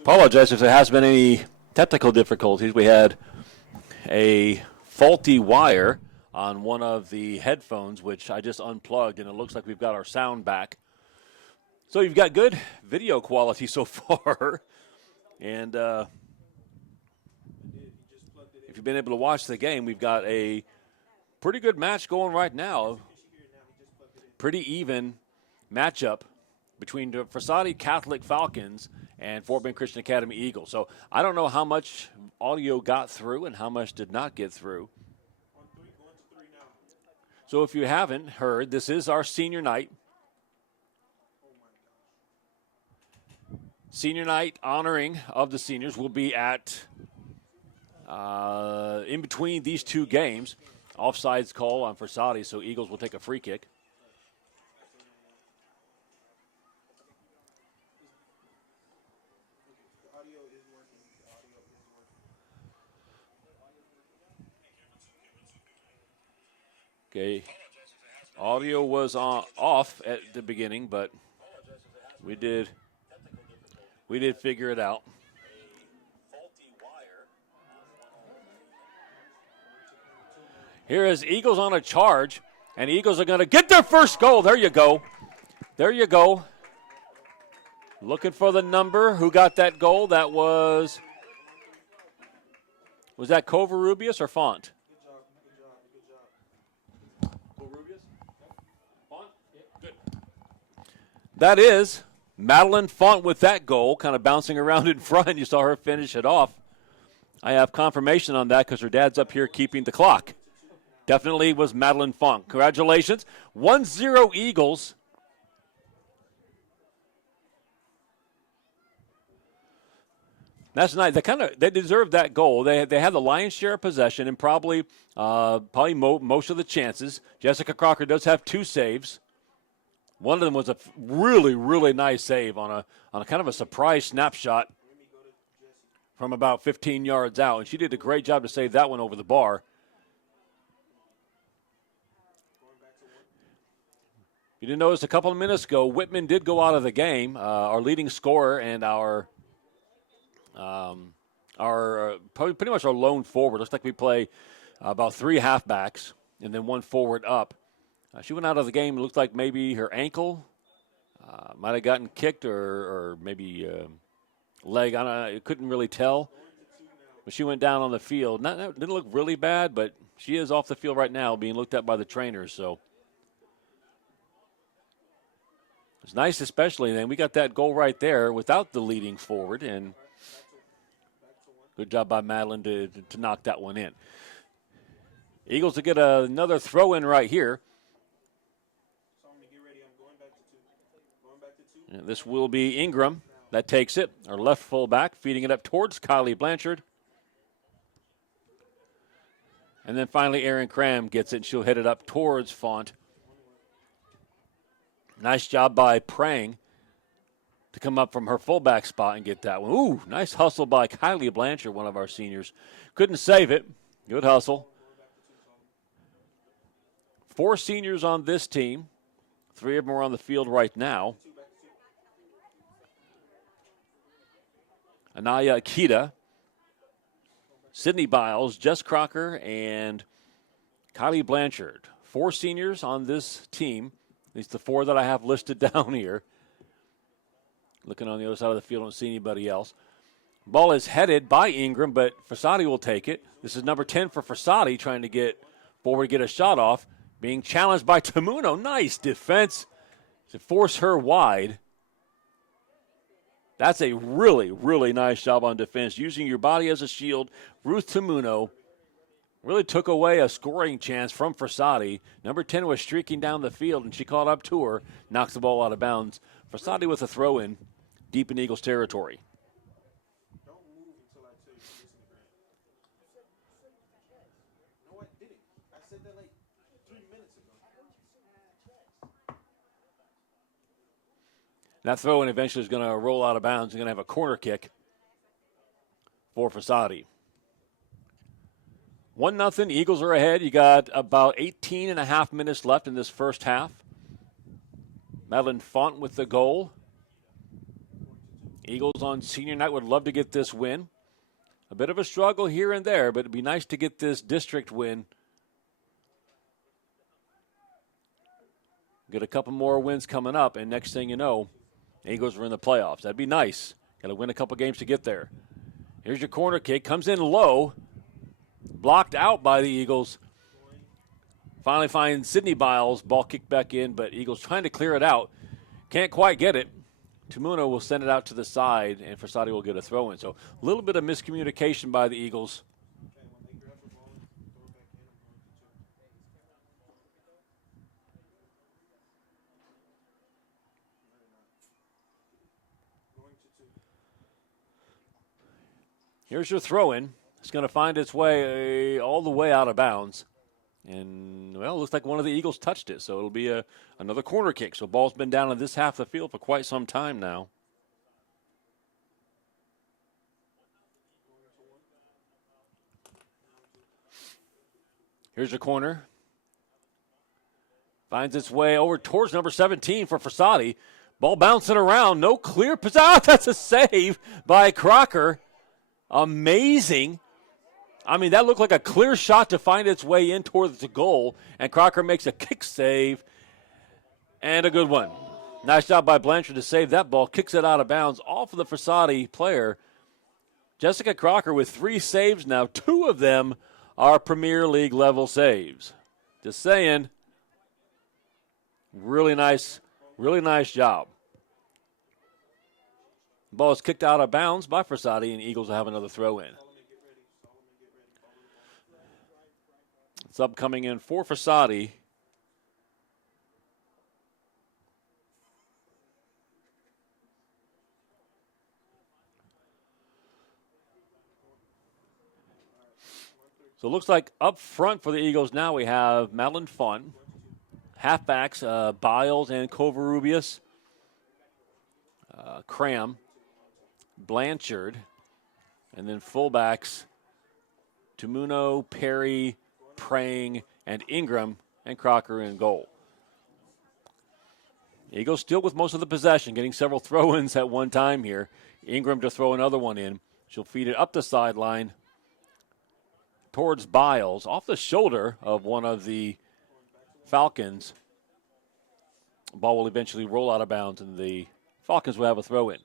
Apologize if there has been any technical difficulties. We had a faulty wire on one of the headphones, which I just unplugged, and it looks like we've got our sound back. So you've got good video quality so far. And if you've been able to watch the game, we've got a pretty good match going right now. Pretty even matchup between the Frassati Catholic Falcons and Fort Bend Christian Academy Eagles. So I don't know how much audio got through and how much did not get through. So if you haven't heard, this is our senior night. Senior night honoring of the seniors will be at in between these two games. Offsides call on Frassati, so Eagles will take a free kick. Okay, audio was off at the beginning, but we did figure it out. Here is Eagles on a charge, and Eagles are going to get their first goal. There you go. There you go. Looking for the number. Who got that goal? That was that Covarrubias or Font? That is Madeline Font with that goal, kind of bouncing around in front. You saw her finish it off. I have confirmation on that because her dad's up here keeping the clock. Definitely was Madeline Font. Congratulations. 1-0 Eagles. That's nice. They deserved that goal. They had the lion's share of possession and probably most of the chances. Jessica Crocker does have 2 saves. One of them was a really, really nice save on a kind of a surprise snapshot from about 15 yards out, and she did a great job to save that one over the bar. You didn't notice a couple of minutes ago, Whitman did go out of the game. Our leading scorer and our pretty much our lone forward. Looks like we play about 3 halfbacks and then 1 forward up. She went out of the game. It looked like maybe her ankle might have gotten kicked or maybe leg. I couldn't really tell. But she went down on the field. Didn't look really bad, but she is off the field right now being looked at by the trainers. So it's nice, especially then. We got that goal right there without the leading forward. And good job by Madeline to knock that one in. Eagles to get another throw in right here. And this will be Ingram that takes it. Our left fullback feeding it up towards Kylie Blanchard. And then finally Erin Cram gets it, and she'll hit it up towards Font. Nice job by Prang to come up from her fullback spot and get that one. Ooh, nice hustle by Kylie Blanchard, one of our seniors. Couldn't save it. Good hustle. 4 seniors on this team. 3 of them are on the field right now. Anaya Akita, Sydney Biles, Jess Crocker, and Kylie Blanchard. 4 seniors on this team. At least the 4 that I have listed down here. Looking on the other side of the field, don't see anybody else. Ball is headed by Ingram, but Frassati will take it. This is number 10 for Frassati, trying to get forward, get a shot off. Being challenged by Tamuno. Nice defense to force her wide. That's a really, really nice job on defense. Using your body as a shield. Ruth Tamuno really took away a scoring chance from Frassati. Number 10 was streaking down the field, and she caught up to her, knocks the ball out of bounds. Frassati with a throw-in deep in Eagles territory. That throw-in eventually is going to roll out of bounds. You're going to have a corner kick for Frassati. 1-0. Eagles are ahead. You got about 18 and a half minutes left in this first half. Madeline Font with the goal. Eagles on senior night would love to get this win. A bit of a struggle here and there, but it'd be nice to get this district win. Get a couple more wins coming up, and next thing you know, Eagles are in the playoffs. That'd be nice. Got to win a couple games to get there. Here's your corner kick. Comes in low. Blocked out by the Eagles. Finally finds Sidney Biles. Ball kicked back in, but Eagles trying to clear it out. Can't quite get it. Tumuno will send it out to the side, and Frassati will get a throw in. So a little bit of miscommunication by the Eagles. Here's your throw in. It's going to find its way all the way out of bounds. And, well, it looks like one of the Eagles touched it, so it'll be another corner kick. So ball's been down in this half of the field for quite some time now. Here's your corner. Finds its way over towards number 17 for Frassati. Ball bouncing around. No clear possession. That's a save by Crocker. Amazing. I mean, that looked like a clear shot to find its way in towards the goal, and Crocker makes a kick save, and a good one. Nice job by Blanchard to save that ball. Kicks it out of bounds off of the Frassati player. Jessica Crocker with 3 saves now. 2 of them are Premier League level saves. Just saying. Really nice job. Ball is kicked out of bounds by Frassati, and Eagles will have another throw in. Sub coming in for Frassati. So it looks like up front for the Eagles now we have Madeline Fun. Halfbacks, Biles and Covarrubias. Cram. Blanchard. And then fullbacks, Tumuno, Perry, Prang, and Ingram, and Crocker in goal. Eagles still with most of the possession, getting several throw-ins at one time here. Ingram to throw another one in. She'll feed it up the sideline towards Biles, off the shoulder of one of the Falcons. Ball will eventually roll out of bounds, and the Falcons will have a throw-in.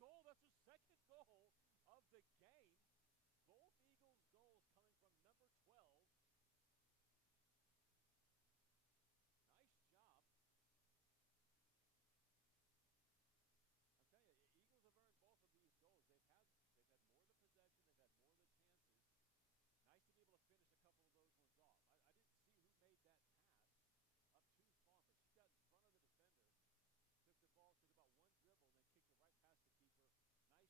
goal. That's their second goal of the game. Both Eagles goals coming from number 12. Nice job. I'm telling you, Eagles have earned both of these goals. They've had more of the possession. They've had more of the chances. Nice to be able to finish a couple of those ones off. I didn't see who made that pass up too far, but she got in front of the defender, took the ball, took about one dribble, and then kicked it right past the keeper. Nice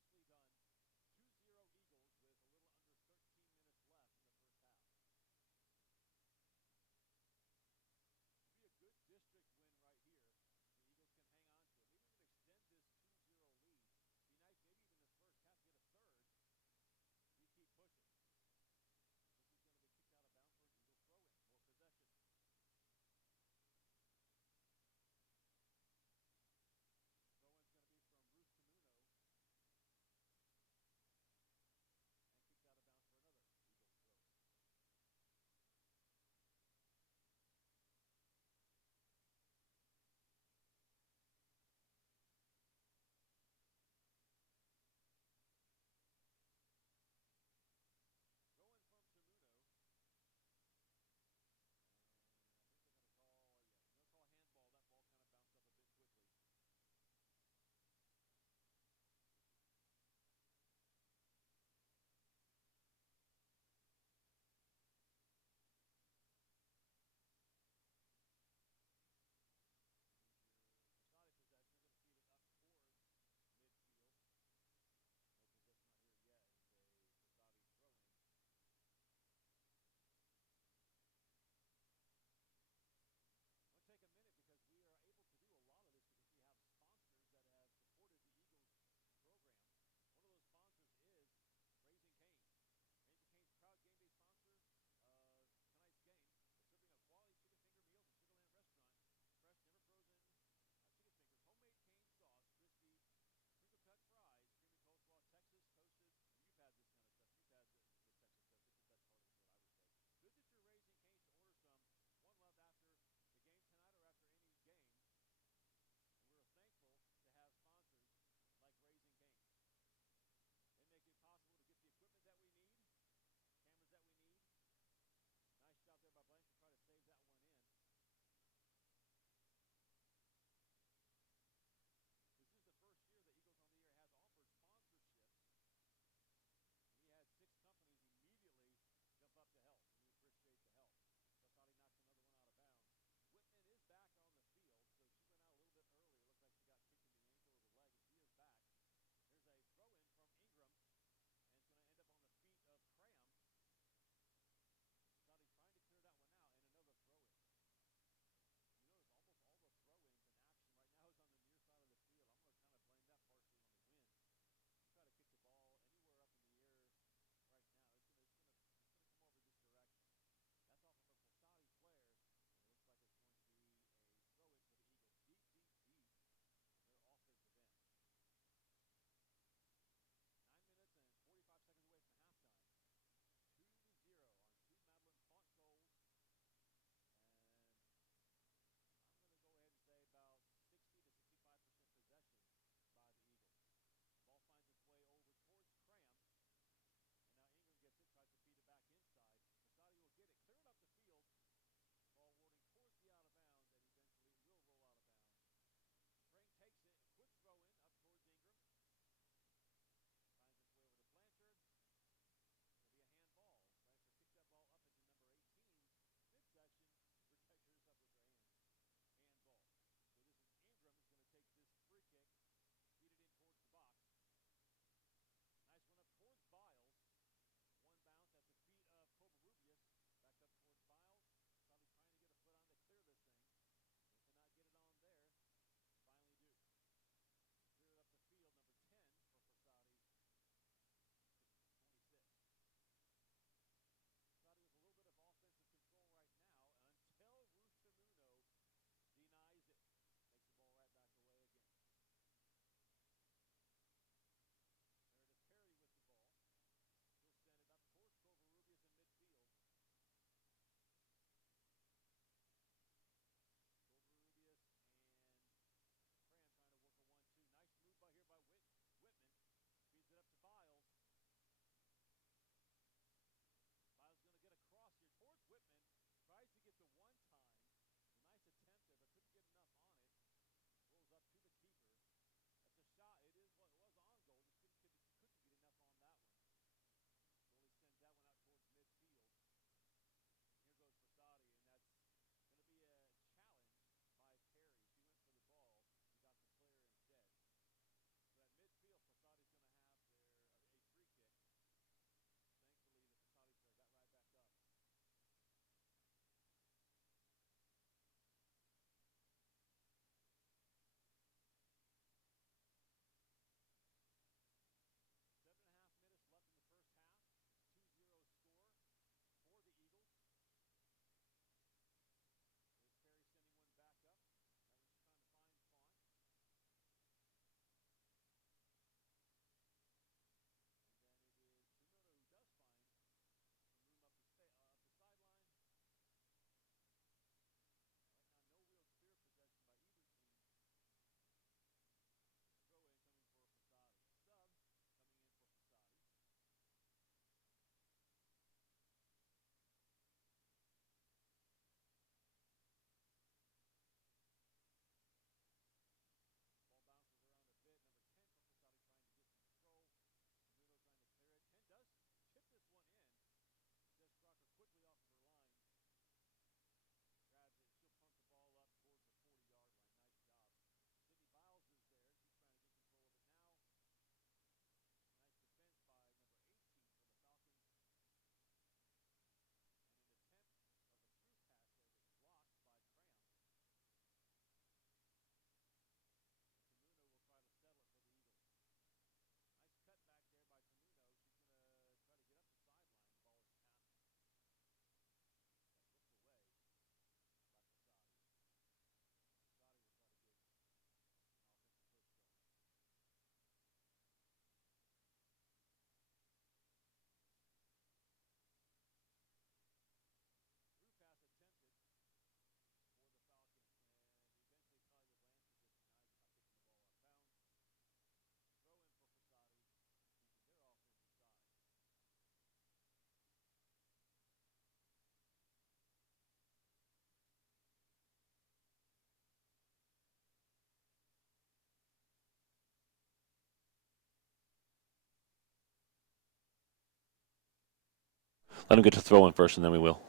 let him get to throw in first, and then we will.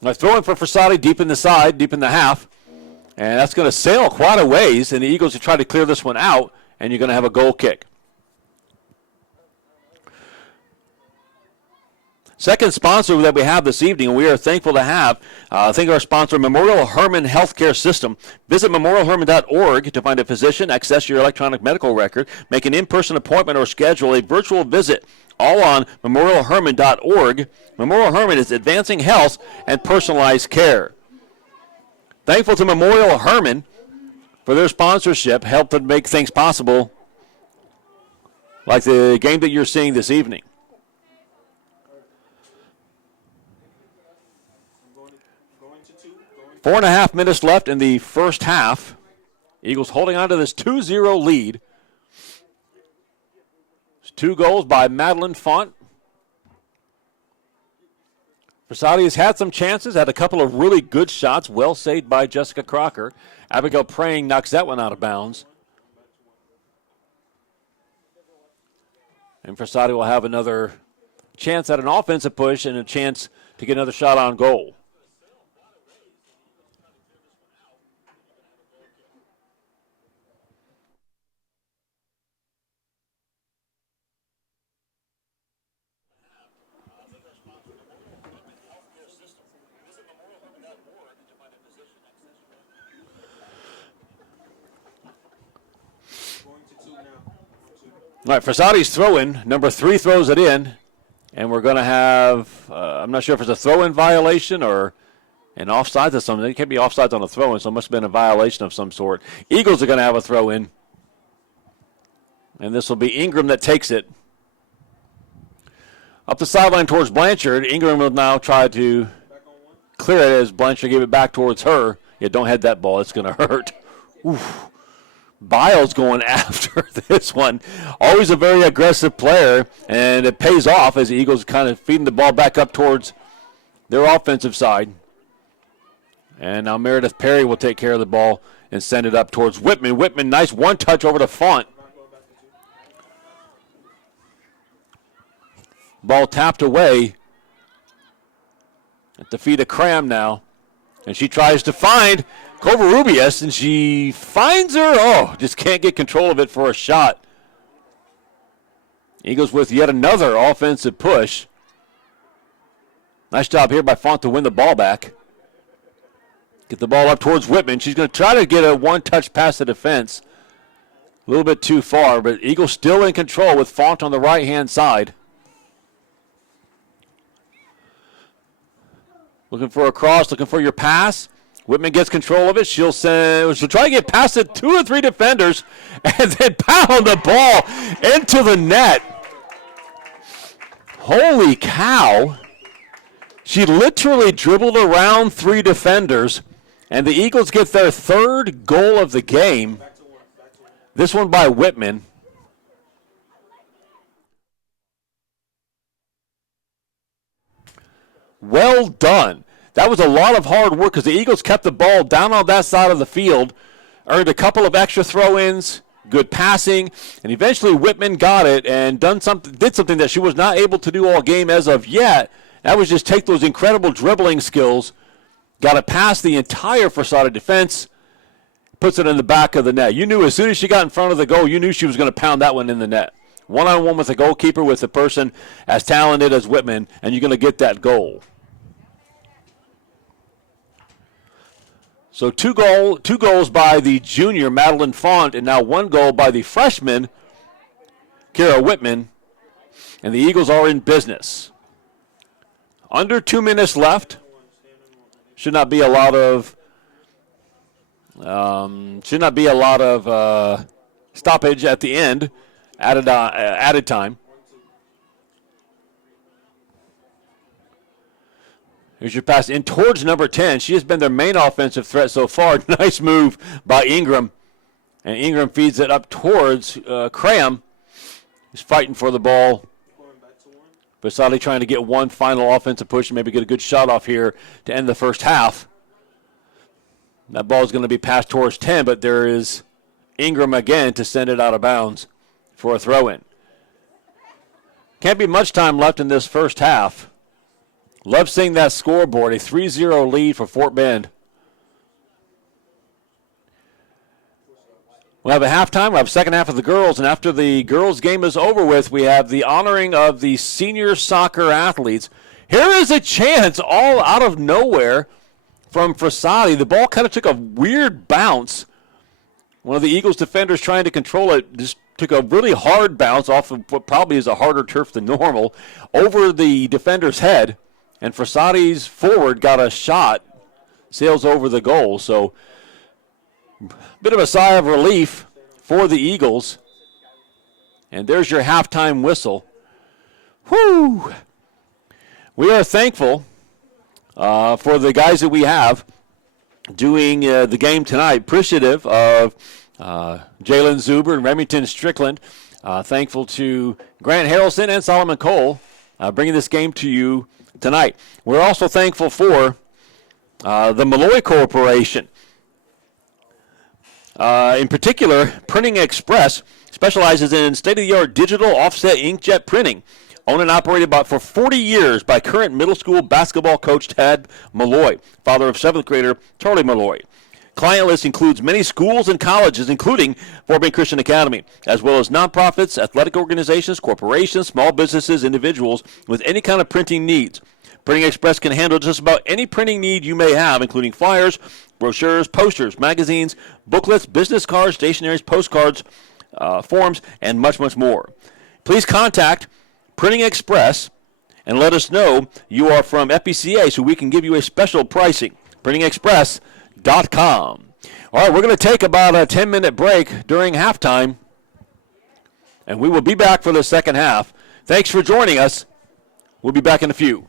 Now throwing for Frassati deep in the side, deep in the half. And that's going to sail quite a ways, and the Eagles will try to clear this one out, and you're going to have a goal kick. Second sponsor that we have this evening, and we are thankful to have, thank our sponsor, Memorial Hermann Healthcare System. Visit memorialhermann.org to find a physician, access your electronic medical record, make an in-person appointment, or schedule a virtual visit, all on memorialhermann.org. Memorial Hermann is advancing health and personalized care. Thankful to Memorial Hermann for their sponsorship, helped to make things possible like the game that you're seeing this evening. 4.5 minutes left in the first half. Eagles holding on to this 2-0 lead. 2 goals by Madeline Font. Frassati has had some chances, had a couple of really good shots, well saved by Jessica Crocker. Abigail Praying knocks that one out of bounds. And Frassati will have another chance at an offensive push and a chance to get another shot on goal. All right, Frassati's throw-in. Number 3 throws it in. And we're going to have, I'm not sure if it's a throw-in violation or an offsides or something. It can't be offsides on a throw-in, so it must have been a violation of some sort. Eagles are going to have a throw-in. And this will be Ingram that takes it. Up the sideline towards Blanchard. Ingram will now try to clear it as Blanchard gave it back towards her. Yeah, don't head that ball. It's going to hurt. Oof. Biles going after this one. Always a very aggressive player, and it pays off as the Eagles kind of feeding the ball back up towards their offensive side. And now Meredith Perry will take care of the ball and send it up towards Whitman. Whitman, nice one-touch over to Font. Ball tapped away at the feet of Cram now. And she tries to find Covarrubias, and she finds her. Oh, just can't get control of it for a shot. Eagles with yet another offensive push. Nice job here by Font to win the ball back. Get the ball up towards Whitman. She's going to try to get a one-touch past the defense. A little bit too far, but Eagles still in control with Font on the right-hand side. Looking for a cross, looking for your pass. Whitman gets control of it. She'll try to get past it 2 or 3 defenders and then pound the ball into the net. Holy cow. She literally dribbled around 3 defenders, and the Eagles get their 3rd goal of the game. This one by Whitman. Well done. That was a lot of hard work because the Eagles kept the ball down on that side of the field, earned a couple of extra throw-ins, good passing, and eventually Whitman got it and did something that she was not able to do all game as of yet. That was just take those incredible dribbling skills, got it past the entire Frassati defense, puts it in the back of the net. You knew as soon as she got in front of the goal, you knew she was going to pound that one in the net. One-on-one with the goalkeeper, with a person as talented as Whitman, and you're going to get that goal. So two goals by the junior, Madeline Font, and now 1 goal by the freshman, Kara Whitman. And the Eagles are in business. Under 2 minutes left. Should not be a lot of stoppage at the end, added time. Here's your pass in towards number 10. She has been their main offensive threat so far. Nice move by Ingram. And Ingram feeds it up towards Cram. He's fighting for the ball. Frassati trying to get one final offensive push and maybe get a good shot off here to end the first half. That ball is going to be passed towards 10, but there is Ingram again to send it out of bounds for a throw-in. Can't be much time left in this first half. Love seeing that scoreboard, a 3-0 lead for Fort Bend. We'll have a halftime. We'll have second half of the girls, and after the girls' game is over with, we have the honoring of the senior soccer athletes. Here is a chance all out of nowhere from Frassati. The ball kind of took a weird bounce. One of the Eagles defenders trying to control it just took a really hard bounce off of what probably is a harder turf than normal over the defender's head, and Frassati's forward got a shot, sails over the goal. So bit of a sigh of relief for the Eagles. And there's your halftime whistle. Whew! We are thankful for the guys that we have doing the game tonight. Appreciative of Jalen Zuber and Remington Strickland. Thankful to Grant Harrelson and Solomon Cole bringing this game to you tonight. We're also thankful for the Malloy Corporation. In particular, Printing Express specializes in state-of-the-art digital offset inkjet printing. Owned and operated for 40 years by current middle school basketball coach Tad Malloy, father of 7th grader Charlie Malloy. Client list includes many schools and colleges, including Fort Bend Christian Academy, as well as nonprofits, athletic organizations, corporations, small businesses, individuals with any kind of printing needs. Printing Express can handle just about any printing need you may have, including flyers, brochures, posters, magazines, booklets, business cards, stationeries, postcards, forms, and much, much more. Please contact Printing Express and let us know you are from FBCA so we can give you a special pricing. PrintingExpress.com. All right, we're going to take about a 10-minute break during halftime, and we will be back for the second half. Thanks for joining us. We'll be back in a few.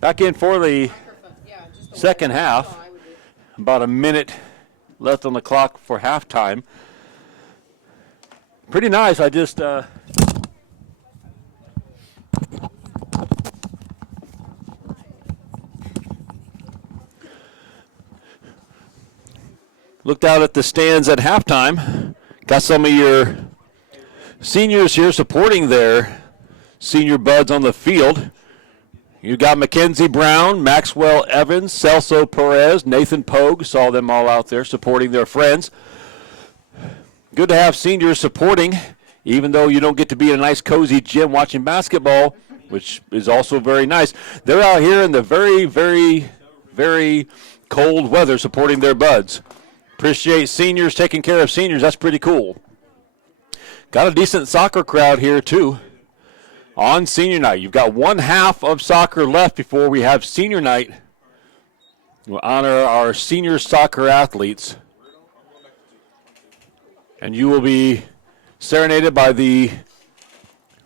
Back in for the second half. About a minute left on the clock for halftime. Pretty nice. I just looked out at the stands at halftime. Got some of your seniors here supporting their senior buds on the field. You got Mackenzie Brown, Maxwell Evans, Celso Perez, Nathan Pogue. Saw them all out there supporting their friends. Good to have seniors supporting, even though you don't get to be in a nice, cozy gym watching basketball, which is also very nice. They're out here in the very, very, very cold weather supporting their buds. Appreciate seniors taking care of seniors. That's pretty cool. Got a decent soccer crowd here, too. On senior night, you've got one half of soccer left before we have senior night. We'll honor our senior soccer athletes. And you will be serenaded by the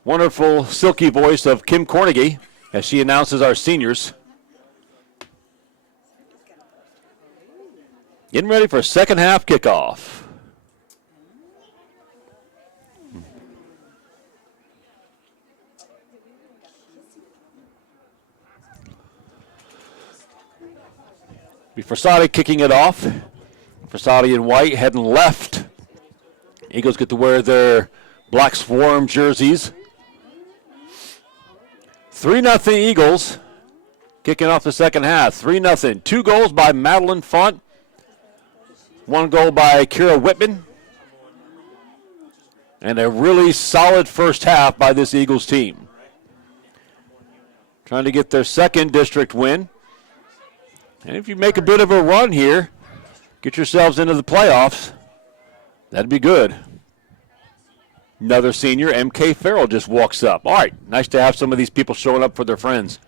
wonderful, silky voice of Kim Cornegie as she announces our seniors. Getting ready for second half kickoff. Frassati kicking it off. Frassati in white heading left. Eagles get to wear their black swarm jerseys. 3-0 Eagles kicking off the second half. 3-0. 2 goals by Madeline Font. 1 goal by Kira Whitman. And a really solid first half by this Eagles team. Trying to get their second district win. And if you make a bit of a run here, get yourselves into the playoffs, that'd be good. Another senior, M.K. Farrell, just walks up. All right, nice to have some of these people showing up for their friends.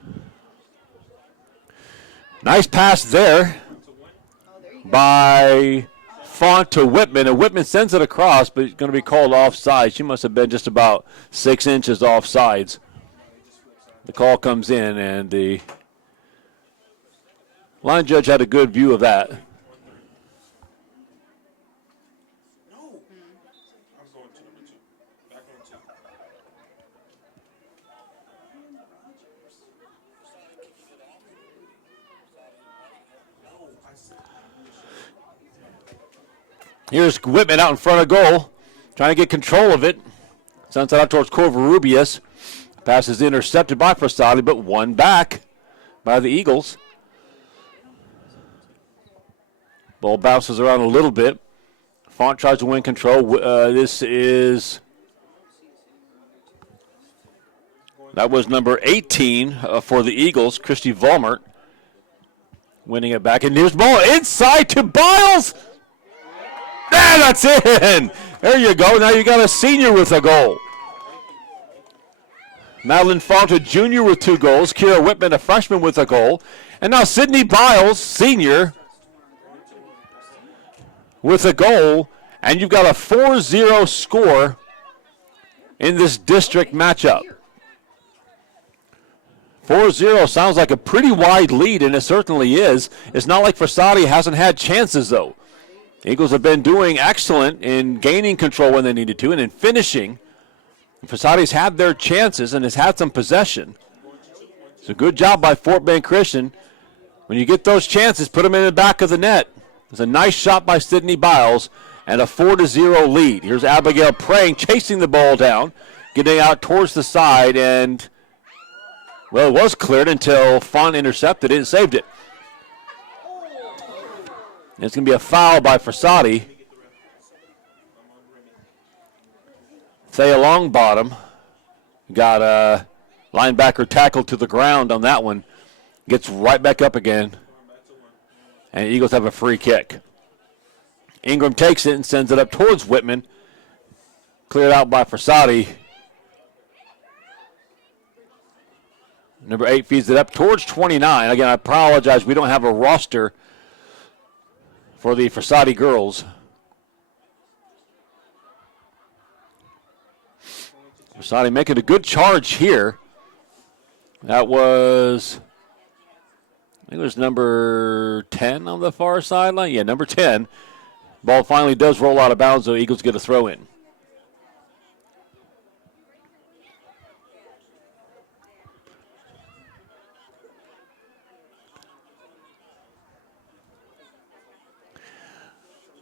Nice pass there by Font to Whitman, and Whitman sends it across, but it's going to be called offside. She must have been just about 6 inches offsides. The call comes in, and the line judge had a good view of that. Here's Whitman out in front of goal, trying to get control of it. Sends it out towards Covarrubias. Pass is intercepted by Frassati, but won back by the Eagles. Ball bounces around a little bit. Font tries to win control. That was number 18 for the Eagles, Christy Volmert, winning it back. And here's the ball inside to Biles. There, that's in. There you go. Now you got a senior with a goal. Madeline Font, a junior with 2 goals. Kira Whitman, a freshman with a goal. And now Sydney Biles, senior, with a goal, and you've got a 4-0 score in this district matchup. 4-0 sounds like a pretty wide lead, and it certainly is. It's not like Frassati hasn't had chances, though. The Eagles have been doing excellent in gaining control when they needed to and in finishing. Frassati's had their chances and has had some possession. It's a good job by Fort Bend Christian. When you get those chances, put them in the back of the net. It's a nice shot by Sydney Biles and a 4-0 lead. Here's Abigail Prang chasing the ball down, getting out towards the side, and, well, it was cleared until Font intercepted it and saved it. And it's going to be a foul by Frassati. Thea Longbottom got a linebacker tackled to the ground on that one. Gets right back up again. And the Eagles have a free kick. Ingram takes it and sends it up towards Whitman. Cleared out by Frassati. Number 8 feeds it up towards 29. Again, I apologize. We don't have a roster for the Frassati girls. Frassati making a good charge here. That was think it was number 10 on the far sideline. Yeah, number 10. Ball finally does roll out of bounds, though. Eagles get a throw in.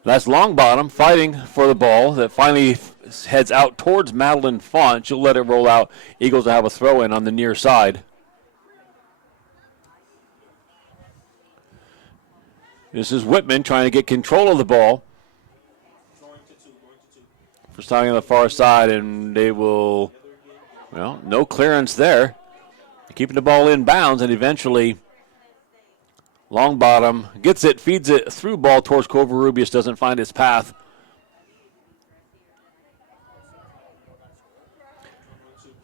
That's Longbottom fighting for the ball that finally heads out towards Madeline Font. She'll let it roll out. Eagles will have a throw in on the near side. This is Whitman trying to get control of the ball. Frassati on the far side, and they will, well, no clearance there. Keeping the ball in bounds, and eventually Longbottom gets it, feeds it through ball towards Covarrubias, doesn't find its path.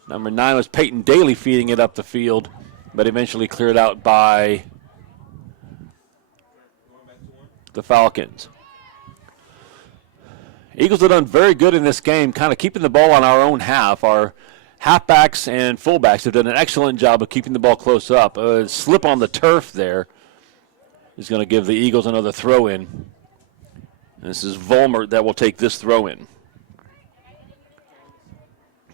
Number 9 was Peyton Daly feeding it up the field, but eventually cleared out by the Falcons. Eagles have done very good in this game, kind of keeping the ball on our own half. Our halfbacks and fullbacks have done an excellent job of keeping the ball close up. A slip on the turf there is going to give the Eagles another throw in. And this is Volmert that will take this throw in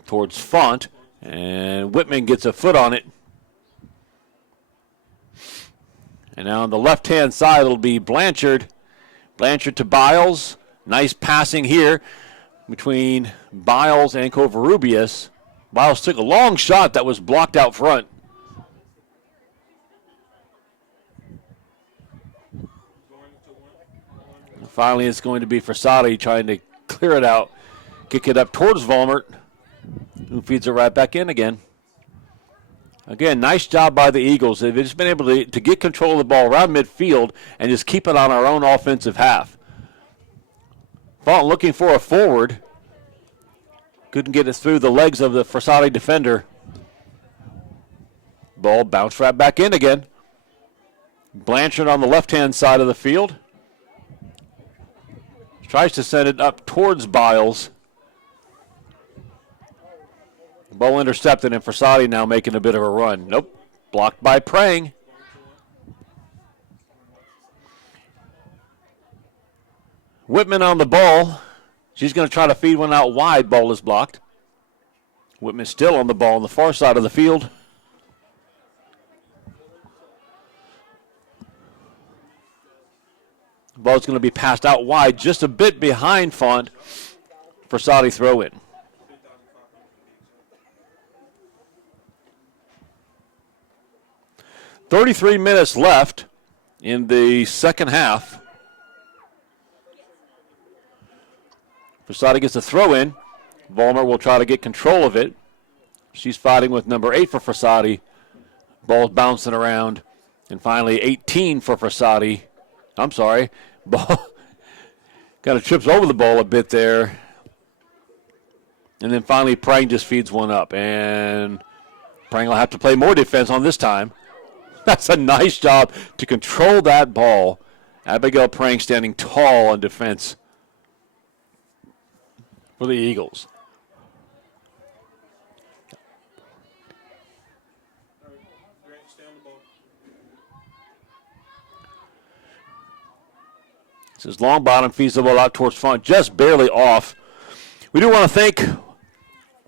towards Font, and Whitman gets a foot on it. And now on the left-hand side, it'll be Blanchard. Blanchard to Biles. Nice passing here between Biles and Covarrubias. Biles took a long shot that was blocked out front. And finally, it's going to be Frassati trying to clear it out, kick it up towards Volmert, who feeds it right back in again. Again, nice job by the Eagles. They've just been able to get control of the ball around midfield and just keep it on our own offensive half. Font looking for a forward. Couldn't get it through the legs of the Frassati defender. Ball bounced right back in again. Blanchard on the left-hand side of the field. Tries to send it up towards Biles. Ball intercepted, and Frassati now making a bit of a run. Nope, blocked by Prang. Whitman on the ball. She's going to try to feed one out wide. Ball is blocked. Whitman still on the ball on the far side of the field. Ball's going to be passed out wide, just a bit behind Font. Frassati throw in. .33 minutes left in the second half. Frassati gets a throw in. Volmer will try to get control of it. She's fighting with number 8 for Frassati. Ball's bouncing around. And finally 18 for Frassati. I'm sorry. Ball kind of trips over the ball a bit there. And then finally Prang just feeds one up. And Prang will have to play more defense on this time. That's a nice job to control that ball. Abigail Prang standing tall on defense for the Eagles. This is Longbottom, feeds the ball out towards Font, just barely off. We do want to thank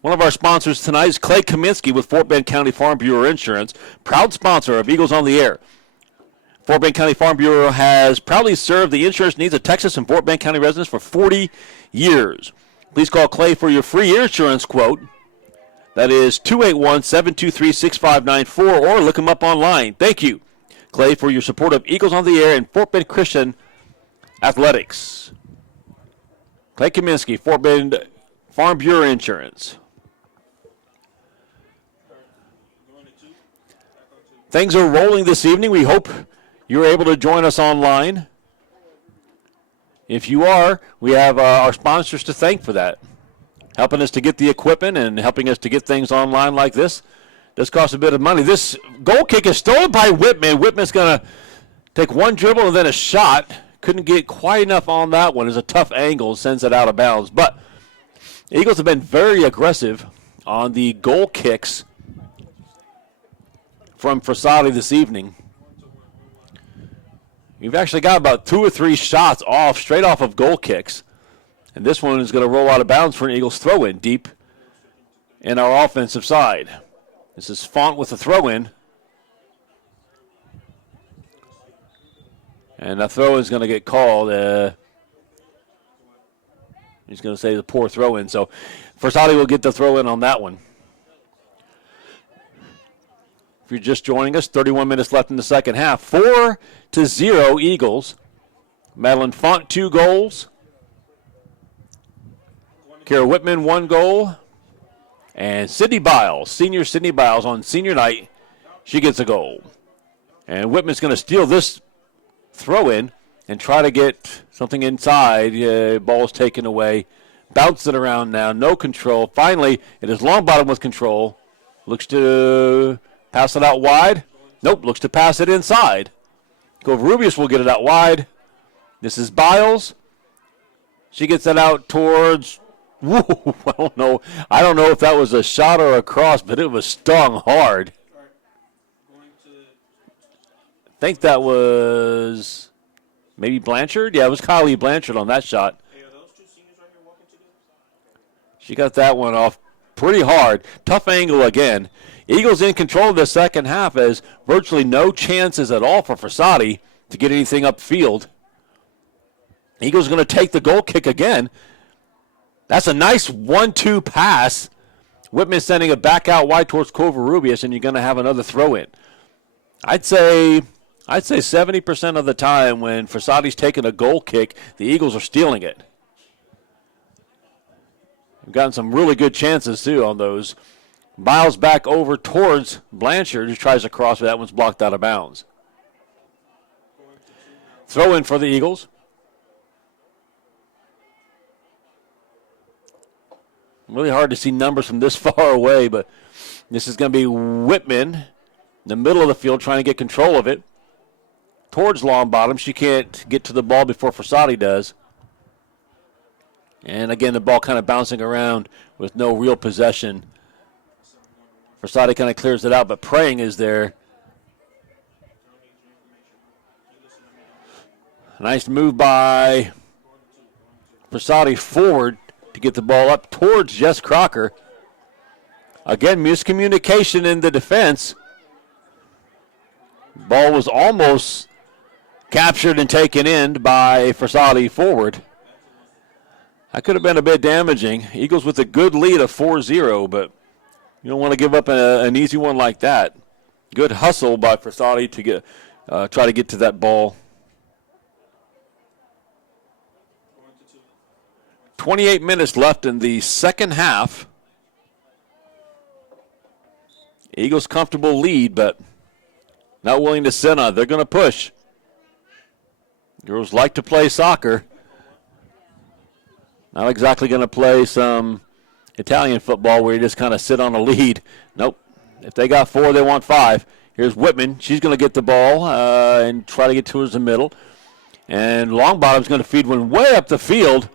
one of our sponsors tonight is Clay Kaminsky with Fort Bend County Farm Bureau Insurance, proud sponsor of Eagles on the Air. Fort Bend County Farm Bureau has proudly served the insurance needs of Texas and Fort Bend County residents for 40 years. Please call Clay for your free insurance quote. That is 281-723-6594, or look him up online. Thank you, Clay, for your support of Eagles on the Air and Fort Bend Christian Athletics. Clay Kaminsky, Fort Bend Farm Bureau Insurance. Things are rolling this evening. We hope you're able to join us online. If you are, we have our sponsors to thank for that. Helping us to get the equipment and helping us to get things online like this. Does cost a bit of money. This goal kick is stolen by Whitman. Whitman's going to take one dribble and then a shot. Couldn't get quite enough on that one. It's a tough angle, sends it out of bounds. But the Eagles have been very aggressive on the goal kicks from Frassati this evening. We've actually got about 2 or 3 shots straight off of goal kicks. And this one is going to roll out of bounds for an Eagles throw-in deep in our offensive side. This is Font with a throw-in. And that throw is going to get called. He's going to say the poor throw-in. So Frassati will get the throw-in on that one. If you're just joining us, 31 minutes left in the second half. 4-0 Eagles. Madeline Font, 2 goals. Kara Whitman, 1 goal. And Sydney Biles, senior Sydney Biles on senior night, she gets a goal. And Whitman's going to steal this throw-in and try to get something inside. Ball's taken away. Bounce it around now. No control. Finally, it is Longbottom with control. Looks to pass it out wide. Nope, looks to pass it inside. Covarrubias will get it out wide. This is Biles. She gets it out towards... Woo, I don't know if that was a shot or a cross, but it was stung hard. I think that was maybe Blanchard. Yeah, it was Kylie Blanchard on that shot. She got that one off pretty hard. Tough angle again. Eagles in control of the second half as virtually no chances at all for Frassati to get anything upfield. Eagles going to take the goal kick again. That's a nice 1-2 pass. Whitman sending it back out wide towards Covarrubias, and you're going to have another throw-in. I'd say 70% of the time when Frassati's taking a goal kick, the Eagles are stealing it. We've gotten some really good chances, too, on those. Biles back over towards Blanchard, who tries to cross, but that one's blocked out of bounds. Throw-in for the Eagles. Really hard to see numbers from this far away, but this is going to be Whitman in the middle of the field trying to get control of it towards Longbottom. She can't get to the ball before Frassati does. And again, the ball kind of bouncing around with no real possession. Frassati kind of clears it out, but Praying is there. Nice move by Frassati forward to get the ball up towards Jess Crocker. Again, miscommunication in the defense. Ball was almost captured and taken in by Frassati forward. That could have been a bit damaging. Eagles with a good lead of 4-0, but you don't want to give up an easy one like that. Good hustle by Frassati to try to get to that ball. 28 minutes left in the second half. Eagles comfortable lead, but not willing to sit on it. They're going to push. Girls like to play soccer. Not exactly going to play some Italian football where you just kind of sit on a lead. Nope. If they got 4, they want 5. Here's Whitman. She's going to get the ball and try to get towards the middle. And Longbottom's going to feed one way up the field.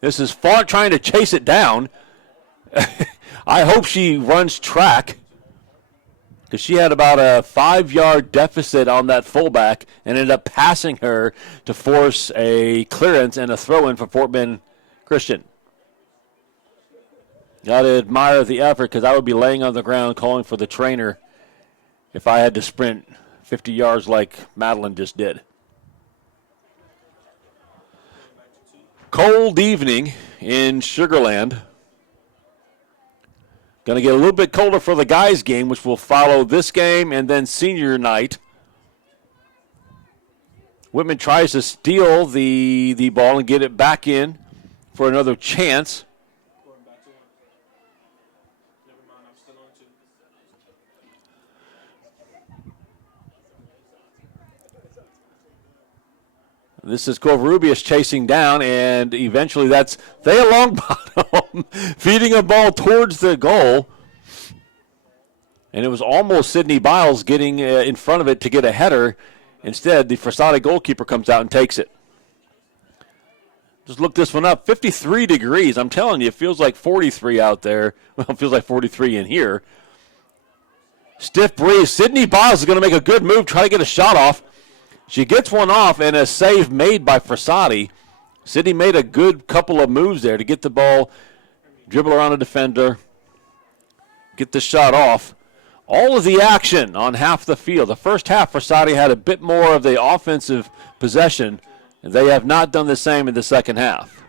This is Font trying to chase it down. I hope she runs track because she had about a 5-yard deficit on that fullback and ended up passing her to force a clearance and a throw-in for Fort Bend Christian. Got to admire the effort because I would be laying on the ground calling for the trainer if I had to sprint 50 yards like Madeline just did. Cold evening in Sugar Land. Going to get a little bit colder for the guys' game, which will follow this game and then senior night. Whitman tries to steal the ball and get it back in for another chance. This is Covarrubias chasing down, and eventually that's Thea Longbottom feeding a ball towards the goal. And it was almost Sydney Biles getting in front of it to get a header. Instead, the Frassati goalkeeper comes out and takes it. Just look this one up. 53 degrees. I'm telling you, it feels like 43 out there. Well, it feels like 43 in here. Stiff breeze. Sydney Biles is going to make a good move, try to get a shot off. She gets one off and a save made by Frassati. Sydney made a good couple of moves there to get the ball, dribble around a defender, get the shot off. All of the action on half the field. The first half, Frassati had a bit more of the offensive possession, and they have not done the same in the second half.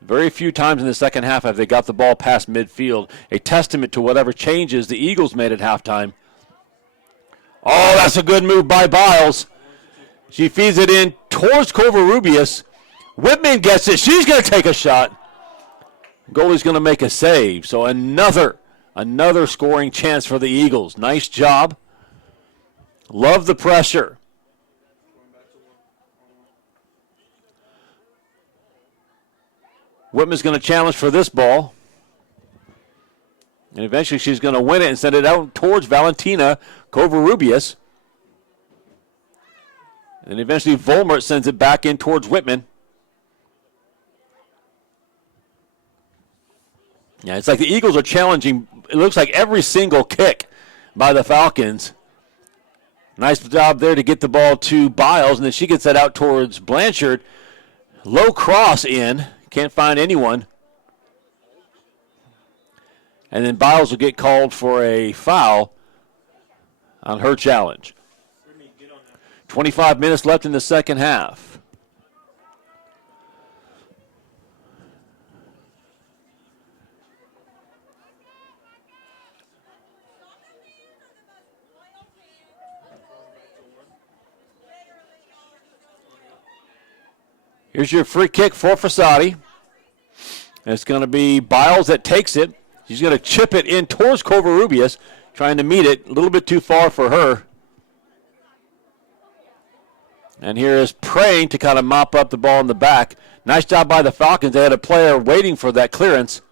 Very few times in the second half have they got the ball past midfield, a testament to whatever changes the Eagles made at halftime. Oh, that's a good move by Biles. She feeds it in towards Covarrubias. Whitman gets it. She's going to take a shot. Goalie's going to make a save. So another scoring chance for the Eagles. Nice job. Love the pressure. Whitman's going to challenge for this ball. And eventually she's going to win it and send it out towards Valentina Covarrubias. And eventually Volmert sends it back in towards Whitman. Yeah, it's like the Eagles are challenging, it looks like every single kick by the Falcons. Nice job there to get the ball to Biles, and then she gets that out towards Blanchard. Low cross in, can't find anyone. And then Biles will get called for a foul on her challenge. 25 minutes left in the second half. Here's your free kick for Frassati. It's going to be Biles that takes it. She's going to chip it in towards Covarrubias, trying to meet it. A little bit too far for her. And here is Praying to kind of mop up the ball in the back. Nice job by the Falcons. They had a player waiting for that clearance.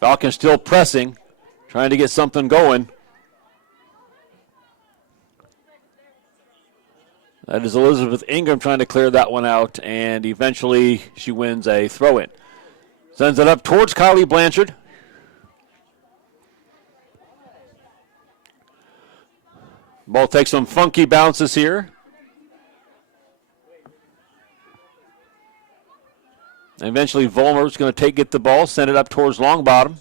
Falcons still pressing, trying to get something going. That is Elizabeth Ingram trying to clear that one out, and eventually she wins a throw-in. Sends it up towards Kylie Blanchard. Ball takes some funky bounces here. And eventually Volmer's going to get the ball, send it up towards Longbottom.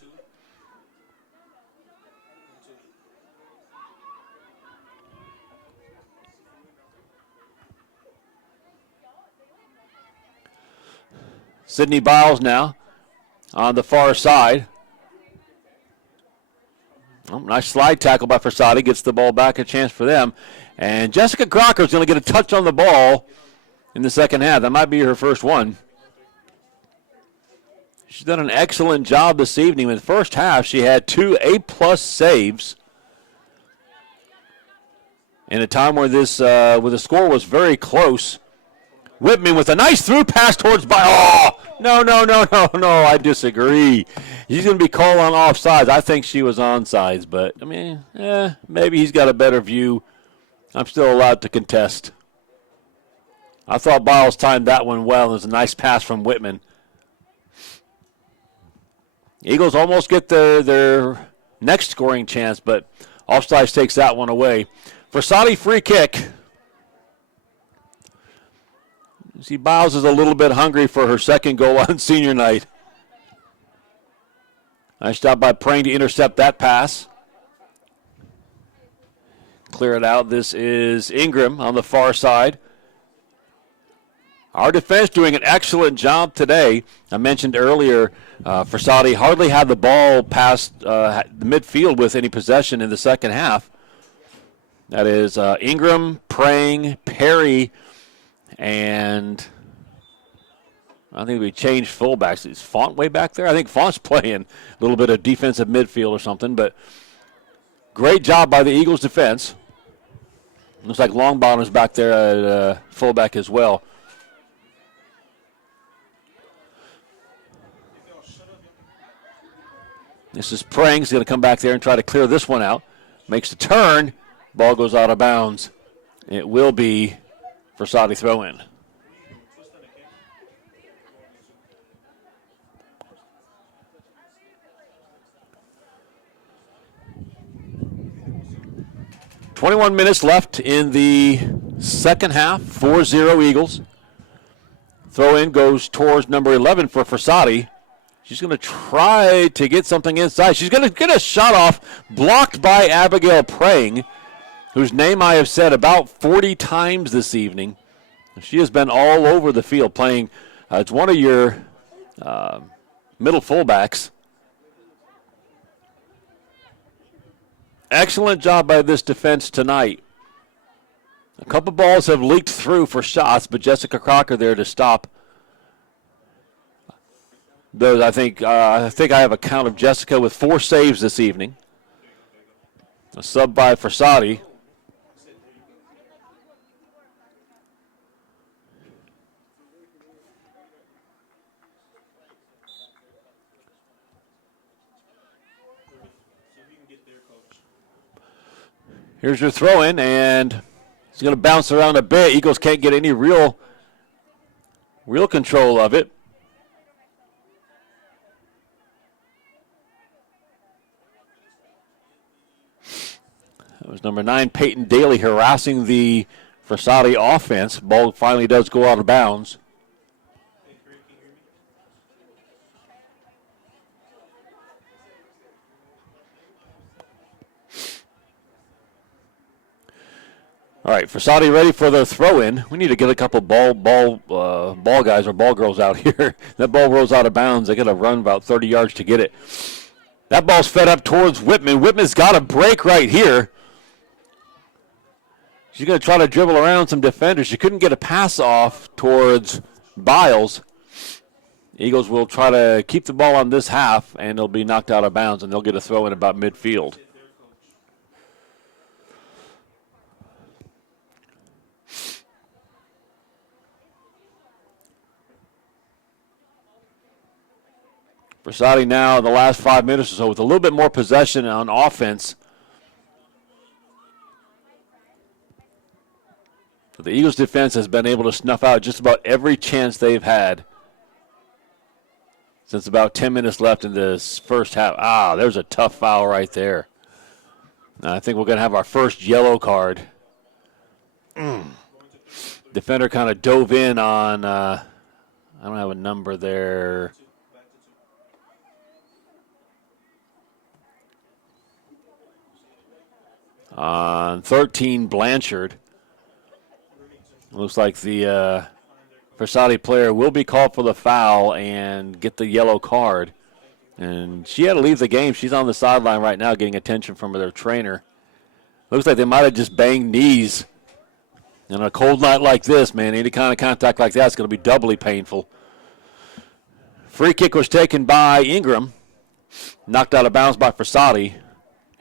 Sydney Biles now on the far side. Oh, nice slide tackle by Frassati. Gets the ball back, a chance for them. And Jessica Crocker is going to get a touch on the ball in the second half. That might be her first one. She's done an excellent job this evening. In the first half, she had 2 A-plus saves. In a time where the score was very close. Whitman with a nice through pass towards Oh, no, I disagree. He's going to be called on offsides. I think she was onside, but, I mean, maybe he's got a better view. I'm still allowed to contest. I thought Biles timed that one well. It was a nice pass from Whitman. Eagles almost get their next scoring chance, but offsides takes that one away. Frassati free kick. See, Biles is a little bit hungry for her second goal on senior night. Nice job by Praying to intercept that pass. Clear it out. This is Ingram on the far side. Our defense doing an excellent job today. I mentioned earlier, Frassati hardly had the ball past the midfield with any possession in the second half. That is Ingram, Praying, Perry, and I think we changed fullbacks. Is Font way back there? I think Font's playing a little bit of defensive midfield or something, but great job by the Eagles defense. Looks like Longbottom's back there at fullback as well. This is Praying. He's going to come back there and try to clear this one out. Makes the turn. Ball goes out of bounds. It will be Frassati throw-in. 21 minutes left in the second half. 4-0 Eagles. Throw in goes towards number 11 for Frassati. She's going to try to get something inside. She's going to get a shot off, blocked by Abigail Prang, whose name I have said about 40 times this evening. She has been all over the field playing. It's one of your middle fullbacks. Excellent job by this defense tonight. A couple balls have leaked through for shots, but Jessica Crocker there to stop those. I think I have a count of Jessica with 4 saves this evening. A sub by Frassati. Here's your throw in, and it's going to bounce around a bit. Eagles can't get any real control of it. That was number 9, Peyton Daly, harassing the Frassati offense. Ball finally does go out of bounds. All right, Frassati ready for their throw-in. We need to get a couple ball guys or ball girls out here. That ball rolls out of bounds. They got to run about 30 yards to get it. That ball's fed up towards Whitman. Whitman's got a break right here. She's going to try to dribble around some defenders. She couldn't get a pass off towards Biles. Eagles will try to keep the ball on this half, and it'll be knocked out of bounds, and they'll get a throw-in about midfield. Frassati now in the last 5 minutes or so with a little bit more possession on offense. So the Eagles defense has been able to snuff out just about every chance they've had since about 10 minutes left in this first half. There's a tough foul right there. Now I think we're going to have our first yellow card. Defender kind of dove in on, I don't have a number there. On 13, Blanchard. Looks like the Frassati player will be called for the foul and get the yellow card. And she had to leave the game. She's on the sideline right now getting attention from their trainer. Looks like they might have just banged knees. And on a cold night like this, man, any kind of contact like that is going to be doubly painful. Free kick was taken by Ingram. Knocked out of bounds by Frassati.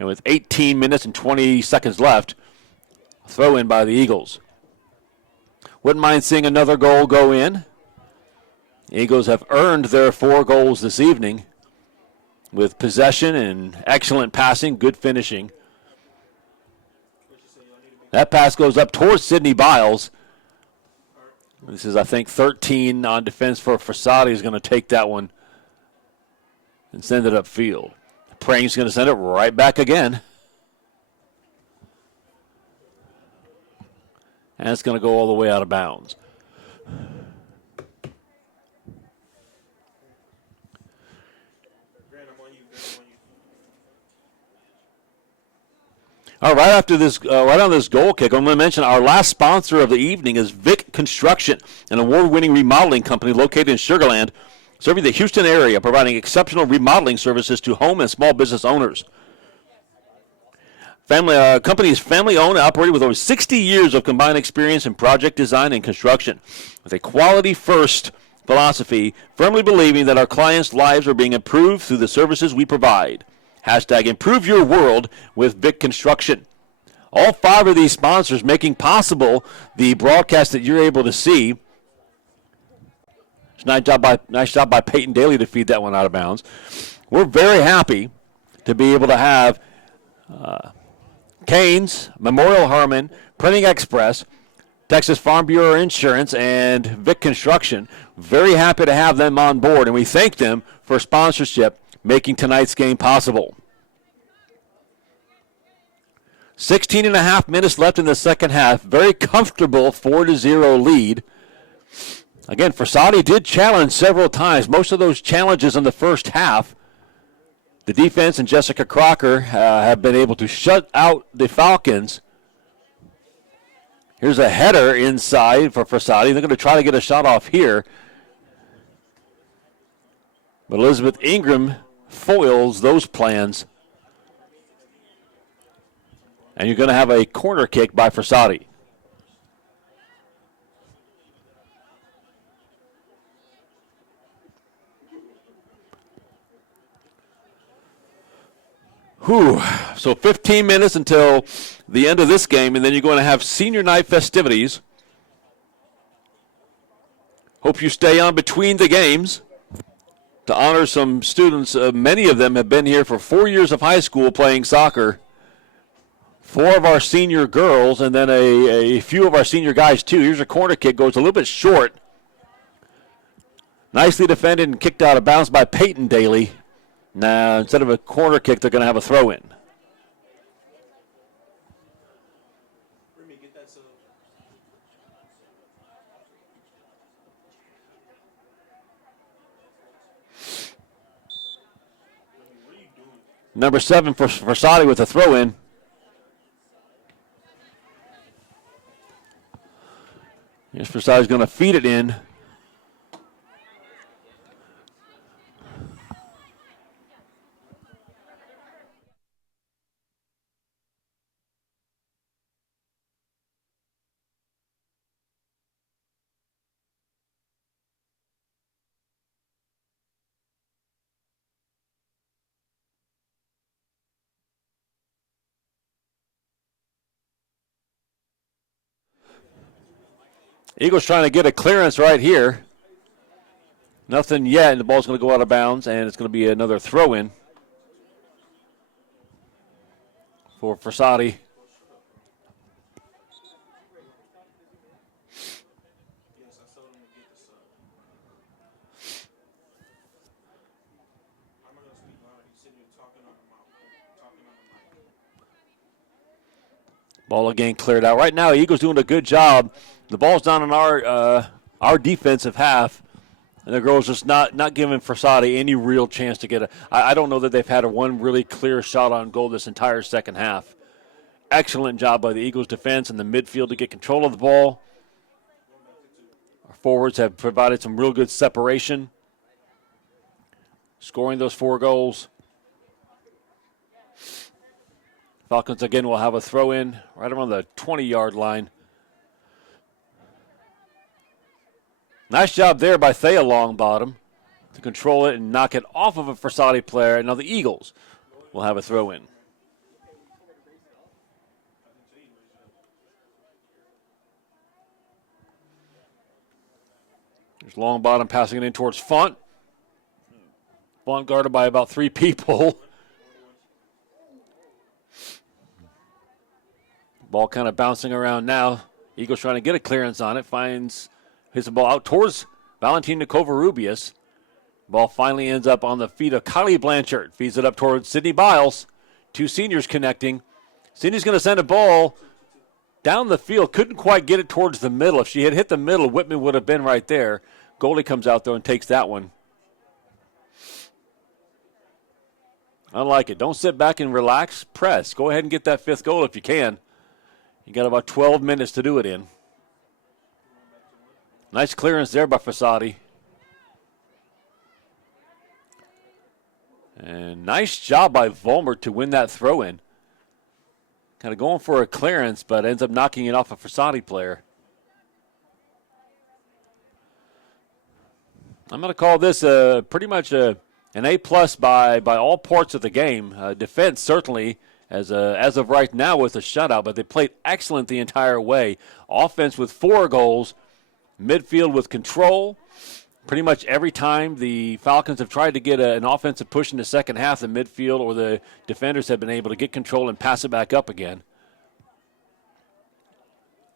And with 18 minutes and 20 seconds left, throw in by the Eagles. Wouldn't mind seeing another goal go in. Eagles have earned their 4 goals this evening with possession and excellent passing, good finishing. That pass goes up towards Sydney Biles. This is, I think, 13 on defense for Frassati is going to take that one and send it upfield. Prang's going to send it right back again. And it's going to go all the way out of bounds. All right, after this, right on this goal kick, I'm going to mention our last sponsor of the evening is Vic Construction, an award-winning remodeling company located in Sugar Land, serving the Houston area, providing exceptional remodeling services to home and small business owners. Company is family-owned and operated with over 60 years of combined experience in project design and construction. With a quality-first philosophy, firmly believing that our clients' lives are being improved through the services we provide. Hashtag improve your world with Vic Construction. All 5 of these sponsors making possible the broadcast that you're able to see. Nice job by Peyton Daly to feed that one out of bounds. We're very happy to be able to have Canes, Memorial Hermann, Printing Express, Texas Farm Bureau Insurance, and Vic Construction. Very happy to have them on board, and we thank them for sponsorship, making tonight's game possible. 16 and a half minutes left in the second half. Very comfortable 4-0 lead. Again, Frassati did challenge several times. Most of those challenges in the first half, the defense and Jessica Crocker have been able to shut out the Falcons. Here's a header inside for Frassati. They're going to try to get a shot off here. But Elizabeth Ingram foils those plans. And you're going to have a corner kick by Frassati. Whew. So 15 minutes until the end of this game, and then you're going to have senior night festivities. Hope you stay on between the games to honor some students. Many of them have been here for 4 years of high school playing soccer. 4 of our senior girls, and then a few of our senior guys, too. Here's a corner kick, goes a little bit short. Nicely defended and kicked out of bounds by Peyton Daly. Now, instead of a corner kick, they're going to have a throw-in. Number 7 for Frassati with a throw-in. Here's Frassati's going to feed it in. Eagles trying to get a clearance right here. Nothing yet, and the ball's going to go out of bounds, and it's going to be another throw-in for Frassati. Ball again cleared out. Right now, Eagles doing a good job. The ball's down in our defensive half, and the girls just not giving Frassati any real chance to get it. I don't know that they've had one really clear shot on goal this entire second half. Excellent job by the Eagles defense and the midfield to get control of the ball. Our forwards have provided some real good separation, scoring those 4 goals. Falcons again will have a throw-in right around the 20-yard line. Nice job there by Thea Longbottom to control it and knock it off of a Frassati player. And now the Eagles will have a throw-in. There's Longbottom passing it in towards Font. Font guarded by about 3 people. Ball kind of bouncing around now. Eagles trying to get a clearance on it. Hits the ball out towards Valentina Covarrubias. Ball finally ends up on the feet of Kylie Blanchard. Feeds it up towards Sydney Biles. 2 seniors connecting. Sydney's going to send a ball down the field. Couldn't quite get it towards the middle. If she had hit the middle, Whitman would have been right there. Goalie comes out there and takes that one. I like it. Don't sit back and relax. Press. Go ahead and get that 5th goal if you can. You got about 12 minutes to do it in. Nice clearance there by Frassati. And nice job by Vollmer to win that throw-in. Kind of going for a clearance, but ends up knocking it off a Frassati player. I'm going to call this pretty much an A-plus by all parts of the game. Defense certainly, as of right now, with a shutout, but they played excellent the entire way. Offense with 4 goals, midfield with control. Pretty much every time the Falcons have tried to get an offensive push in the second half, the midfield or the defenders have been able to get control and pass it back up again.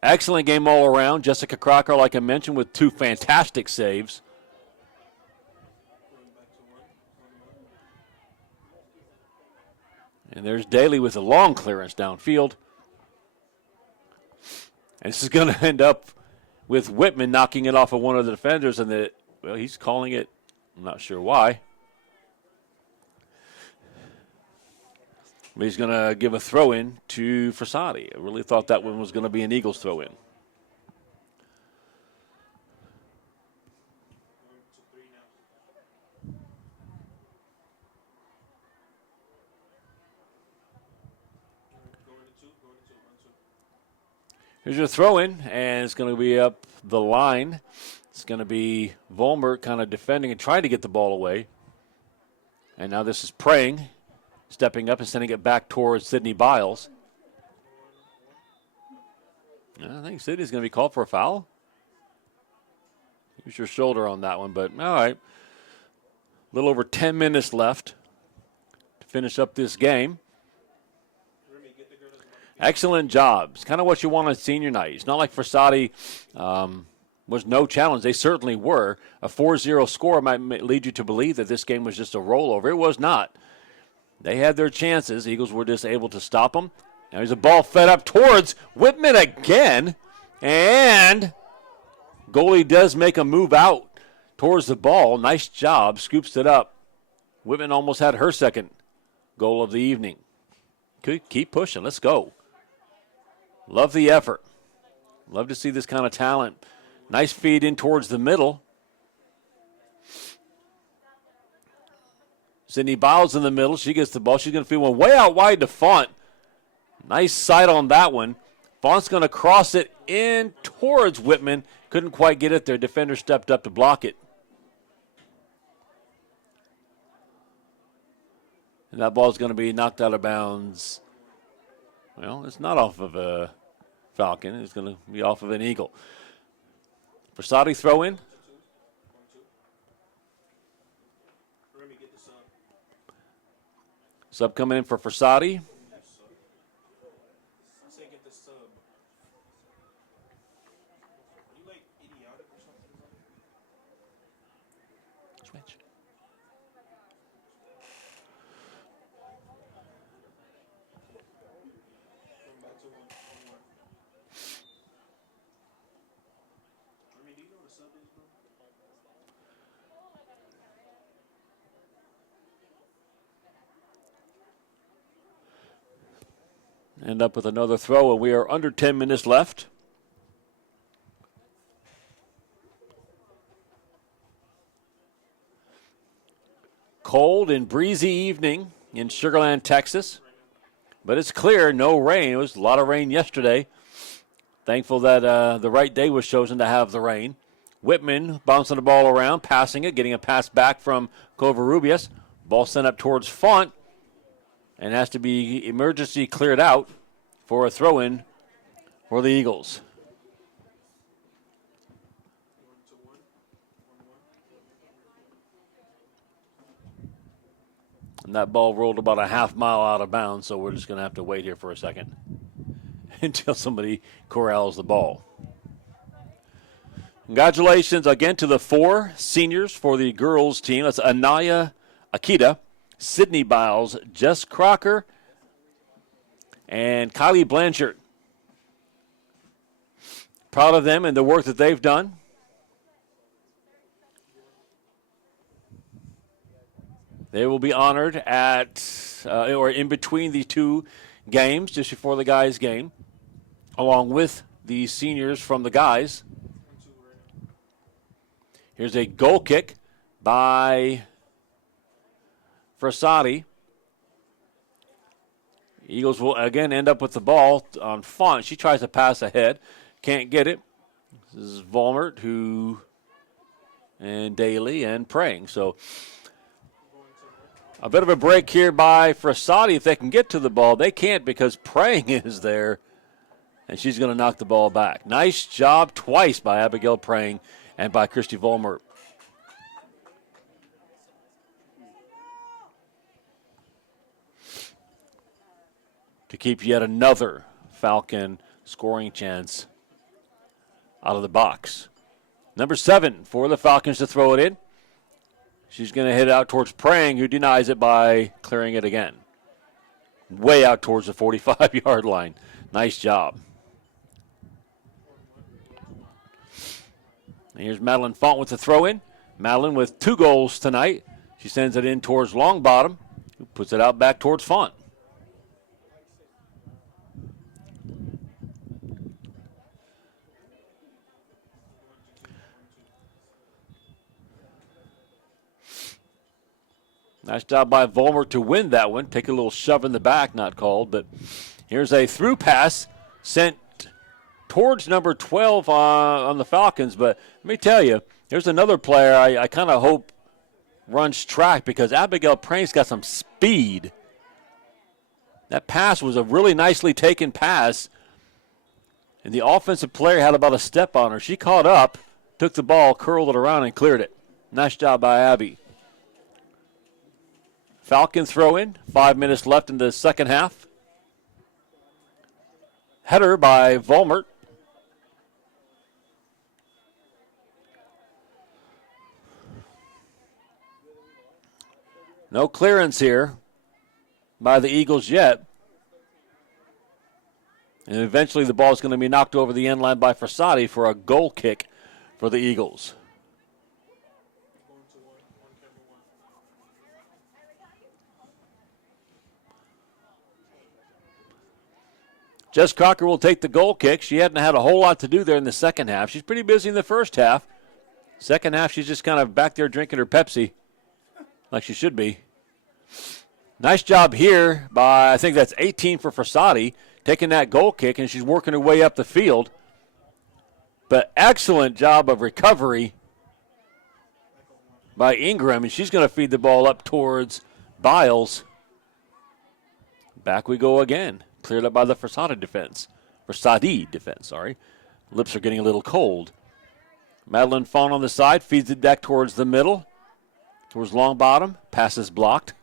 Excellent game all around. Jessica Crocker, like I mentioned, with 2 fantastic saves. And there's Daly with a long clearance downfield. And this is going to end up with Whitman knocking it off of one of the defenders, and he's calling it. I'm not sure why. But he's going to give a throw-in to Frassati. I really thought that one was going to be an Eagles throw-in. Here's your throw-in, and it's going to be up the line. It's going to be Volmer kind of defending and trying to get the ball away. And now this is Praying, stepping up and sending it back towards Sidney Biles. I think Sidney's going to be called for a foul. Use your shoulder on that one, but all right. A little over 10 minutes left to finish up this game. Excellent job. It's kind of what you want on senior night. It's not like Frassati was no challenge. They certainly were. A 4-0 score might lead you to believe that this game was just a rollover. It was not. They had their chances. The Eagles were just able to stop them. Now there's a ball fed up towards Whitman again. And goalie does make a move out towards the ball. Nice job. Scoops it up. Whitman almost had her second goal of the evening. Keep pushing. Let's go. Love the effort. Love to see this kind of talent. Nice feed in towards the middle. Sidney Biles in the middle. She gets the ball. She's going to feed one way out wide to Font. Nice sight on that one. Font's going to cross it in towards Whitman. Couldn't quite get it there. Defender stepped up to block it. And that ball's going to be knocked out of bounds. Well, it's not off of a Falcon. It's going to be off of an Eagle. Frassati throw in. Sub coming in for Frassati. End up with another throw, and we are under 10 minutes left. Cold and breezy evening in Sugar Land, Texas. But it's clear, no rain. It was a lot of rain yesterday. Thankful that the right day was chosen to have the rain. Whitman bouncing the ball around, passing it, getting a pass back from Covarrubias. Ball sent up towards Font. And has to be emergency cleared out for a throw-in for the Eagles. And that ball rolled about a half mile out of bounds, so we're just going to have to wait here for a second until somebody corrals the ball. Congratulations again to the 4 seniors for the girls team. That's Anaya Akita, Sidney Biles, Jess Crocker, and Kylie Blanchard. Proud of them and the work that they've done. They will be honored at or in between the 2 games, just before the guys' game, along with the seniors from the guys. Here's a goal kick by Frassati. Eagles will again end up with the ball on Font. She tries to pass ahead. Can't get it. This is Volmert and Daly and Praying. So a bit of a break here by Frassati. If they can get to the ball, they can't because Praying is there. And she's going to knock the ball back. Nice job twice by Abigail Praying and by Christy Volmert. To keep yet another Falcon scoring chance out of the box. Number 7 for the Falcons to throw it in. She's going to hit out towards Praying, who denies it by clearing it again. Way out towards the 45-yard line. Nice job. And here's Madeline Font with the throw-in. Madeline with 2 goals tonight. She sends it in towards Longbottom, who puts it out back towards Font. Nice job by Vollmer to win that one. Take a little shove in the back, not called, but here's a through pass sent towards number 12 on the Falcons. But let me tell you, there's another player I kind of hope runs track because Abigail Prank's got some speed. That pass was a really nicely taken pass, and the offensive player had about a step on her. She caught up, took the ball, curled it around, and cleared it. Nice job by Abby. Falcon throw in, 5 minutes left in the second half. Header by Vollmer. No clearance here by the Eagles yet. And eventually the ball is going to be knocked over the end line by Frassati for a goal kick for the Eagles. Jess Crocker will take the goal kick. She hadn't had a whole lot to do there in the second half. She's pretty busy in the first half. Second half, she's just kind of back there drinking her Pepsi like she should be. Nice job here by, I think that's 18 for Frassati, taking that goal kick, and she's working her way up the field. But excellent job of recovery by Ingram, and she's going to feed the ball up towards Biles. Back we go again. Cleared up by the Frassati defense. Lips are getting a little cold. Madeline Font on the side, feeds it back towards the middle, towards Longbottom. Pass is blocked.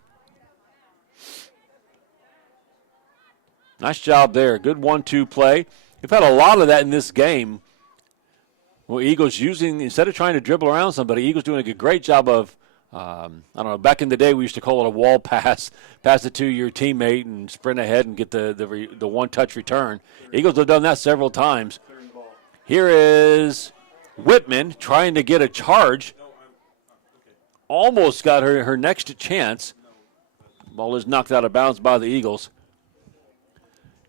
Nice job there. Good 1-2 play. We've had a lot of that in this game. Well, Eagles using, instead of trying to dribble around somebody, Eagles doing a great job of, I don't know, back in the day we used to call it a wall pass it to your teammate and sprint ahead and get the one-touch return. Eagles have done that several times. Here is Whitman trying to get a charge. Almost got her next chance. Ball is knocked out of bounds by the Eagles.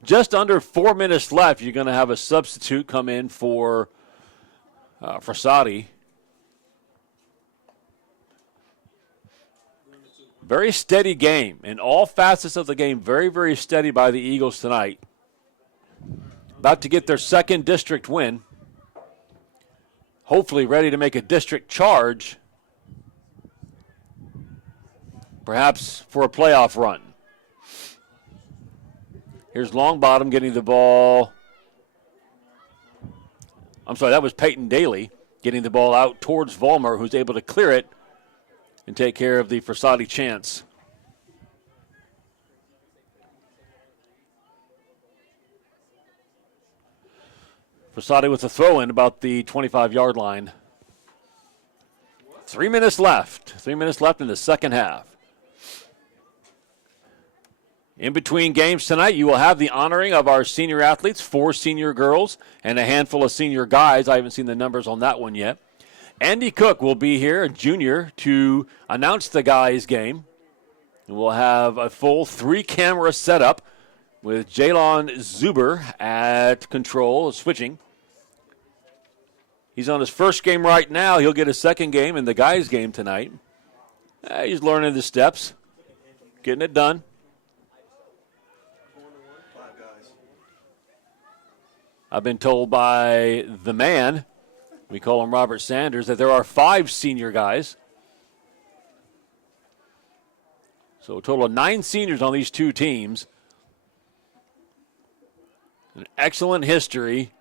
Just under 4 minutes left. You're going to have a substitute come in for Frassati. Very steady game. In all facets of the game, very, very steady by the Eagles tonight. About to get their second district win. Hopefully ready to make a district charge. Perhaps for a playoff run. Here's Longbottom getting the ball. I'm sorry, that was Peyton Daly getting the ball out towards Vollmer, who's able to clear it and take care of the Frassati chance. Frassati with a throw-in about the 25-yard line. 3 minutes left. 3 minutes left in the second half. In between games tonight, you will have the honoring of our senior athletes, 4 senior girls and a handful of senior guys. I haven't seen the numbers on that one yet. Andy Cook will be here, a junior, to announce the guys' game. And we'll have a full 3-camera setup with Jalon Zuber at control, switching. He's on his first game right now. He'll get his second game in the guys' game tonight. He's learning the steps, getting it done. I've been told by the man, we call him Robert Sanders, that there are 5 senior guys. So a total of 9 seniors on these 2 teams. An excellent history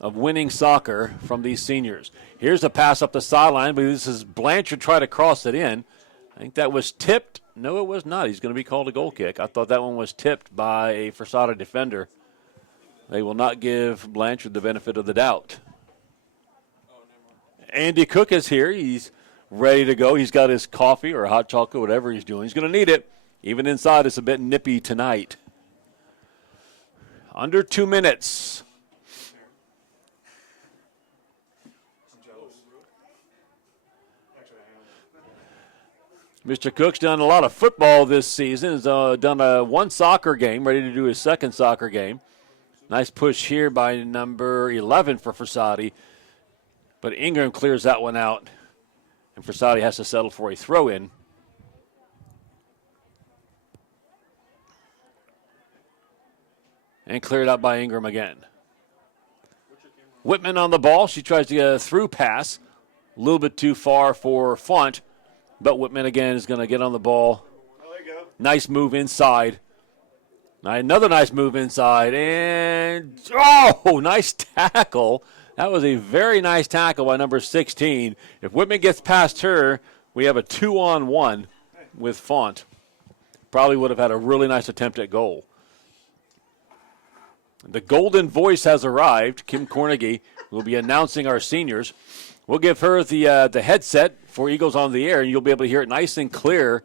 of winning soccer from these seniors. Here's a pass up the sideline, but this is Blanchard trying to cross it in. I think that was tipped. No, it was not. He's going to be called a goal kick. I thought that one was tipped by a Frassati defender. They will not give Blanchard the benefit of the doubt. Andy Cook is here. He's ready to go. He's got his coffee or hot chocolate, whatever he's doing. He's going to need it. Even inside, it's a bit nippy tonight. Under 2 minutes. Mr. Cook's done a lot of football this season. He's done one soccer game, ready to do his second soccer game. Nice push here by number 11 for Frassati. But Ingram clears that one out, and Frassati has to settle for a throw-in. And cleared out by Ingram again. Whitman on the ball. She tries to get a through pass. A little bit too far for Font. But Whitman again is going to get on the ball. Oh, there you go. Nice move inside. Another nice move inside. And, oh, nice tackle. That was a very nice tackle by number 16. If Whitman gets past her, we have a 2-on-1 with Font. Probably would have had a really nice attempt at goal. The golden voice has arrived. Kim Cornegie will be announcing our seniors. We'll give her the headset for Eagles on the Air, and you'll be able to hear it nice and clear.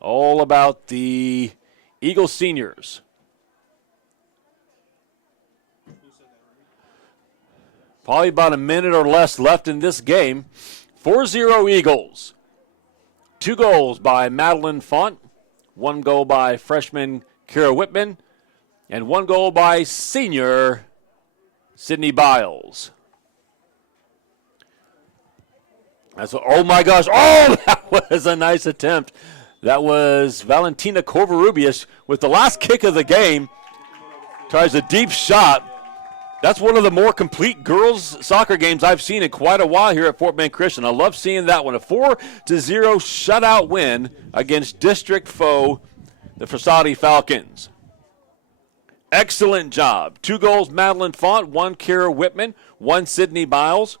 All about the Eagles seniors. Probably about a minute or less left in this game. 4-0 Eagles. 2 goals by Madeline Font. 1 goal by freshman Kara Whitman. And 1 goal by senior Sydney Biles. Oh my gosh. Oh, that was a nice attempt. That was Valentina Covarrubias with the last kick of the game. Tries a deep shot. That's one of the more complete girls soccer games I've seen in quite a while here at Fort Bend Christian. I love seeing that one. A 4-0 shutout win against district foe, the Frassati Falcons. Excellent job. 2 goals, Madeline Font, 1 Kara Whitman, 1 Sydney Biles.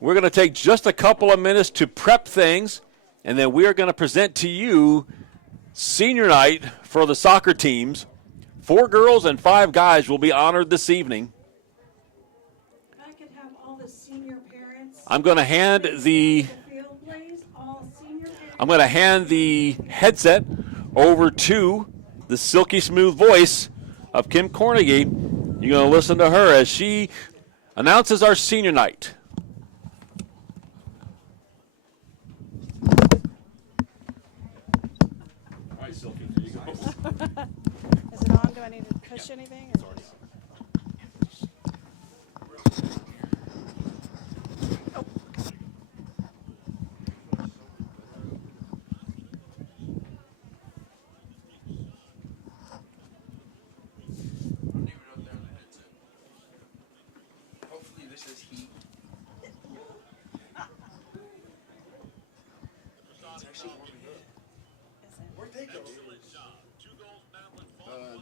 We're going to take just a couple of minutes to prep things, and then we are going to present to you senior night for the soccer teams. 4 girls and 5 guys will be honored this evening. If I could have all the senior parents. I'm going to hand the headset over to the silky smooth voice of Kim Cornegie. You're going to listen to her as she announces our senior night. All right, Silky, here you go. Is it on? Do I need to push anything? Or?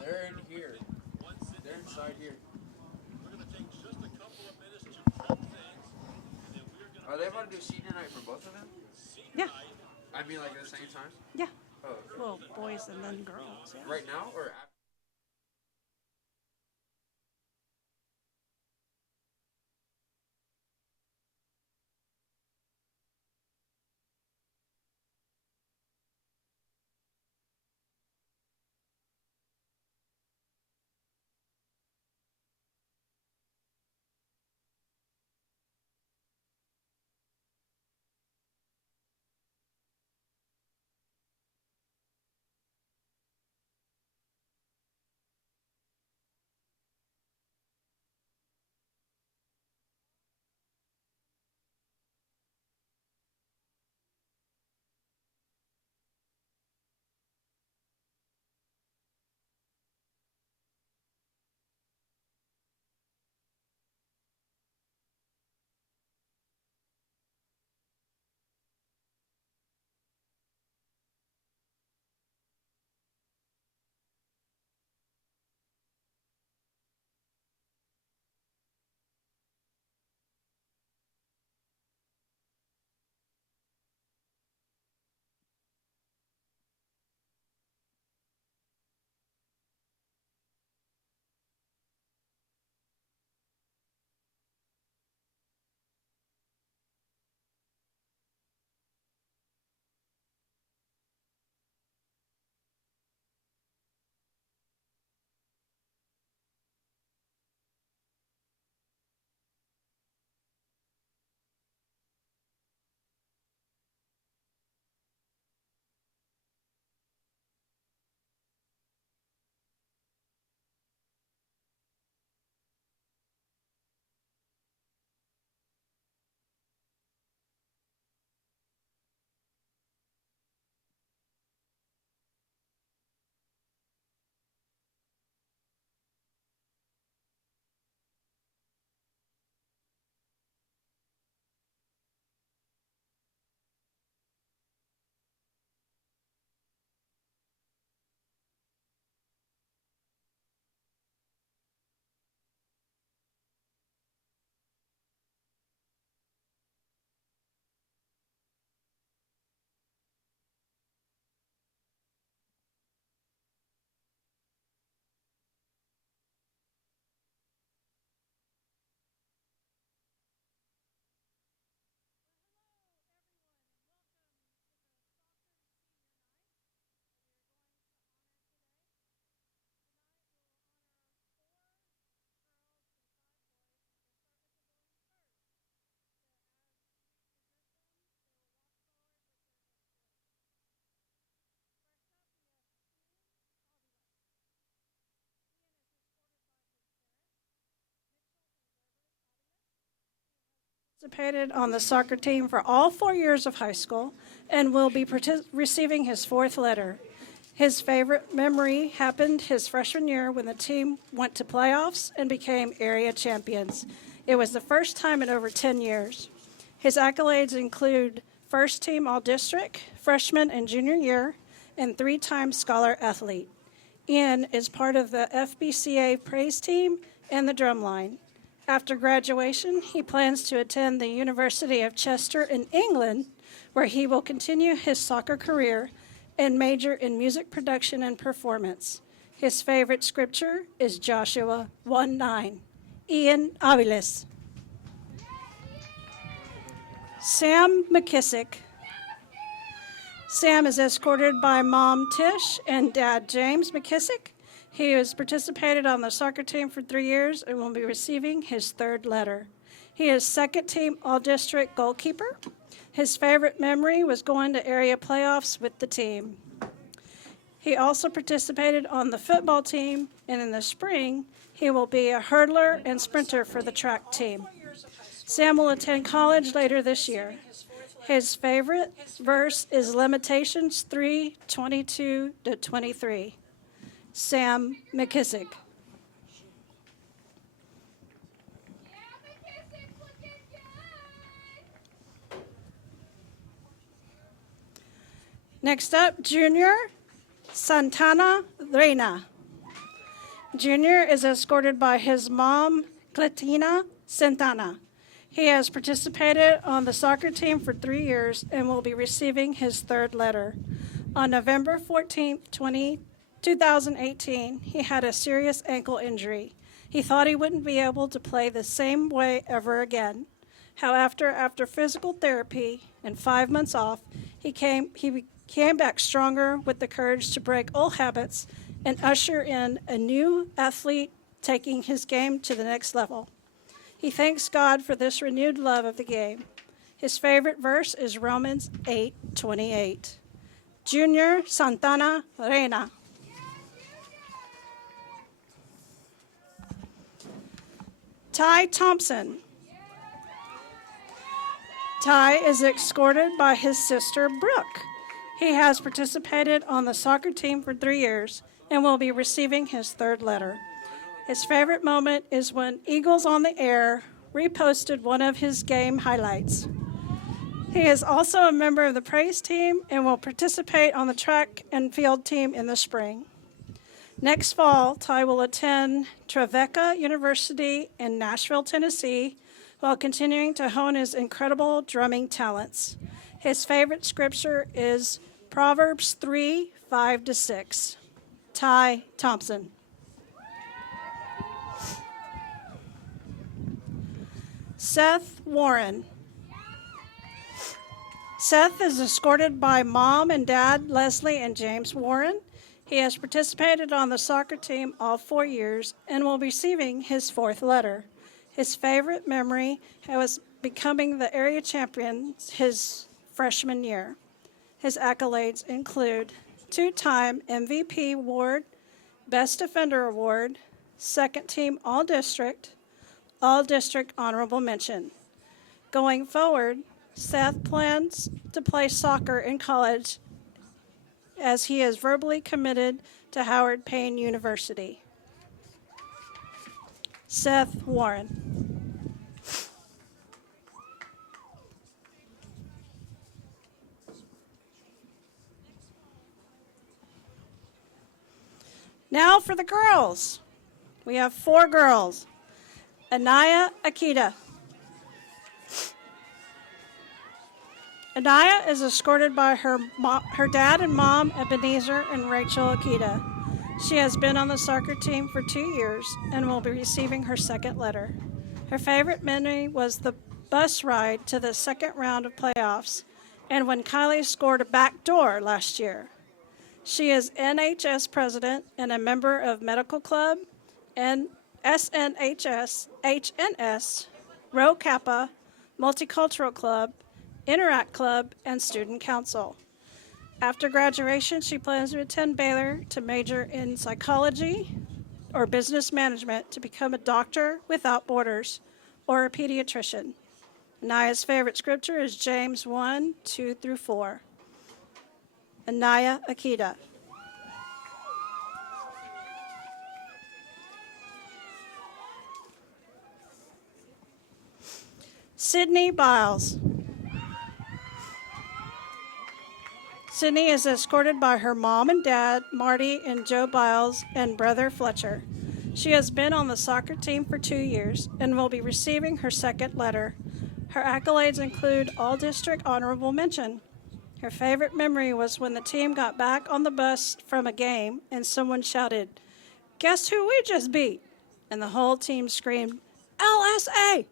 They're in here. They're inside here. Are they about to do senior night for both of them? Yeah. I mean, like at the same time? Yeah. Oh, okay. Well, boys and then girls. Yeah. Right now or after? Participated on the soccer team for all 4 years of high school and will be receiving his fourth letter. His favorite memory happened his freshman year when the team went to playoffs and became area champions. It was the first time in over 10 years. His accolades include first team All-District, freshman and junior year, and 3-time Scholar Athlete. Ian is part of the FBCA praise team and the drumline. After graduation, he plans to attend the University of Chester in England, where he will continue his soccer career and major in music production and performance. His favorite scripture is Joshua 1:9. Ian Aviles. Sam McKissick. Sam is escorted by Mom Tish and Dad James McKissick. He has participated on the soccer team for 3 years and will be receiving his third letter. He is second team All-District goalkeeper. His favorite memory was going to area playoffs with the team. He also participated on the football team, and in the spring, he will be a hurdler and sprinter for the track team. Sam will attend college later this year. His favorite verse is Lamentations 3:22-23. Sam McKissick. Next up, Junior Santana Reina. Junior is escorted by his mom, Cletina Santana. He has participated on the soccer team for 3 years and will be receiving his third letter. On November 14th, 2018, he had a serious ankle injury. He thought he wouldn't be able to play the same way ever again. However, after physical therapy and 5 months off, he came back stronger with the courage to break old habits and usher in a new athlete taking his game to the next level. He thanks God for this renewed love of the game. His favorite verse is Romans 8:28. Junior Santana Reina. Ty Thompson. Ty is escorted by his sister, Brooke. He has participated on the soccer team for 3 years and will be receiving his third letter. His favorite moment is when Eagles on the Air reposted one of his game highlights. He is also a member of the praise team and will participate on the track and field team in the spring. Next fall, Ty will attend Trevecca University in Nashville, Tennessee, while continuing to hone his incredible drumming talents. His favorite scripture is Proverbs 3:5-6. Ty Thompson. Seth Warren. Seth is escorted by Mom and Dad, Leslie and James Warren. He has participated on the soccer team all 4 years and will be receiving his fourth letter. His favorite memory was becoming the area champion his freshman year. His accolades include 2-time MVP award, Best Defender award, second team All-District, All-District honorable mention. Going forward, Seth plans to play soccer in college as he is verbally committed to Howard Payne University. Seth Warren. Now for the girls. We have 4 girls. Anaya Akita. Anaya is escorted by her dad and mom, Ebenezer and Rachel Akita. She has been on the soccer team for 2 years and will be receiving her second letter. Her favorite memory was the bus ride to the second round of playoffs and when Kylie scored a backdoor last year. She is NHS president and a member of Medical Club and SNHS, HNS, Rho Kappa, Multicultural Club, Interact Club, and Student Council. After graduation, she plans to attend Baylor to major in psychology or business management to become a doctor without borders or a pediatrician. Anaya's favorite scripture is James 1, 2 through 4. Anaya Akita. Sydney Biles. Sydney is escorted by her mom and dad, Marty and Joe Biles, and brother Fletcher. She has been on the soccer team for 2 years and will be receiving her second letter. Her accolades include All-District Honorable Mention. Her favorite memory was when the team got back on the bus from a game and someone shouted, "Guess who we just beat?" And the whole team screamed, "LSA!"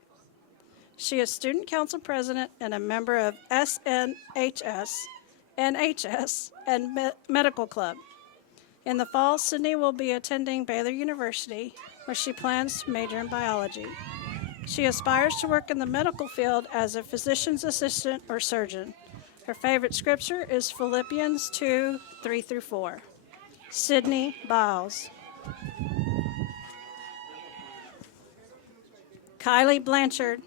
She is student council president and a member of SNHS, NHS, and Medical Club. In the fall, Sydney will be attending Baylor University, where she plans to major in biology. She aspires to work in the medical field as a physician's assistant or surgeon. Her favorite scripture is Philippians 2, 3 through 4. Sydney Biles. Kylie Blanchard.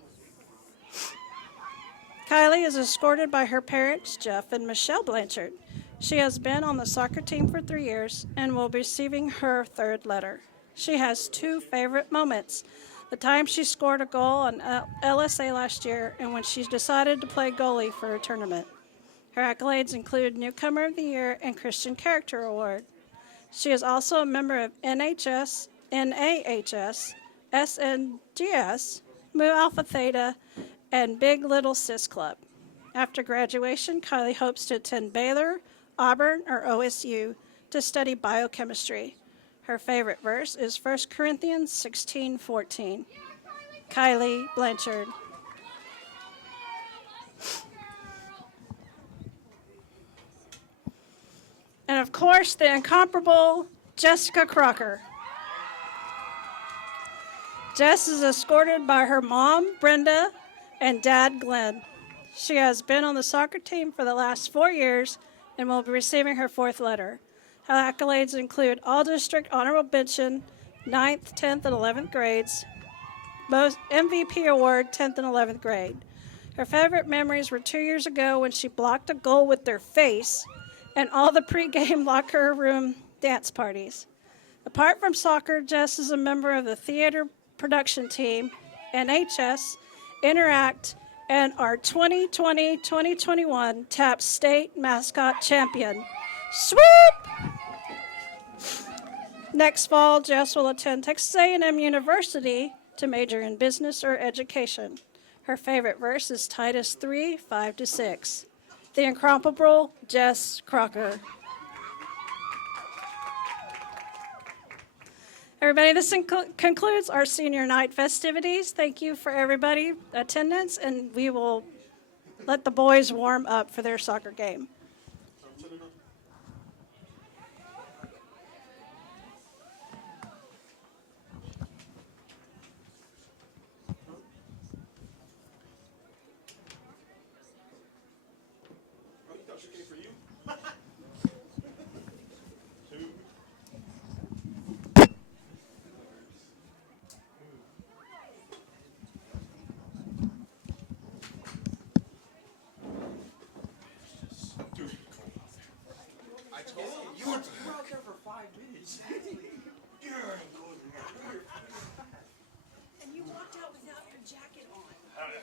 Kylie is escorted by her parents, Jeff and Michelle Blanchard. She has been on the soccer team for 3 years and will be receiving her third letter. She has 2 favorite moments: the time she scored a goal on LSA last year and when she decided to play goalie for a tournament. Her accolades include Newcomer of the Year and Christian Character Award. She is also a member of NHS, NAHS, SNGS, Mu Alpha Theta, and Big Little Sis Club. After graduation, Kylie hopes to attend Baylor, Auburn, or OSU to study biochemistry. Her favorite verse is 1 Corinthians 16:14. Kylie Blanchard. And of course, the incomparable Jessica Crocker. Jess is escorted by her mom, Brenda, and dad, Glenn. She has been on the soccer team for the last 4 years and will be receiving her 4th letter. Her accolades include All-District Honorable Mention, 9th, 10th, and 11th grades, most MVP Award, 10th and 11th grade. Her favorite memories were 2 years ago when she blocked a goal with her face and all the pregame locker room dance parties. Apart from soccer, Jess is a member of the theater production team, NHS, Interact, and our 2020-2021 TAP State Mascot Champion. Swoop! Next fall, Jess will attend Texas A&M University to major in business or education. Her favorite verse is Titus 3, 5-6. The incomparable Jess Crocker. Everybody, this concludes our senior night festivities. Thank you for everybody attendance, and we will let the boys warm up for their soccer game. You were out there for 5 minutes. And you walked out without your jacket on. I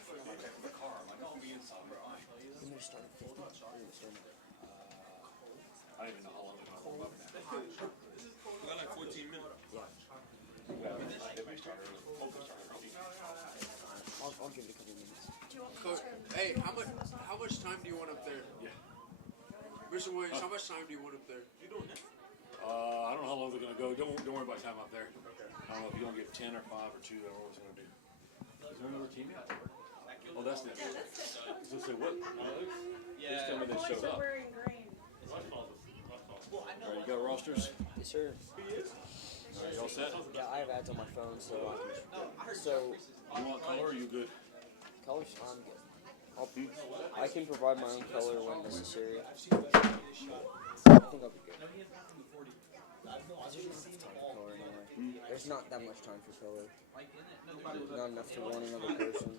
don't even know how long it's going to We got like 14 minutes. I'll give it a couple minutes. Coach, hey, how much time do you want up there? Yeah. Mr. Williams, how much time do you want up there? I don't know how long they're going to go. Don't worry about time out there. I don't know if you're going to get 10 or 5 or 2. I don't know what it's going to do. Is there another team yet? Oh, that's it. I was going to say, what? Just tell me they showed up. Wearing green. All right, you got rosters? Yes, sir. All right, you all set? Yeah, I have ads on my phone, so You want color or are you good? colors. I'm good. I can provide my own color when necessary. I think I'll be good. There's not enough time for color anyway. There's not that much time for color. Not enough to warn another person.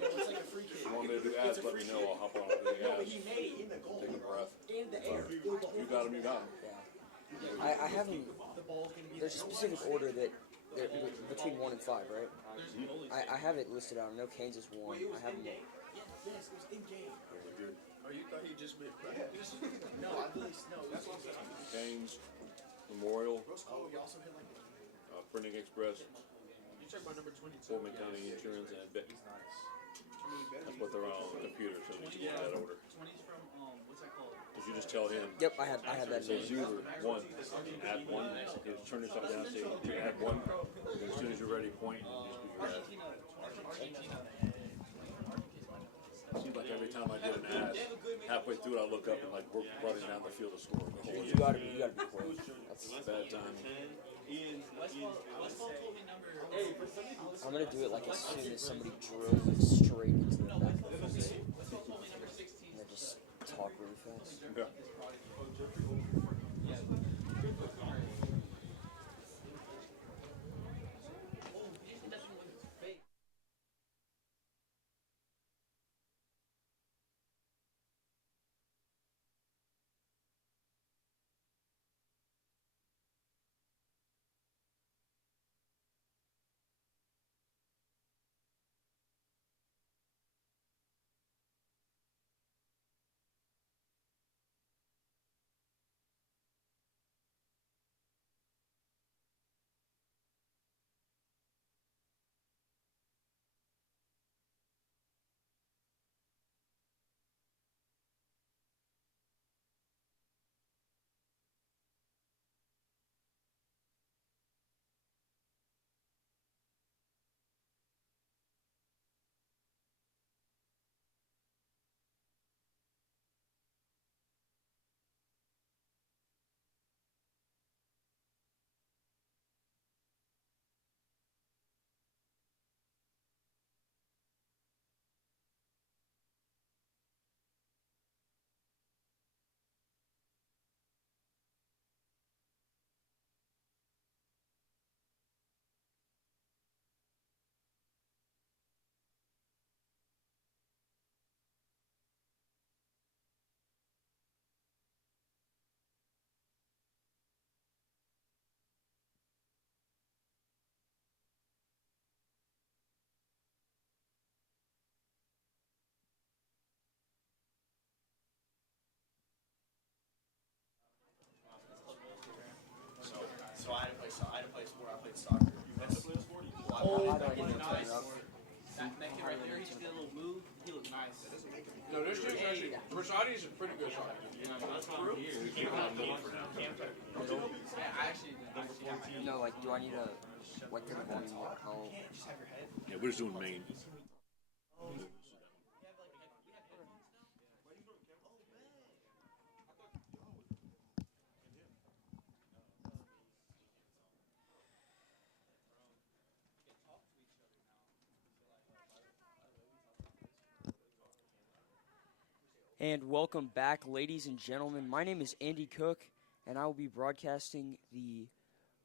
you want me to do ads, let me know. I'll hop on and do the ads. Take a breath. You got him, you got him. Yeah. I have them. There's a specific order that they're between 1 and 5, right? I have it listed out. I know Canes is 1. I have them. Oh, you thought he just meant practice? No, I believe no. Canes, Memorial, Printing Express, You check my number 22. Pullman County Insurance, and Becky. That's what they're on the computer, so you can that order. 20's from, what's that called? Because you just tell him, Yep, I have that. say user 1, add 1, just turn this up down, say add 1, and then as soon as you're ready, point, and just do your ad. Seems like every time I did an ad, halfway through it, I look up and like we're running down the field to score. You gotta be quick. That's Bad time. I'm gonna do it like as soon as somebody drove it straight into the back of the fence. And then just talk really fast. Yeah. So I had to play sport. I played soccer. How do I get turn it up? That kid right there, he just did a little move. He looked nice. No, this dude's actually, Frassati is a pretty good shot. That's why I'm here. Yeah, I actually No, like, do I need a what kind of volume? How? Yeah, we're just doing main. And welcome back, ladies and gentlemen. My name is Andy Cook, and I will be broadcasting the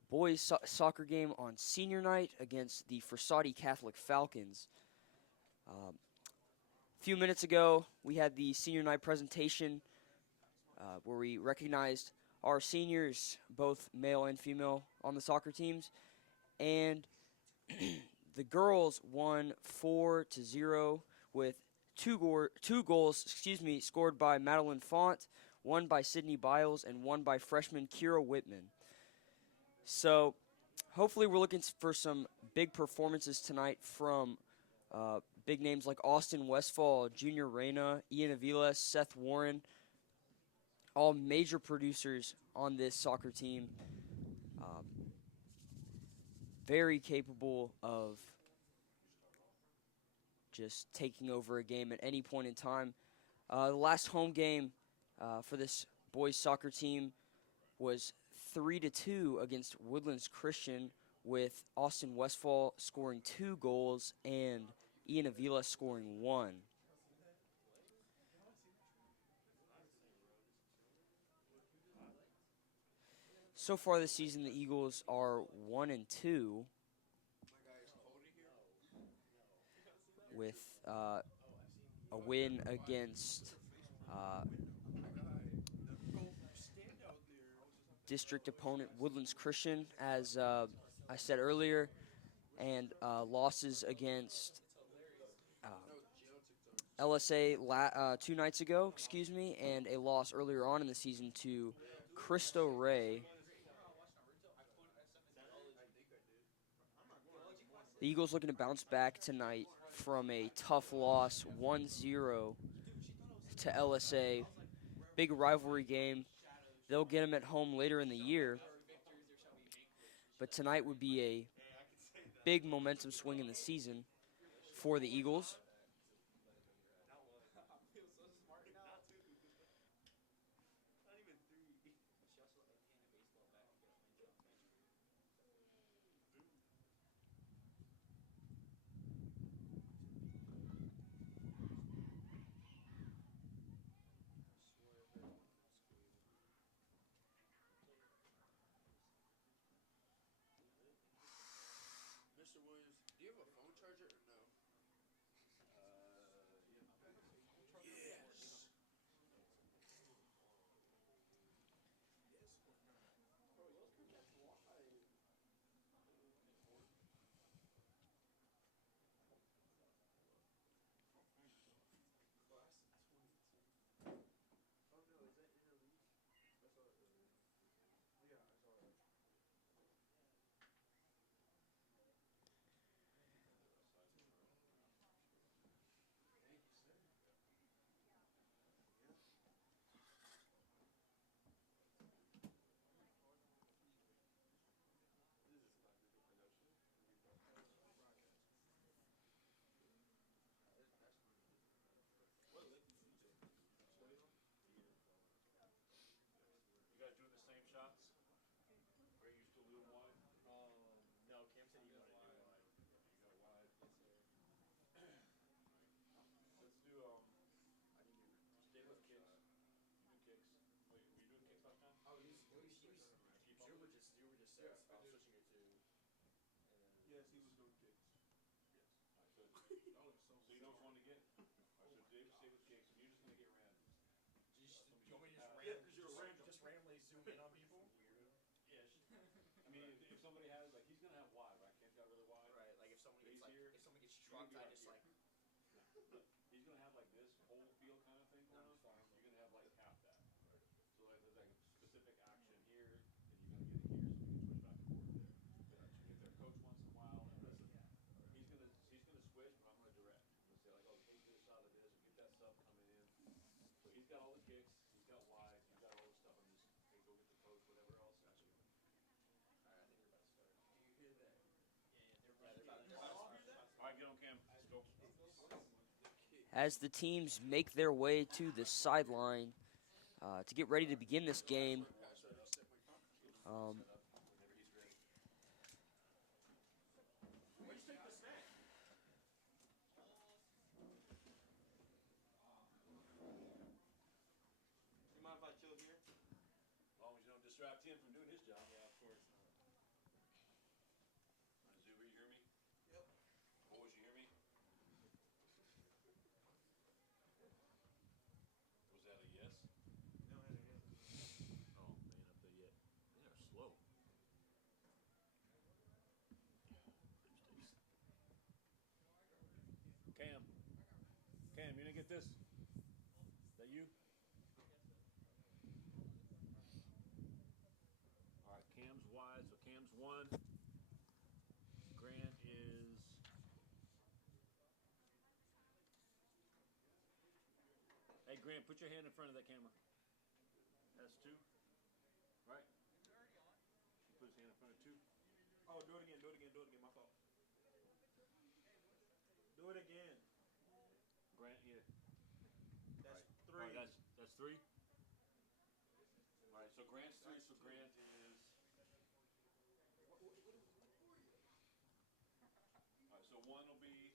boys soccer game on senior night against the Frassati Catholic Falcons. A few minutes ago, we had the senior night presentation where we recognized our seniors, both male and female, on the soccer teams. And the girls won 4-0 with two goals, scored by Madeline Font, one by Sydney Biles, and one by freshman Kira Whitman. So hopefully we're looking for some big performances tonight from big names like Austin Westfall, Junior Reyna, Ian Avila, Seth Warren, all major producers on this soccer team. Very capable of just taking over a game at any point in time. The last home game for this boys soccer team was 3-2 against Woodlands Christian, with Austin Westfall scoring 2 goals and Ian Avila scoring 1. So far this season, the Eagles are 1-2, with a win against district opponent Woodlands Christian, as I said earlier, and losses against LSA 2 nights ago, and a loss earlier on in the season to Cristo Rey. The Eagles looking to bounce back tonight from a tough loss, 1-0 to LSA. Big rivalry game. They'll get them at home later in the year. But tonight would be a big momentum swing in the season for the Eagles. Mr. Williams, do you have a phone charger or no? Yes. You guys doing the same shots? Or are you still doing wide? No, Cam said he wanted to do it. You got wide. Let's do stay with kicks. You do kicks. Wait, were you doing kicks last time? Oh, you were just said switching it to. Yes, he was doing kicks. Yes. All right, so you know what you want to get? All right, so Dave stay with kicks, and you're just gonna get randoms. Do you want me to Yeah, 'cause you're just randomly zoom in on people? Yes. I mean, if somebody has like he's gonna have wide, right? Cam's got really wide. Right, like if someone He's gets like here, if someone gets you're gonna trucked, be I just here. like He's gonna have like this whole field kind of thing going on. You're gonna have like half that. So like there's like a specific action here, and you're gonna get it here, so we can switch back and forth there. So you get their coach once in a while, and listen, he's gonna switch, but I'm gonna direct. I'm gonna say like, okay, get a shot of this, or get that sub coming in. So he's got all the kicks, he's got wide, he's got all the stuff. I'm just hey, go get the coach, whatever else. Gotcha. alright, I think we're about to start. Do you hear that? Yeah, they're about to start. All right, get on Cam. Let's go. As the teams make their way to the sideline to get ready to begin this game. You mind if I chill here? As long as you don't distract him from doing his job. Yeah, of course. Zuber, you hear me? Yep. Boys, you hear me? Was that a yes? No, I had a hit. Oh, man, up there yet. They are slow. Cam, you didn't get this? Is that you? All right, Cam's wide, so Cam's one. Grant is. Hey, Grant, put your hand in front of that camera. That's two. Right? Put his hand in front of two. Oh, do it again, my fault. Do it again. Grant, yeah. That's All right, three. that's three. All right, so Grant's three, so Grant is. All right, so one will be,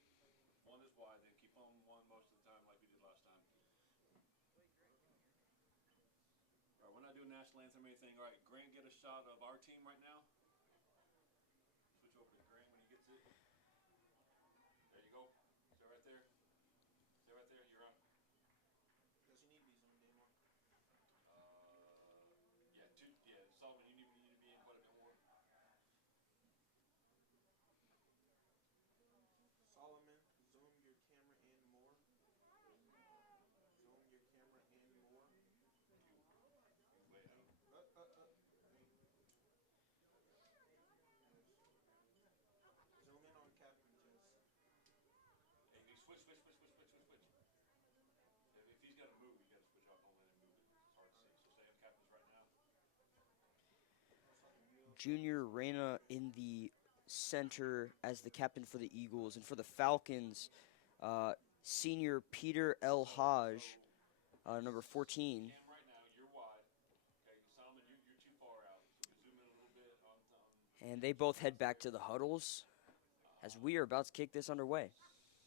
one is wide, then keep on one most of the time like we did last time. All right, we're not doing national anthem or anything. All right, Grant, get a shot of our team right now. Switch over to Grant when he gets it. There you go. Is that right there? Junior Reyna in the center as the captain for the Eagles. And for the Falcons, senior Peter El Haj, number 14. Cam, right now, you're wide. Okay, Solomon, you're too far out. So we zoom in a little bit on And they both head back to the huddles as we are about to kick this underway.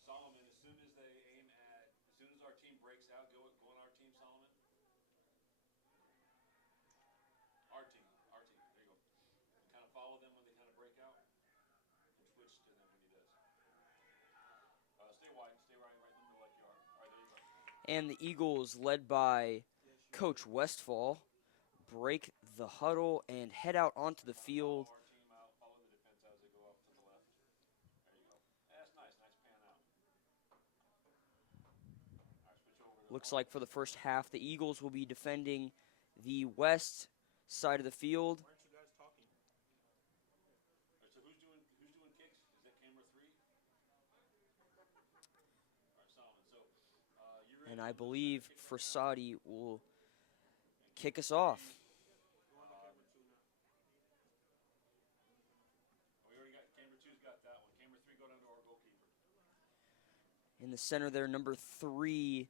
Solomon. As soon as they aim at, as soon as our team breaks out, go on our team, Solomon. Our team. There you go. Kind of follow them when they kind of break out, and switch to them when he does. Stay wide. Stay right in the middle like you are. All right, there you go. And the Eagles, led by Coach Westfall, break the huddle and head out onto the field. Our team out. Follow the defense as they go up to the left. There you go. That's nice. Nice pan out. All right, switch over to Looks like for the first half, the Eagles will be defending the west side of the field. Why aren't you guys talking? All right, so who's doing kicks? Is that camera 3? All right, Solomon. So you're in. And I believe Frassati will kick us off. Go on to camera 2 now. We already got camera 2's got that one. Camera 3 go down to our goalkeeper. In the center there, number 3,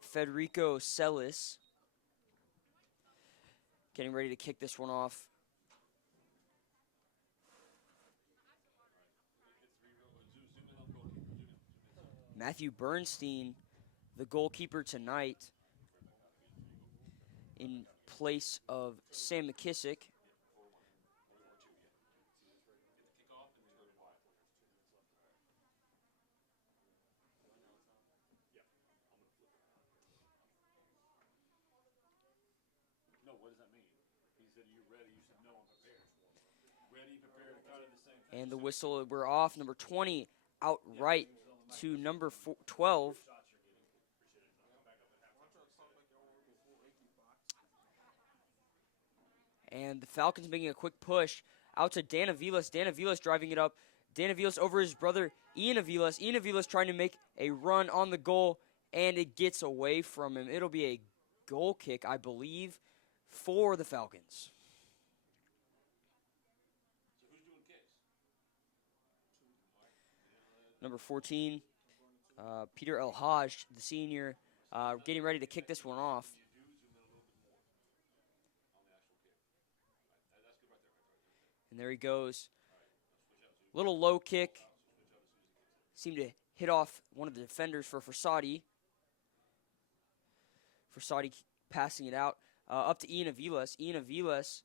Federico Celis. Getting ready to kick this one off. Zoom in on the goalkeeper. Zoom in. Matthew Bernstein, the goalkeeper tonight, in place of Sam McKissick. Get the kick off and then go to wide. No, what does that mean? He said, "Are you ready?" You said, "No, I'm prepared." Ready, prepared, and kind of the same thing. And the whistle, we're off. Number 20 out right to number 12. And the Falcons making a quick push out to Dan Avilas. Dan Avilas driving it up. Dan Avilas over his brother Ian Avilas. Ian Avilas trying to make a run on the goal, and it gets away from him. It'll be a goal kick, I believe, for the Falcons. So who's doing kicks? Number 14, Peter El Haj, the senior, getting ready to kick this one off. You do zoom in a little bit more on the actual kick. That's good right there. And there he goes. Little low kick. Seemed to hit off one of the defenders for Frassati. Frassati passing it out. Up to Ian Avilas. Ian Avilas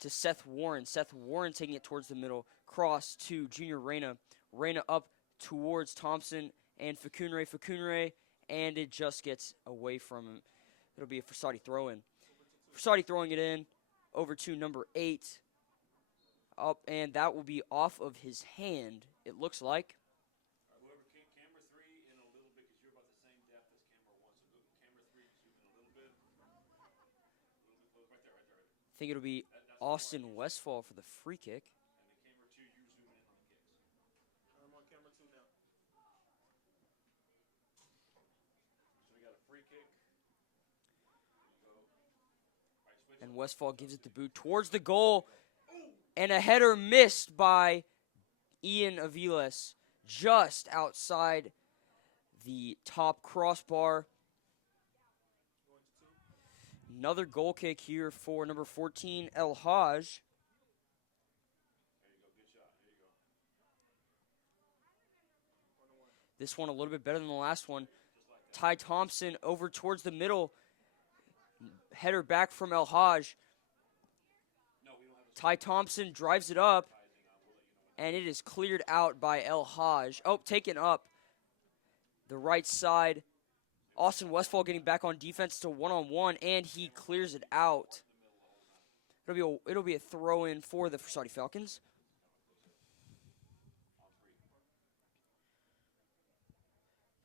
to Seth Warren. Seth Warren taking it towards the middle. Cross to Junior Reyna. Reyna up towards Thompson and Facunre. Facunre, and it just gets away from him. It'll be a Frassati throw-in. Frassati throwing it in over to number 8. Up, and that will be off of his hand, it looks like. Whoever camera 3 in a little bit because you're about the same depth as camera 1. So go camera 3, zoom in a little bit. Close. Right there. I think it'll be Austin Westfall for the free kick. And then camera 2, you're zooming in on the kicks. I'm on camera 2 now. So we got a free kick. There you go. All right, switch. And Westfall gives it the boot towards the goal. And a header missed by Ian Avilas just outside the top crossbar. Another goal kick here for number 14, El Haj. There you go. Good shot. There you go. This one a little bit better than the last one. Ty Thompson over towards the middle. Header back from El Haj. Ty Thompson drives it up, and it is cleared out by El Haj. Oh, taken up the right side. Austin Westfall getting back on defense to one-on-one, and he clears it out. It'll be a throw-in for the Frassati Falcons.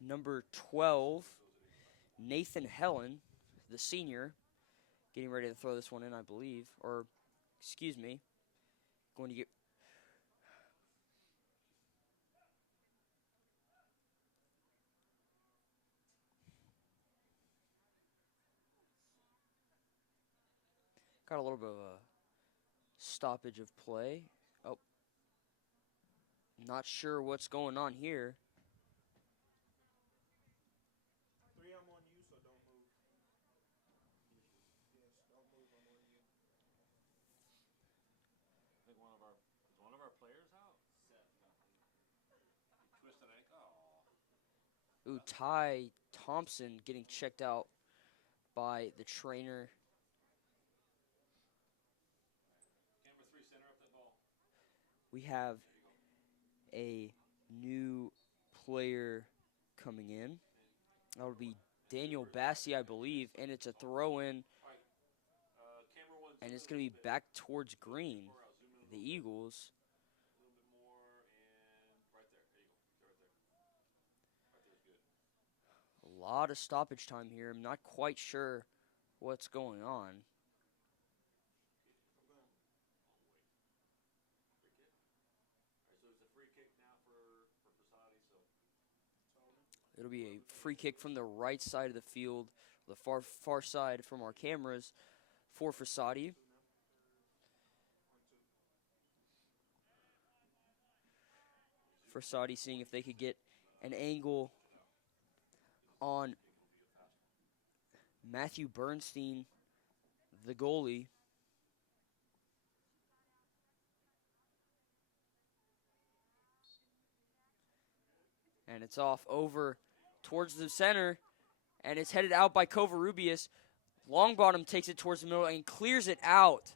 Number 12, Nathan Helen, the senior, getting ready to throw this one in, I believe. Or, excuse me, going to get... Got a little bit of a stoppage of play. Oh, not sure what's going on here. 3, I'm on you, so don't move. Yes, don't move. I'm on you. I think one of our players out. He twisted ankle. Oh. Ooh, Ty Thompson getting checked out by the trainer. Camera 3, center up that ball. We have a new player coming in. That would be Daniel Bassi, I believe, and it's a throw-in, Camera 1, and it's going to be back towards green, the Eagles. a little bit more, and right there. There you go. Right there. Right there's good. A lot of stoppage time here. I'm not quite sure what's going on. So it's a free kick now for Frassati. So It'll be a free kick from the right side of the field, the far side from our cameras for Frassati. Frassati seeing if they could get an angle on Matthew Bernstein, the goalie. And it's off over towards the center, and it's headed out by Covarrubias. Longbottom takes it towards the middle and clears it out.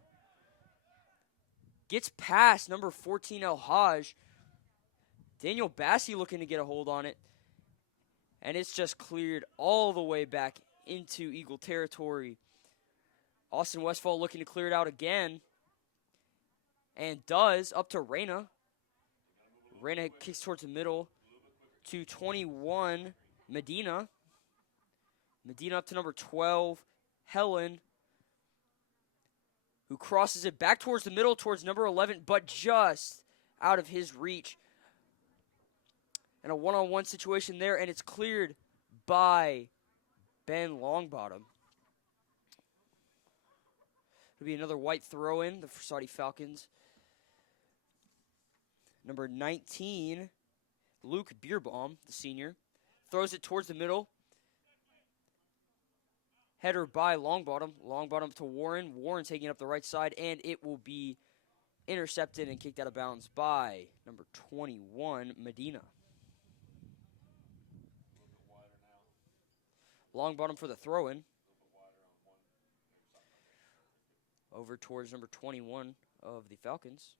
Gets past number 14, El Haj. Daniel Bassi looking to get a hold on it. And it's just cleared all the way back into Eagle territory. Austin Westfall looking to clear it out again. And does, up to Reyna. Reyna kicks towards the middle to 21, Medina. Medina up to number 12, Helen, who crosses it back towards the middle, towards number 11, but just out of his reach. And a one-on-one situation there, and it's cleared by Ben Longbottom. It'll be another white throw-in, the Frassati Falcons. Number 19, Luke Beerbaum, the senior, throws it towards the middle. Header by Longbottom. Longbottom to Warren. Warren taking up the right side, and it will be intercepted and kicked out of bounds by number 21, Medina. Longbottom for the throw-in. Over towards number 21 of the Falcons.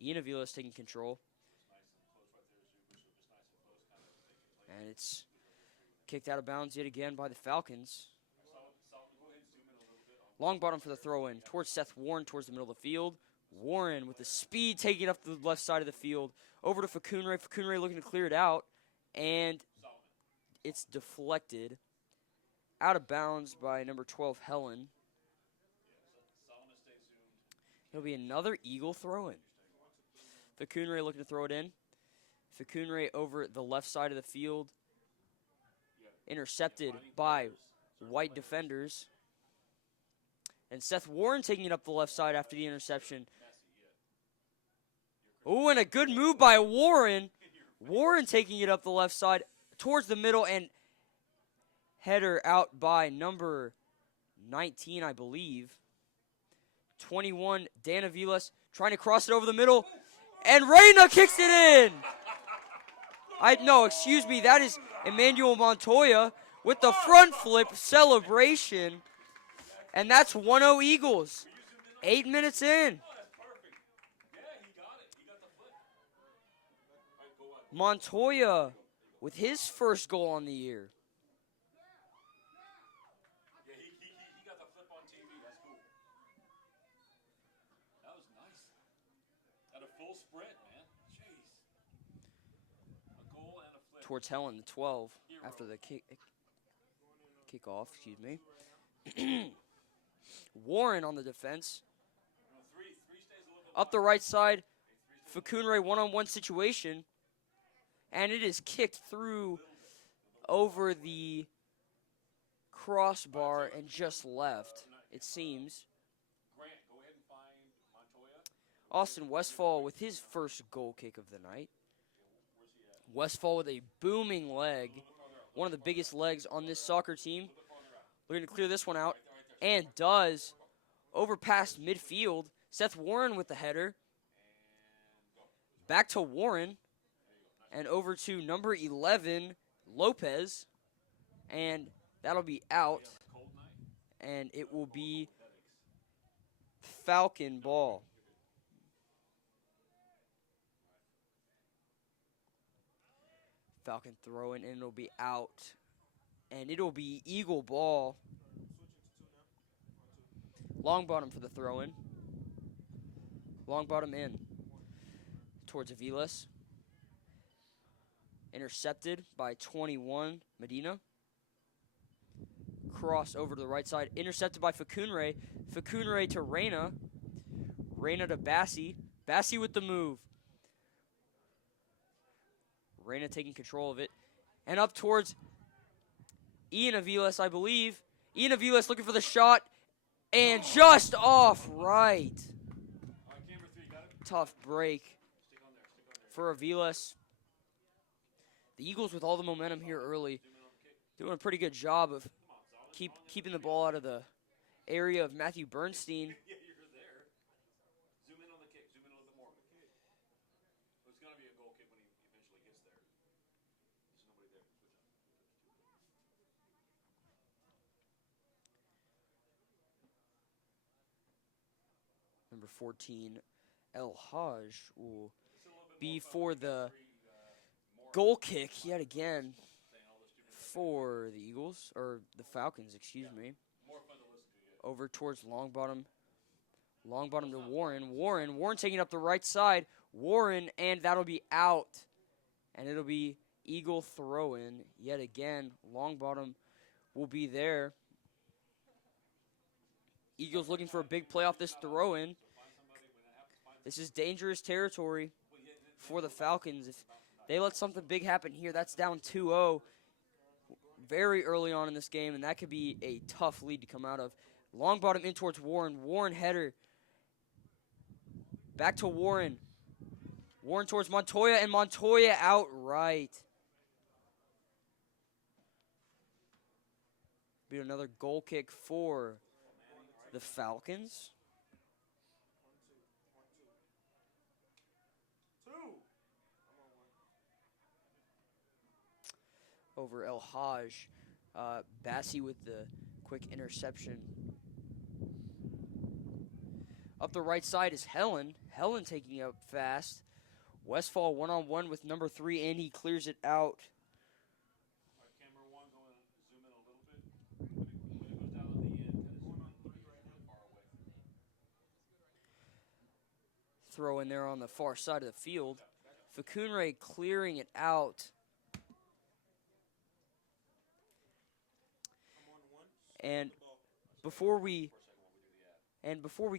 Ian Avila is taking control. And it's kicked out of bounds yet again by the Falcons. Longbottom for the throw-in towards Seth Warren, towards the middle of the field. Warren with the speed taking up the left side of the field. Over to Facunre. Facunre looking to clear it out. And it's deflected out of bounds by number 12, Helen. It'll be another Eagle throw-in. Facunre looking to throw it in. Facunre over the left side of the field. Intercepted by white defenders. And Seth Warren taking it up the left side after the interception. Oh, and a good move by Warren. Warren taking it up the left side towards the middle, and header out by number 19, I believe. 21, Dan Aviles trying to cross it over the middle. And Reyna kicks it in. Excuse me, that is Emmanuel Montoya with the front flip celebration. And that's 1-0 Eagles. 8 minutes in. Montoya with his first goal on the year. Yeah, he got the flip on TV. That's cool. That was nice. At a full sprint, man. Jeez. A goal and a flip. Towards Helen, the 12, after the kickoff, excuse me. Warren on the defense. Three stays a little bit Up the right side, Facunre one-on-one situation. And it is kicked through over the crossbar and just left, it seems. Austin Westfall with his first goal kick of the night. Westfall with a booming leg, one of the biggest legs on this soccer team. We're going to clear this one out, and does, over past midfield. Seth Warren with the header. Back to Warren, and over to number 11, Lopez, and that'll be out, and it will be Falcon ball. Falcon throwing, and it'll be out, and it'll be Eagle ball. Long bottom for the throw-in. Long bottom in towards Aviles. Intercepted by 21, Medina. Cross over to the right side. Intercepted by Facunre. Facunre to Reyna. Reyna to Bassi. Bassi with the move. Reyna taking control of it. And up towards Ian Aviles, I believe. Ian Aviles looking for the shot. And just off right. Tough break for Aviles. The Eagles with all the momentum here early. Doing a pretty good job of keeping the ball out of the area of Matthew Bernstein. Yeah, you're there. Zoom in on the kick. Zoom in a little bit more. It's going to be a goal kick when he eventually gets there. There's nobody there. Number 14, El Haj will be for the goal kick yet again for the Eagles, or the Falcons, excuse me. Over towards long bottom. Long bottom to Warren. Warren taking up the right side. Warren, and that'll be out. And it'll be Eagle throw-in yet again. Long bottom will be there. Eagles looking for a big play off this throw-in. This is dangerous territory for the Falcons. If they let something big happen here, that's down 2-0 very early on in this game, and that could be a tough lead to come out of. Long bottom in towards Warren. Warren header. Back to Warren. Warren towards Montoya, and Montoya outright. Be another goal kick for the Falcons. Over El Haj. Bassi with the quick interception. Up the right side is Helen. Helen taking it up fast. Westfall one-on-one with number 3, and he clears it out. Camera one, go and zoom in a little bit. When it goes down at the end, kind of zoom in far away. Throw in there on the far side of the field. Facunre clearing it out. And before we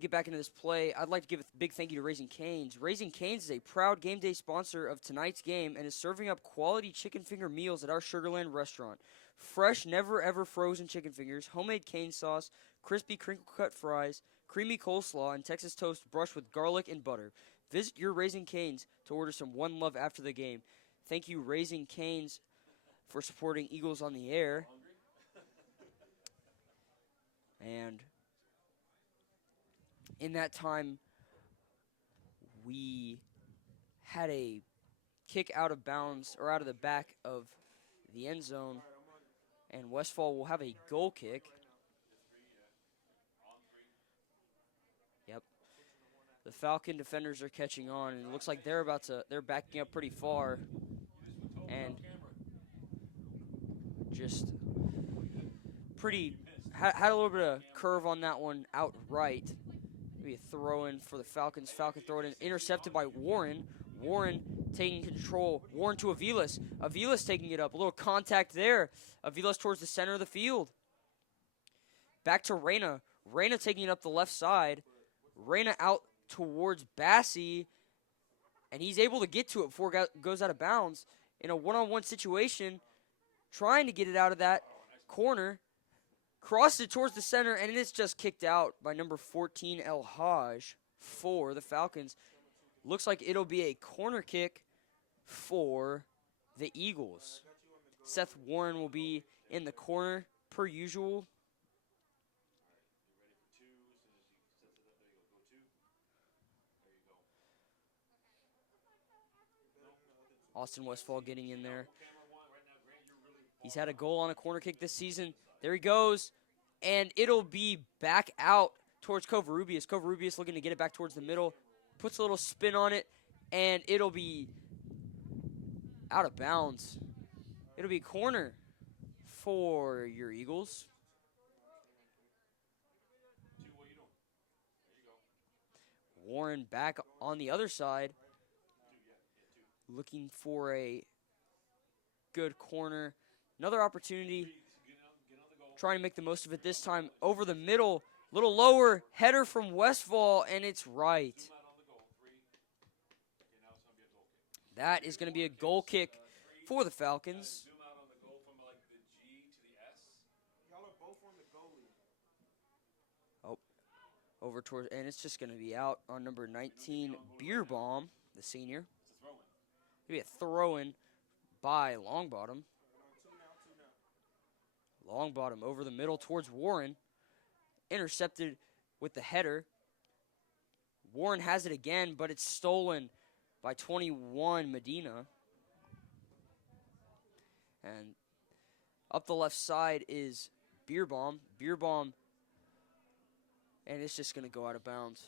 get back into this play, I'd like to give a big thank you to Raising Cane's. Raising Cane's is a proud game day sponsor of tonight's game and is serving up quality chicken finger meals at our Sugarland restaurant. Fresh, never ever frozen chicken fingers, homemade cane sauce, crispy crinkle cut fries, creamy coleslaw, and Texas toast brushed with garlic and butter. Visit your Raising Cane's to order some One Love after the game. Thank you, Raising Cane's, for supporting Eagles on the Air. And in that time, we had a kick out of bounds, or out of the back of the end zone, and Westfall will have a goal kick. Yep. The Falcon defenders are catching on, and it looks like they're backing up pretty far, and just had a little bit of curve on that one outright. Maybe a throw-in for the Falcons. Falcon throw it in. Intercepted by Warren. Warren taking control. Warren to Aviles. Aviles taking it up. A little contact there. Aviles towards the center of the field. Back to Reyna. Reyna taking it up the left side. Reyna out towards Bassi. And he's able to get to it before it goes out of bounds. In a one-on-one situation, trying to get it out of that corner. Crossed it towards the center, and it's just kicked out by number 14, El Haj. for the Falcons. Looks like it'll be a corner kick for the Eagles. Seth Warren will be in the corner per usual. Austin Westfall getting in there. He's had a goal on a corner kick this season. There he goes. And it'll be back out towards Covarrubias. Covarrubias looking to get it back towards the middle. Puts a little spin on it. And it'll be out of bounds. It'll be a corner for your Eagles. Warren back on the other side. Looking for a good corner. Another opportunity. Trying to make the most of it this time. Over the middle. Little lower. Header from Westfall. And it's right. That is going to be a goal kick for the Falcons. Oh, over towards, and it's just going to be out on number 19, Beerbaum, the senior. Maybe a throw-in by Longbottom. Longbottom over the middle towards Warren. Intercepted with the header. Warren has it again, but it's stolen by 21, Medina. And up the left side is Beerbaum. Beerbaum, and it's just going to go out of bounds.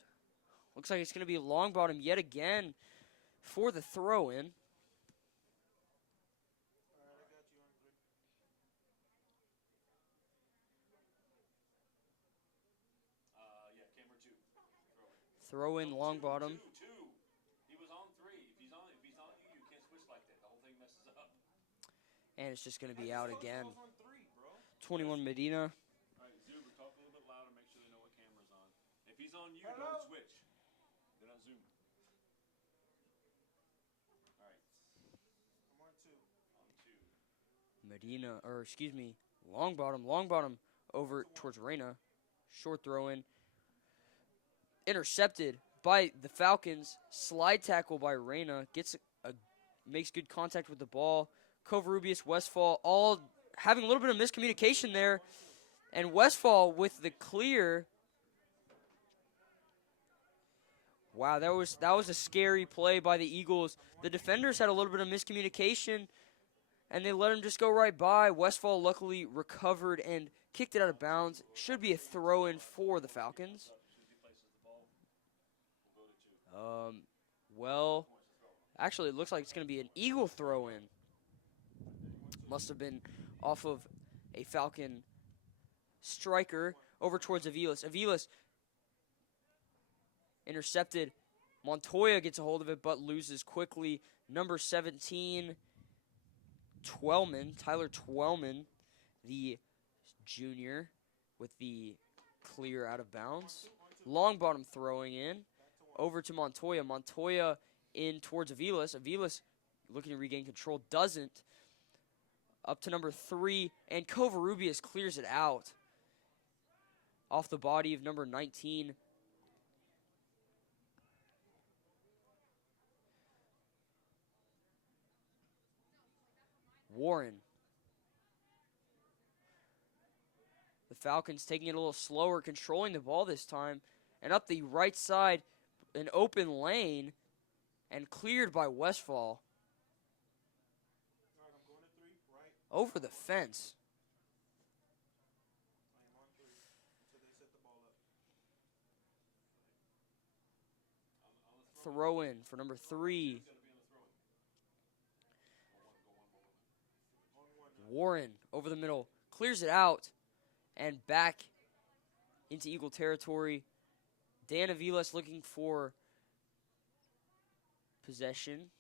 Looks like it's going to be Longbottom yet again for the throw-in. Throw in Longbottom. He was on 3. If he's on you, you can't switch like that. The whole thing messes up. And it's just going to be out again. 21 Medina. All right, Zoomers, talk a little bit louder. Make sure they know what camera's on. If he's on you, don't switch. They're not zooming. All right. I'm on 2. Medina, or excuse me, Longbottom. Longbottom over towards Reyna. Short throw in. Intercepted by the Falcons. Slide tackle by Reyna. Makes good contact with the ball. Covarrubias, Westfall, all having a little bit of miscommunication there. And Westfall with the clear. Wow, that was a scary play by the Eagles. The defenders had a little bit of miscommunication, and they let him just go right by. Westfall luckily recovered and kicked it out of bounds. Should be a throw-in for the Falcons. Well, actually, it looks like it's going to be an Eagle throw-in. Must have been off of a Falcon striker over towards Aviles. Aviles intercepted. Montoya gets a hold of it, but loses quickly. Number 17, Tyler Twellman, the junior, with the clear out of bounds. Longbottom throwing in. Over to Montoya. Montoya in towards Aviles. Aviles looking to regain control. Doesn't. Up to number 3. And Covarrubias clears it out. Off the body of number 19. Warren. The Falcons taking it a little slower, controlling the ball this time. And up the right side, an open lane, and cleared by Westfall. All right, I'm going to 3, right? Over the fence. I am on 3 until they set the ball up. Throw in for number 3. Warren over the middle. Clears it out. And back into Eagle territory. Dan Aviles looking for possession.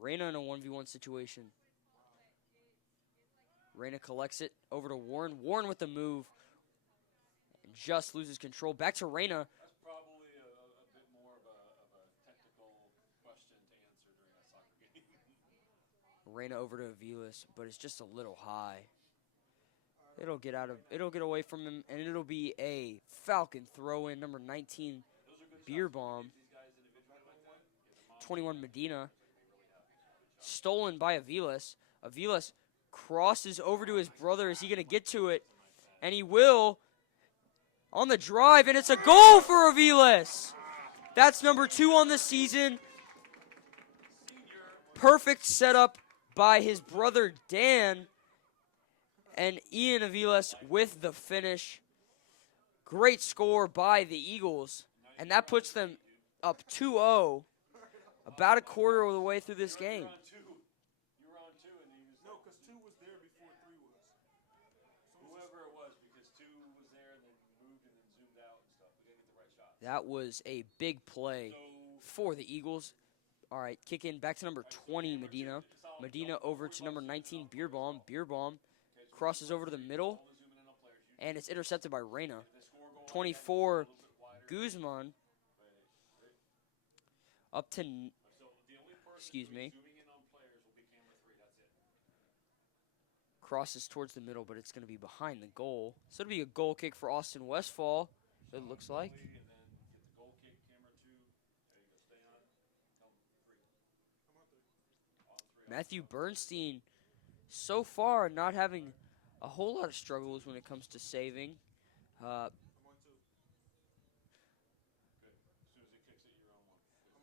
Reyna in a 1v1 situation. Reyna collects it over to Warren. Warren with the move. And just loses control. Back to Reyna. That's probably a bit more of a technical question to answer during that soccer game. Reyna over to Aviles, but it's just a little high. It'll get away from him, and it'll be a Falcon throw in, number 19, Beer Bomb. 21, Medina. Stolen by Aviles. Aviles crosses over to his brother. Is he going to get to it? And he will on the drive, and it's a goal for Aviles. That's number 2 on the season. Perfect setup by his brother Dan, and Ian Aviles with the finish. Great score by the Eagles, and that puts them up 2-0 about a quarter of the way through this game. You were on 2, and he was. No, because 2 was there before 3 was. Whoever it was, because 2 was there, then moved and then zoomed out and stuff. We got to get the right shot. That was a big play for the Eagles. All right, kick in back to number 20, Medina. Medina over to number 19, Beer Bomb. Beer Bomb crosses over to the middle, and it's intercepted by Reyna. 24, Guzman. Up to, excuse me. Crosses towards the middle, but it's going to be behind the goal. So it'll be a goal kick for Austin Westfall, it looks like. Matthew Bernstein, so far, not having a whole lot of struggles when it comes to saving.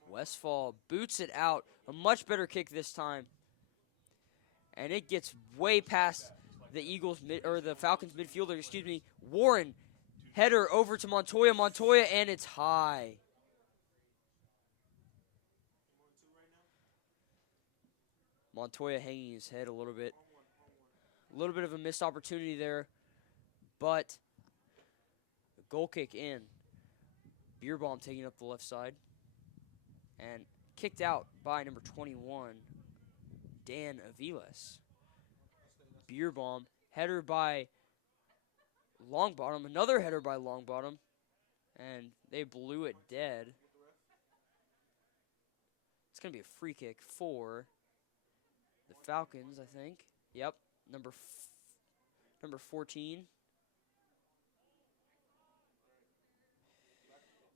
Westfall boots it out. A much better kick this time. And it gets way past the the Falcons midfielder, excuse me. Warren, header over to Montoya. Montoya, and it's high. Montoya hanging his head a little bit. A little bit of a missed opportunity there, but the goal kick in. Beer Bomb taking up the left side. And kicked out by number 21, Dan Aviles. Beer Bomb, header by Longbottom, another header by Longbottom, and they blew it dead. It's going to be a free kick for the Falcons, I think. Yep, number 14.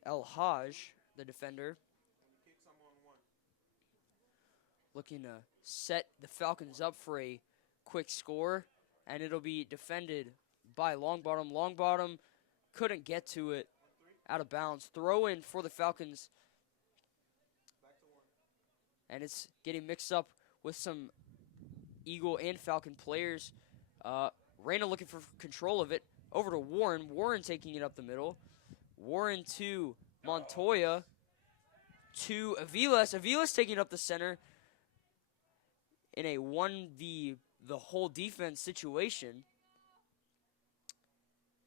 El Haj, the defender. Looking to set the Falcons up for a quick score, and it'll be defended by Longbottom. Longbottom couldn't get to it, out of bounds. Throw in for the Falcons, and it's getting mixed up with some Eagle and Falcon players. Reyna looking for control of it. Over to Warren. Warren taking it up the middle. Warren to Montoya. To Aviles. Aviles taking it up the center in a 1v the whole defense situation.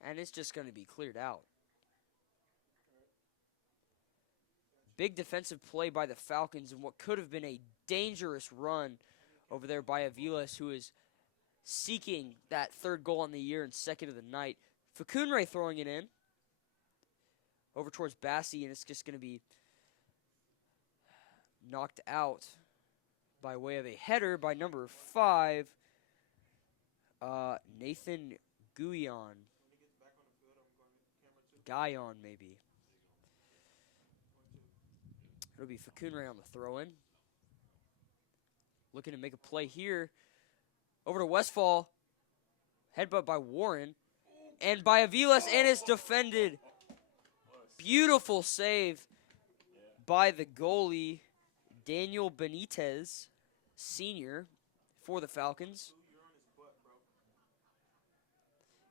And it's just going to be cleared out. Big defensive play by the Falcons in what could have been a dangerous run over there by Aviles, who is seeking that 3rd goal on the year and 2nd of the night. Facunre throwing it in. Over towards Bassi, and it's just going to be knocked out by way of a header by number 5, Nathan Guyon. Guyon, maybe. It'll be Facunre on the throw-in. Looking to make a play here. Over to Westfall. Headbutt by Warren. And by Aviles, and it's defended. Beautiful save by the goalie, Daniel Benitez, senior, for the Falcons.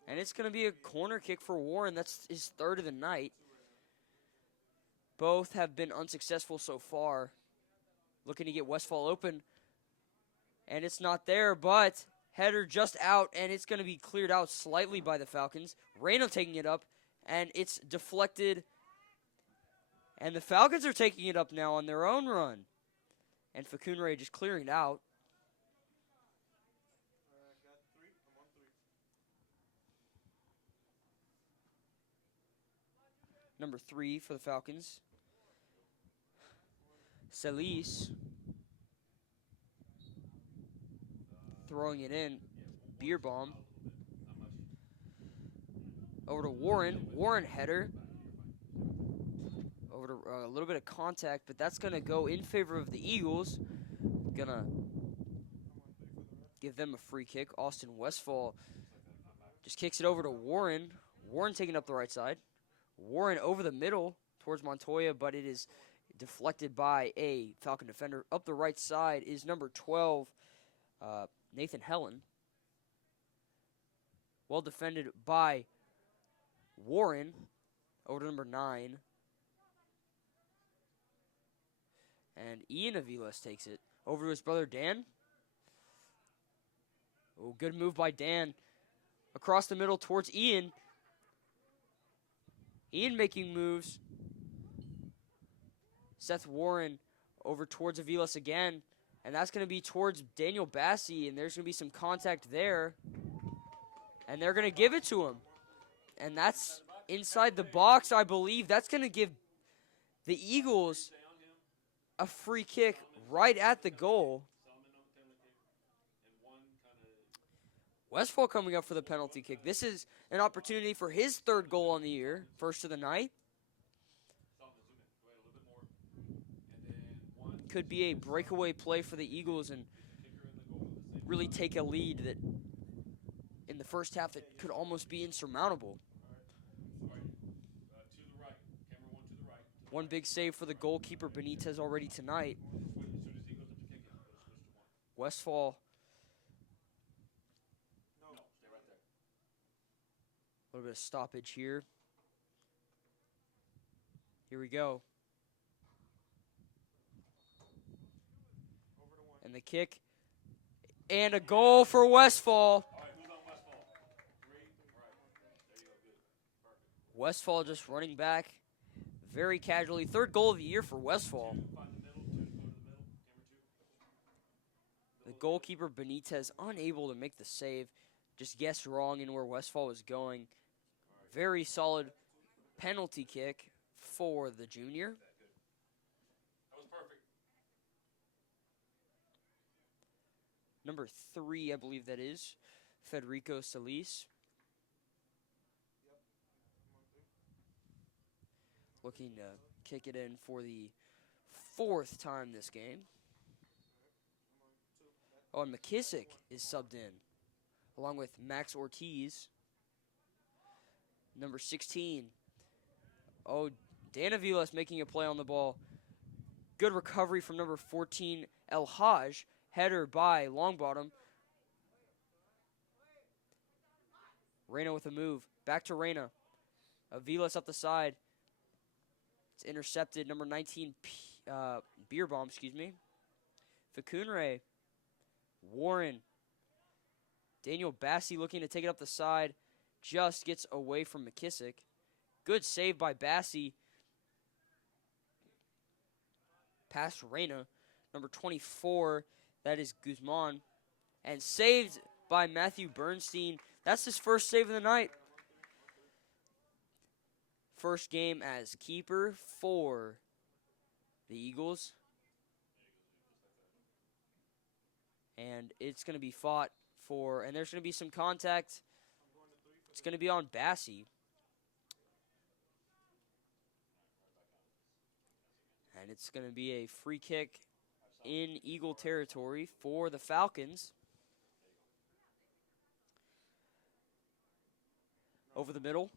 And it's going to be a corner kick for Warren. That's his 3rd of the night. Both have been unsuccessful so far. Looking to get Westfall open. And it's not there, but header just out, and it's going to be cleared out slightly by the Falcons. Reyna taking it up, and it's deflected. And the Falcons are taking it up now on their own run. And Facunre just clearing it out. Number 3 for the Falcons. Celis throwing it in. Beer Bomb. Over to Warren. Warren header. Over to a little bit of contact, but that's going to go in favor of the Eagles. Going to give them a free kick. Austin Westfall just kicks it over to Warren. Warren taking up the right side. Warren over the middle towards Montoya, but it is deflected by a Falcon defender. Up the right side is number 12, Nathan Helen. Well defended by Warren. Over to number 9. And Ian Aviles takes it. Over to his brother Dan. Oh, good move by Dan. Across the middle towards Ian. Ian making moves. Seth Warren over towards Aviles again. And that's going to be towards Daniel Bassi. And there's going to be some contact there. And they're going to give it to him. And that's inside the box, I believe. That's going to give the Eagles a free kick right at the goal. Westfall coming up for the penalty kick. This is an opportunity for his 3rd goal on the year. First of the night. Could be a breakaway play for the Eagles and really take a lead that in the first half that could almost be insurmountable. One big save for the goalkeeper Benitez already tonight. Westfall. A little bit of stoppage here. Here we go. And the kick. And a goal for Westfall. Westfall just running back very casually. 3rd goal of the year for Westfall. The goalkeeper Benitez unable to make the save. Just guessed wrong in where Westfall was going. Very solid penalty kick for the junior. Number 3, I believe that is, Federico Solis. Looking to kick it in for the 4th time this game. Oh, and McKissick is subbed in, along with Max Ortiz. Number 16. Oh, Dan Aviles making a play on the ball. Good recovery from number 14, El Haj. Header by Longbottom. Reyna with a move. Back to Reyna. Aviles up the side. It's intercepted. Number 19, Beerbaum, Facunre. Warren. Daniel Bassi looking to take it up the side. Just gets away from McKissick. Good save by Bassi. Past Reyna. Number 24, that is Guzman. And saved by Matthew Bernstein. That's his first save of the night. First game as keeper for the Eagles. And it's going to be fought for, and there's going to be some contact. It's going to be on Bassi. And it's going to be a free kick in Eagle territory for the Falcons. Over the middle.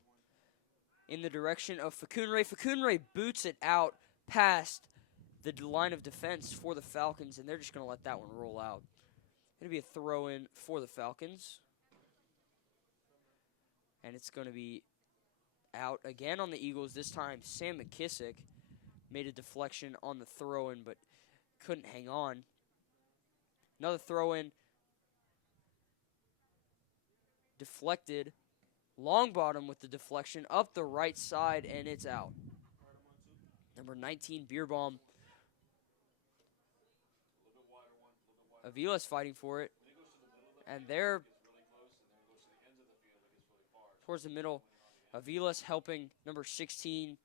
In the direction of Facunre. Facunre boots it out past the line of defense for the Falcons, and they're just going to let that one roll out. Going to be a throw-in for the Falcons. And it's going to be out again on the Eagles. This time, Sam McKissick made a deflection on the throw-in, but couldn't hang on. Another throw-in. Deflected. Longbottom with the deflection up the right side, and it's out. Number 19, Beerbaum. Avila's fighting for it. And they're towards the middle. Avila's helping number 16,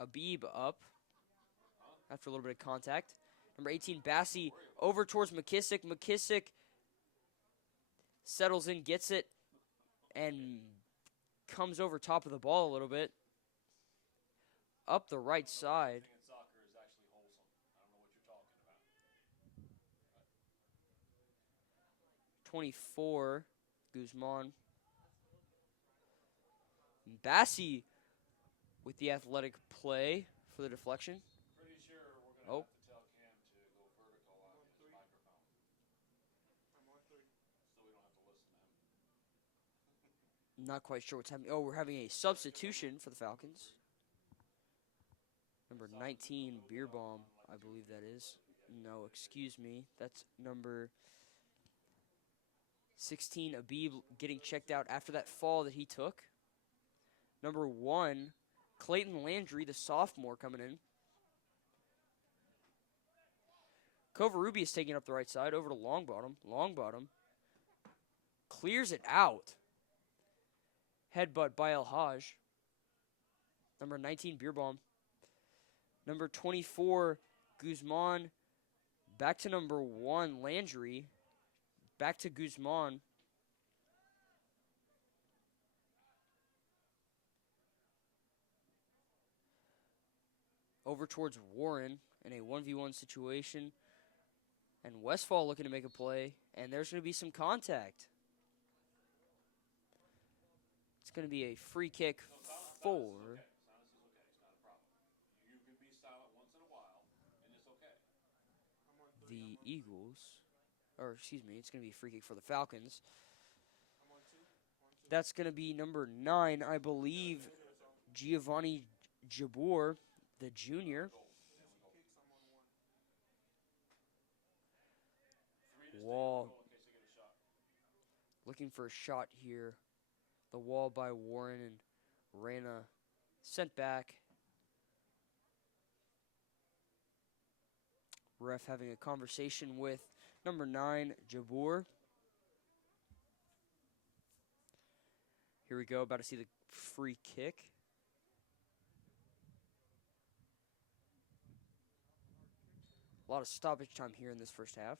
Abib, up after a little bit of contact. Number 18, Bassi, over towards McKissick. McKissick settles in, gets it, and comes over top of the ball a little bit. Up the right side. In soccer is actually wholesome. I don't know what you're talking about. 24, Guzman. Bassi with the athletic play for the deflection. Pretty sure we're going to Oh. have to tell Cam to go vertical on his microphone. I'm on 3. So we don't have to listen to him. Not quite sure what's happening. Oh, we're having a substitution for the Falcons. Number 19, Beer Bomb, I believe that is. No, excuse me. That's number 16, Abib, getting checked out after that fall that he took. Number 1, Clayton Landry, the sophomore, coming in. Covarrubi is taking up the right side over to Longbottom. Longbottom clears it out. Headbutt by El Haj. Number 19, Beer Bomb. Number 24, Guzman. Back to number 1, Landry. Back to Guzman. Over towards Warren in a 1v1 situation. And Westfall looking to make a play. And there's going to be some contact. It's going to be a free kick for Silence is okay. It's not a problem. You can be silent once in a while, and it's okay. the Eagles. Or, excuse me, it's going to be a free kick for the Falcons. I'm on 2. That's going to be number 9, I believe, Giovanni Jabor, the junior. Wall. Looking for a shot here. The wall by Warren and Reyna sent back. Ref having a conversation with number 9, Jabor. Here we go, about to see the free kick. A lot of stoppage time here in this first half.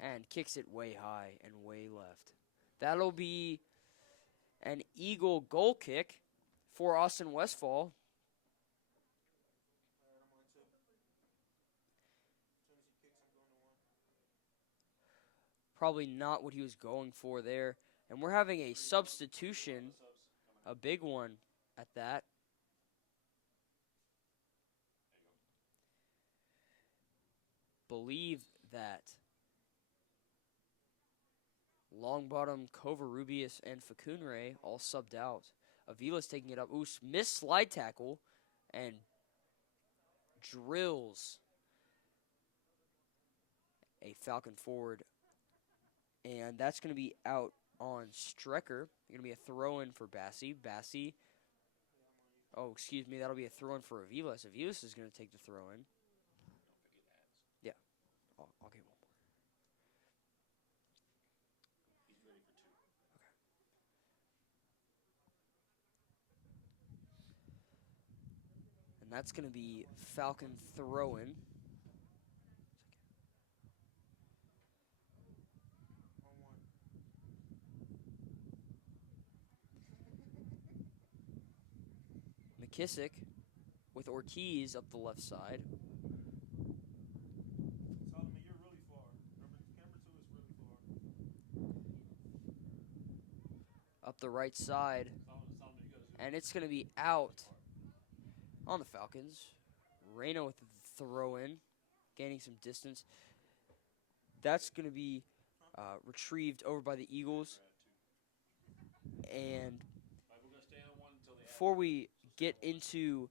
And kicks it way high and way left. That'll be an Eagle goal kick for Austin Westfall. Probably not what he was going for there. And we're having a substitution, a big one at that. Believe that Longbottom, Covarrubias, and Facunre all subbed out. Avila's taking it up. Ooh, missed slide tackle and drills a Falcon forward. And that's going to be out on Strecker. Going to be a throw-in for Bassi. Bassi. Oh, excuse me. That'll be a throw-in for Avilas. Avilas is going to take the throw-in. Yeah. I'll get one more. And that's going to be Falcon throw-in. McKissick with Ortiz up the left side. Solomon, you're really far. Camera 2 is really far. Up the right side. And it's going to be out on the Falcons. Reyna with the throw-in, gaining some distance. That's going to be retrieved over by the Eagles. And before we get into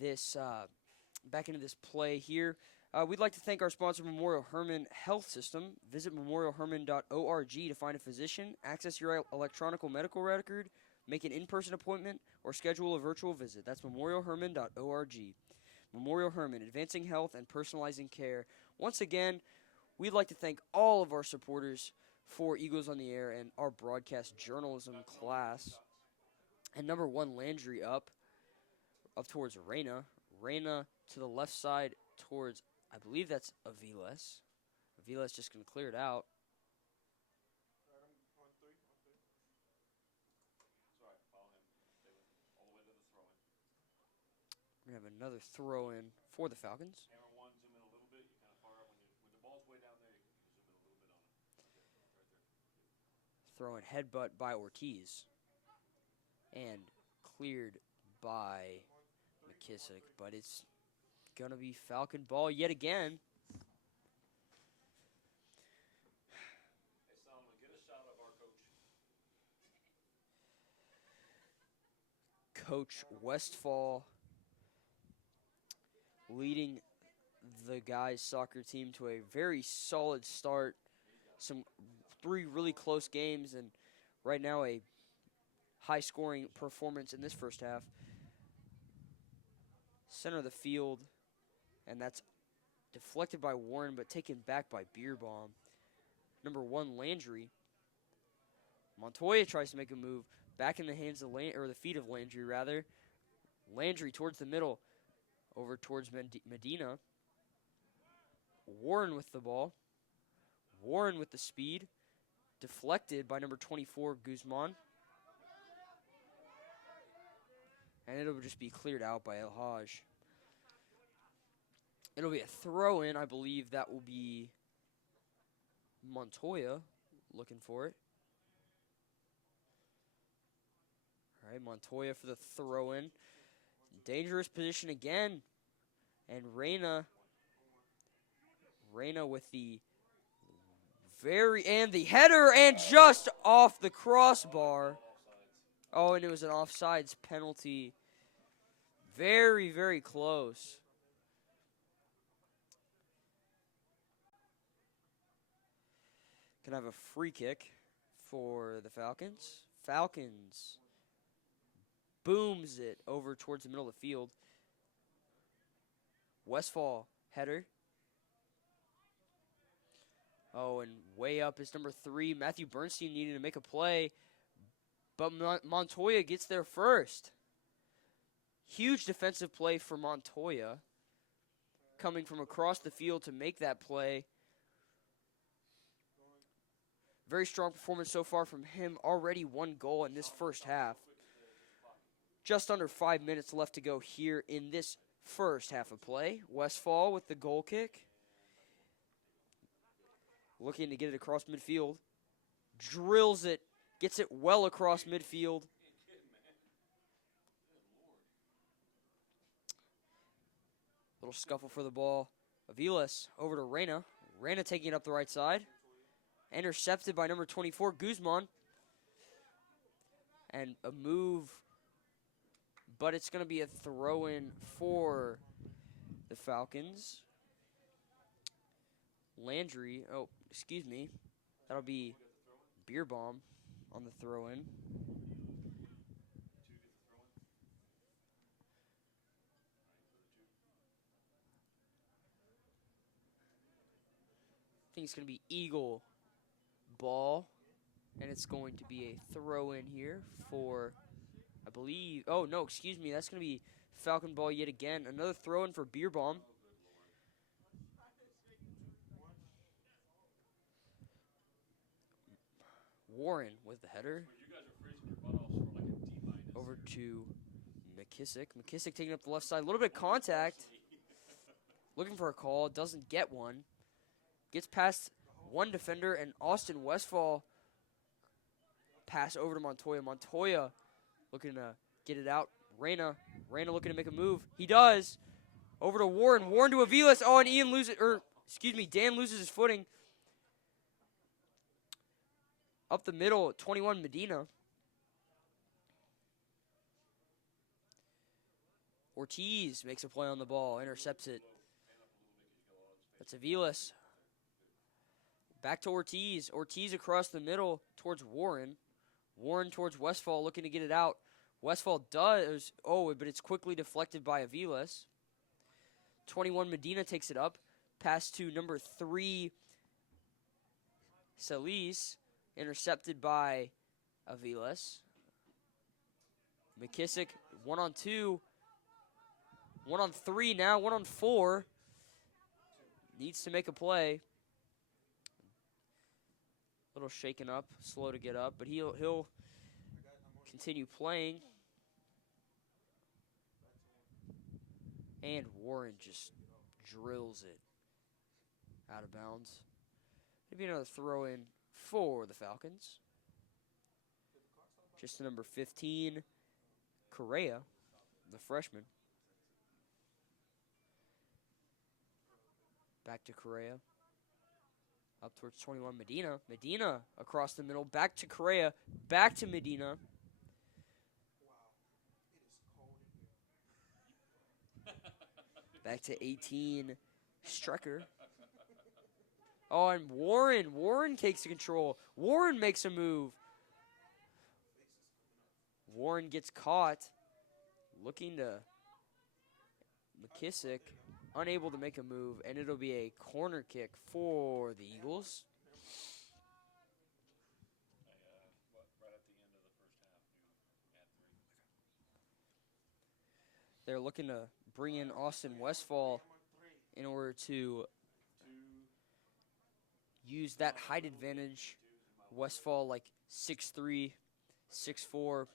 this, back into this play here, we'd like to thank our sponsor, Memorial Hermann Health System. Visit memorialhermann.org to find a physician, access your electronic medical record, make an in-person appointment, or schedule a virtual visit. That's memorialhermann.org. Memorial Hermann, advancing health and personalizing care. Once again, we'd like to thank all of our supporters for Eagles on the Air and our broadcast journalism class. And number 1, Landry up towards Reyna. Reyna to the left side towards, I believe that's Aviles. Aviles just going to clear it out. We're going to have another throw in for the Falcons. Camera one, zoom in a little bit. You kind of far out when the ball's way down there. You can zoom in a little bit on it. Right there. Throw in headbutt by Ortiz. And cleared by McKissick. But it's going to be Falcon ball yet again. Hey, Solomon, get a shot of our coach. Coach Westfall leading the guys' soccer team to a very solid start. Some 3 really close games, and right now a high-scoring performance in this first half. Center of the field, and that's deflected by Warren, but taken back by Beerbomb. Number 1, Landry. Montoya tries to make a move. Back in the hands of the feet of Landry, rather. Landry towards the middle, over towards Medina. Warren with the ball. Warren with the speed. Deflected by number 24, Guzman. And it'll just be cleared out by El Haj. It'll be a throw-in. I believe that will be Montoya looking for it. All right, Montoya for the throw-in. Dangerous position again. And Reyna with the the header, and just off the crossbar. Oh, and it was an offsides penalty. Very, very close. Can have a free kick for the Falcons. Falcons booms it over towards the middle of the field. Westfall header. Oh, and way up is number 3. Matthew Bernstein needed to make a play, but Montoya gets there first. Huge defensive play for Montoya, coming from across the field to make that play. Very strong performance so far from him. Already 1 goal in this first half. Just under 5 minutes left to go here in this first half of play. Westfall with the goal kick. Looking to get it across midfield. Drills it. Gets it well across midfield. Little scuffle for the ball. Aviles over to Reyna. Reyna taking it up the right side. Intercepted by number 24, Guzman. And a move, but it's going to be a throw-in for the Falcons. Landry, that'll be Beerbomb on the throw-in. I think it's going to be Eagle ball, and it's going to be a throw-in here for, I believe, that's going to be Falcon ball yet again. Another throw-in for Beerbomb. Warren with the header. Over to McKissick. McKissick taking up the left side. A little bit of contact. Looking for a call. Doesn't get one. Gets past one defender, and Austin Westfall pass over to Montoya. Montoya looking to get it out. Reyna looking to make a move. He does. Over to Warren. Warren to Aviles. Oh, and Dan loses his footing. Up the middle, 21 Medina. Ortiz makes a play on the ball, intercepts it. That's Aviles. Back to Ortiz. Ortiz across the middle towards Warren. Warren towards Westfall, looking to get it out. Westfall does. Oh, but it's quickly deflected by Aviles. 21 Medina takes it up. Pass to number 3, Salis. Intercepted by Aviles. McKissick, 1-on-2. 1-on-3 now, 1-on-4. Needs to make a play. A little shaken up, slow to get up, but he'll continue playing. And Warren just drills it out of bounds. Maybe another throw in for the Falcons. Just to number 15, Correa, the freshman. Back to Correa. Up towards 21, Medina. Medina across the middle. Back to Correa. Back to Medina. Back to 18, Strecker. Oh, and Warren. Warren takes the control. Warren makes a move. Warren gets caught. Looking to McKissick. Unable to make a move, and it'll be a corner kick for the Eagles. Right at the end of the first half, you add 3. They're looking to bring in Austin Westfall in order to use that height advantage. Westfall like 6'3", 6'4",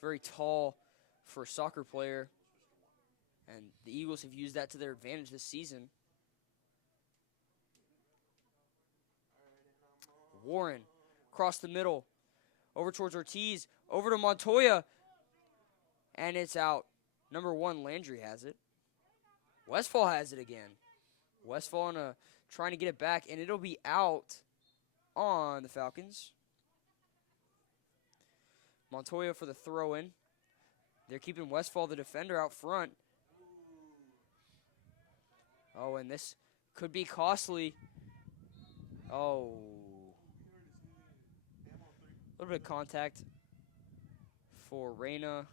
very tall for a soccer player. And the Eagles have used that to their advantage this season. Warren across the middle, over towards Ortiz, over to Montoya, and it's out. Number 1, Landry has it. Westfall has it again. Westfall trying to get it back, and it'll be out on the Falcons. Montoya for the throw-in. They're keeping Westfall, the defender, out front. Oh, and this could be costly. Oh. A little bit of contact for Reyna.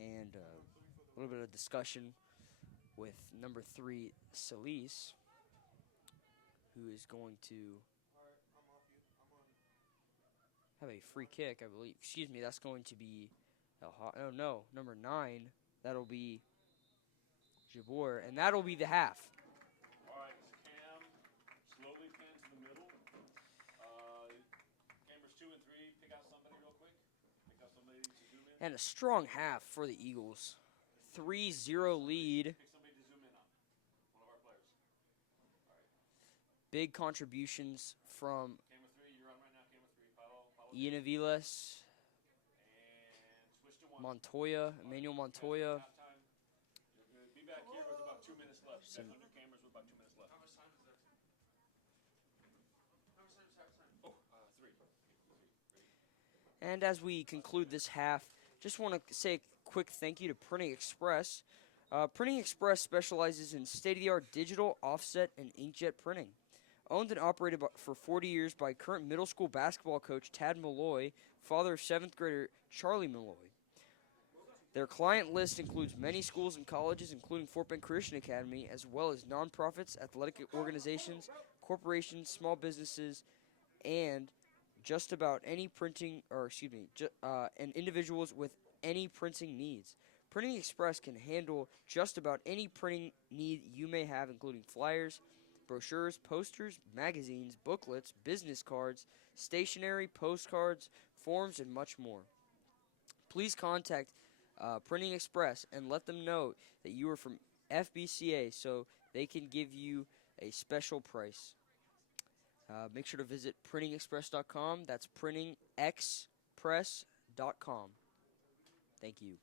And a little bit of discussion with number 3, Solis, who is going to have a free kick, I believe. Excuse me, that's going to be oh no, number 9. That'll be Jabor, and that'll be the half. All right, Cam, slowly pan to the middle. Cameras 2 and 3, pick out somebody real quick. Pick out somebody to zoom in. And a strong half for the Eagles. 3-0 lead. Pick somebody to zoom in on. One of our players. All right. Big contributions from Camera 3, you're on right now. Camera 3, follow. Ian Aviles, And switch to 1. Montoya, Emmanuel Montoya. Halftime. You're going to be back here with about 2 minutes left. You guys on your cameras with about 2 minutes left. How much time is there? How much time is halftime? Oh, 3. And as we conclude this half, just want to say a quick thank you to Printing Express. Printing Express specializes in state-of-the-art digital offset and inkjet printing. Owned and operated for 40 years by current middle school basketball coach Tad Malloy, father of 7th grader Charlie Malloy. Their client list includes many schools and colleges, including Fort Bend Christian Academy, as well as nonprofits, athletic organizations, corporations, small businesses, and just about any and individuals with any printing needs. Printing Express can handle just about any printing need you may have, including flyers, brochures, posters, magazines, booklets, business cards, stationery, postcards, forms, and much more. Please contact Printing Express and let them know that you are from FBCA so they can give you a special price. Make sure to visit printingexpress.com. That's printingexpress.com. Thank you.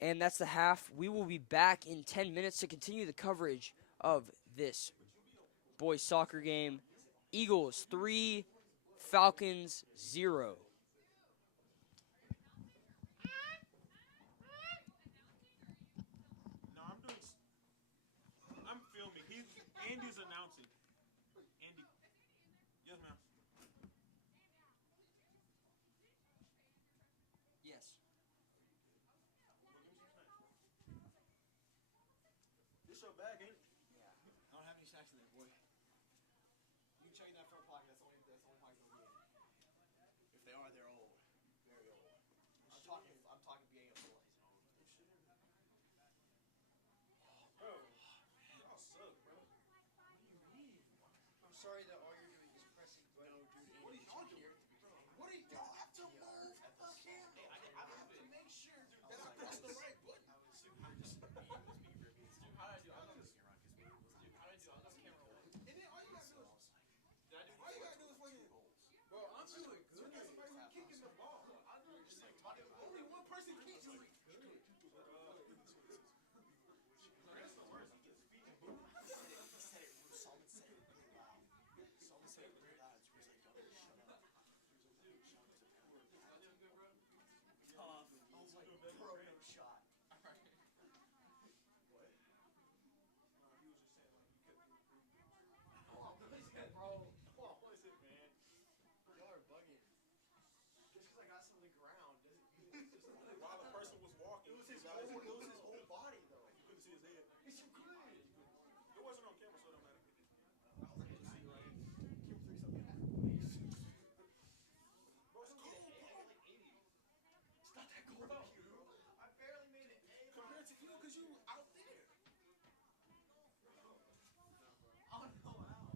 And that's the half. We will be back in 10 minutes to continue the coverage of this boys soccer game. Eagles 3, Falcons 0. No, I'm filming. Andy's announcing. Andy. Yes, ma'am. Yes. This your bag, ain't it? Yeah. I don't have any snacks in there, boy. You can check in that front pocket. That's the only pocket they'll be in. If they are, they're old. Very old. I'm talking BA otherwise. Bro, y'all suck, bro. What do you mean? I'm sorry that all you're doing is pressing buttons. No, dude. What are y'all doing? What do y'all have to move the camera? I have to make sure, dude, that I press the right like got some of the ground. It's just While the person was walking, it was his you guys- whole body though. You couldn't see his head. Yes, you could. It wasn't on camera, so it don't matter. I was like, see, right? Kim 3 something. Bro, it's cool, bro. It's not that cold out here. I barely made an A. Compared to you, because you out there. Oh no, wow.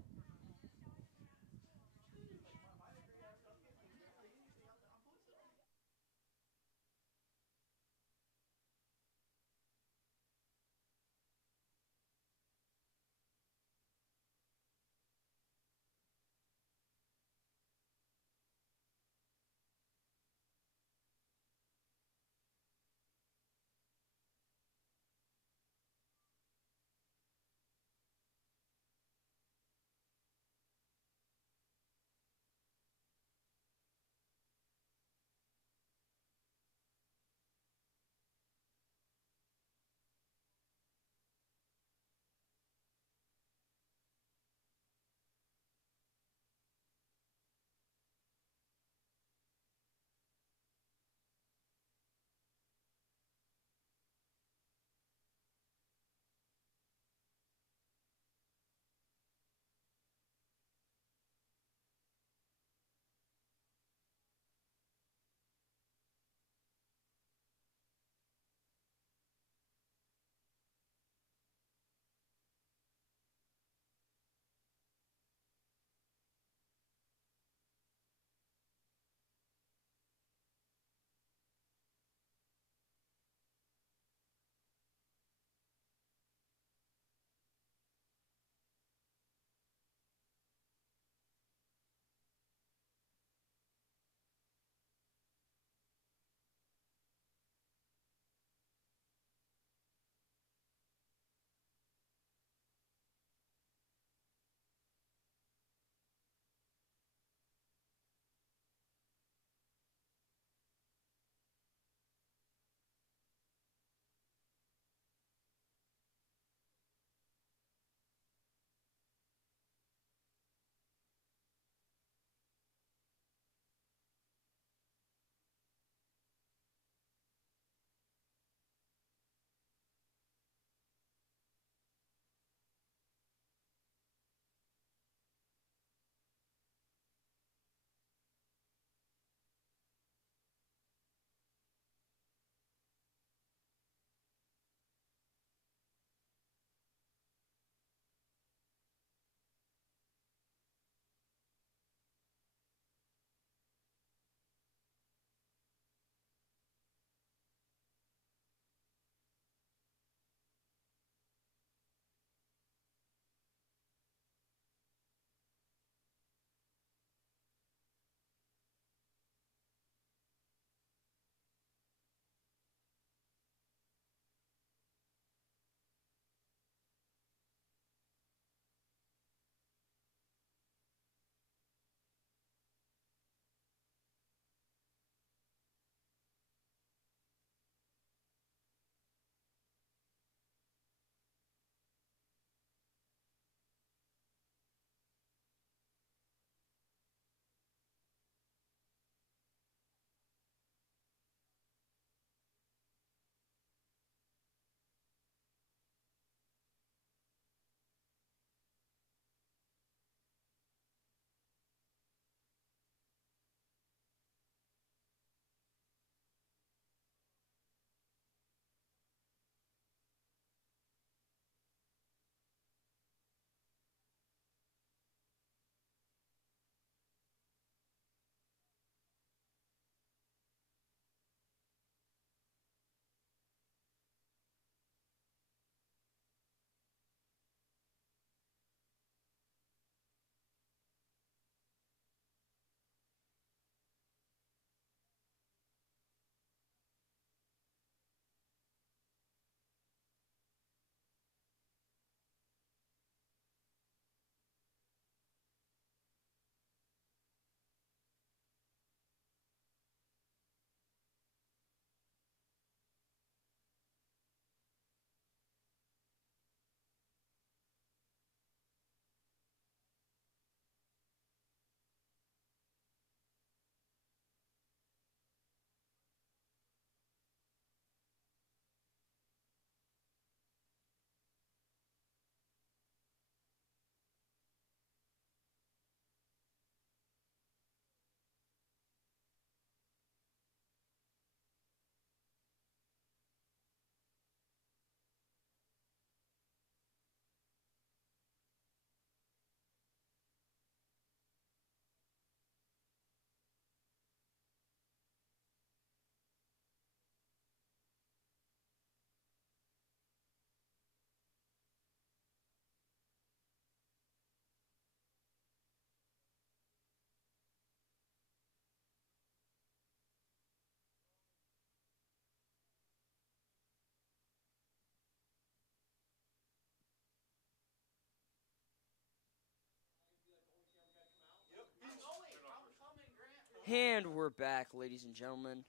And we're back, ladies and gentlemen,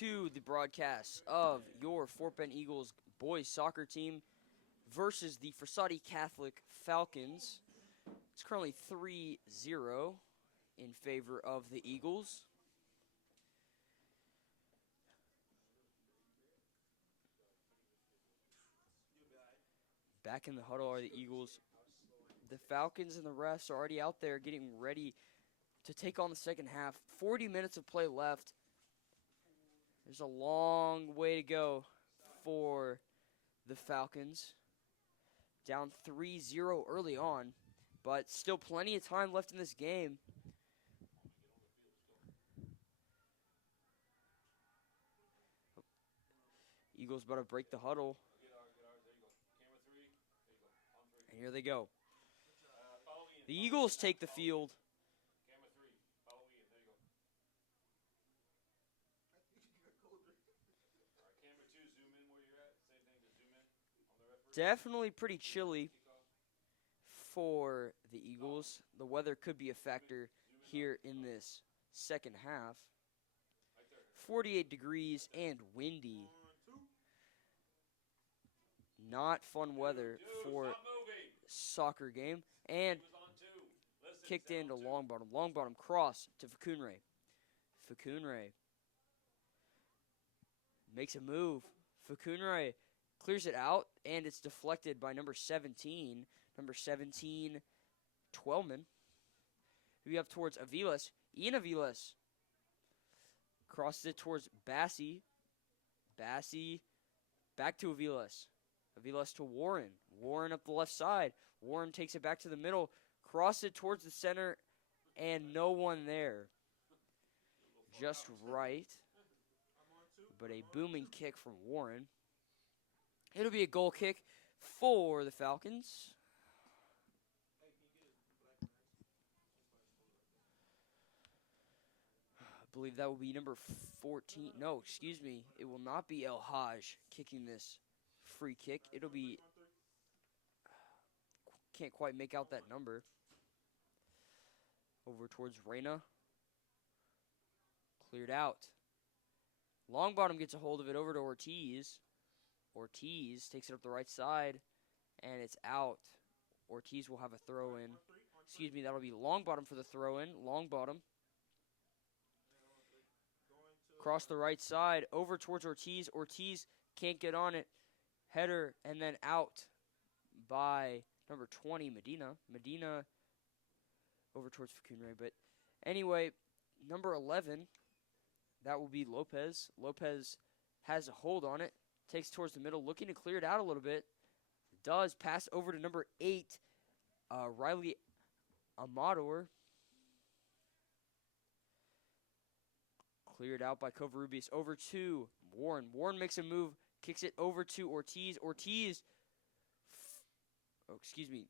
to the broadcast of your Fort Bend Eagles boys soccer team versus the Frassati Catholic Falcons. It's currently 3-0 in favor of the Eagles. Back in the huddle are the Eagles. The Falcons and the refs are already out there getting ready to take on the second half. 40 minutes of play left. There's a long way to go for the Falcons. Down 3-0 early on, but still plenty of time left in this game. Eagles about to break the huddle. And here they go. The Eagles take the field. Definitely pretty chilly for the Eagles. The weather could be a factor here in this second half. 48 degrees and windy. Not fun weather for soccer game. And kicked into long bottom. Long bottom cross to Facunre. Facunre makes a move. Facunre clears it out, and it's deflected by number 17. Number 17, Twelman. We have towards Aviles. Ian Aviles crosses it towards Bassi. Bassi back to Aviles. Aviles to Warren. Warren up the left side. Warren takes it back to the middle. Crosses it towards the center, and no one there. Just right. But a booming kick from Warren. It'll be a goal kick for the Falcons. I believe that will be number 14. No, excuse me. It will not be El Haj kicking this free kick. It'll be... Can't quite make out that number. Over towards Reyna. Cleared out. Longbottom gets a hold of it over to Ortiz. Ortiz takes it up the right side, and it's out. Ortiz will have a throw-in. Excuse me, that'll be Longbottom for the throw-in. Longbottom. Cross the right side, over towards Ortiz. Ortiz can't get on it. Header, and then out by number 20, Medina. Medina over towards Facunre. But anyway, number 11, that will be Lopez. Lopez has a hold on it. Takes towards the middle, looking to clear it out a little bit. Does pass over to number 8, Riley Amador. Cleared out by Covarrubias. Over to Warren. Warren makes a move, kicks it over to Ortiz. Ortiz. Oh, excuse me.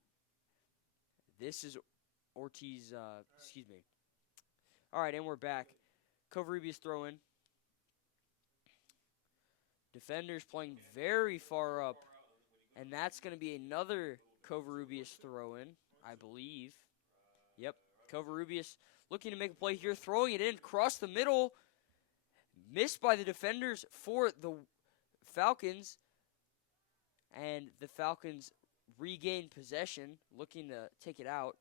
This is Ortiz. Excuse me. All right, and we're back. Covarrubias throw in. Defenders playing very far up. And that's going to be another Covarrubias throw-in, I believe. Yep, Covarrubias looking to make a play here, throwing it in across the middle. Missed by the defenders for the Falcons. And the Falcons regain possession, looking to take it out.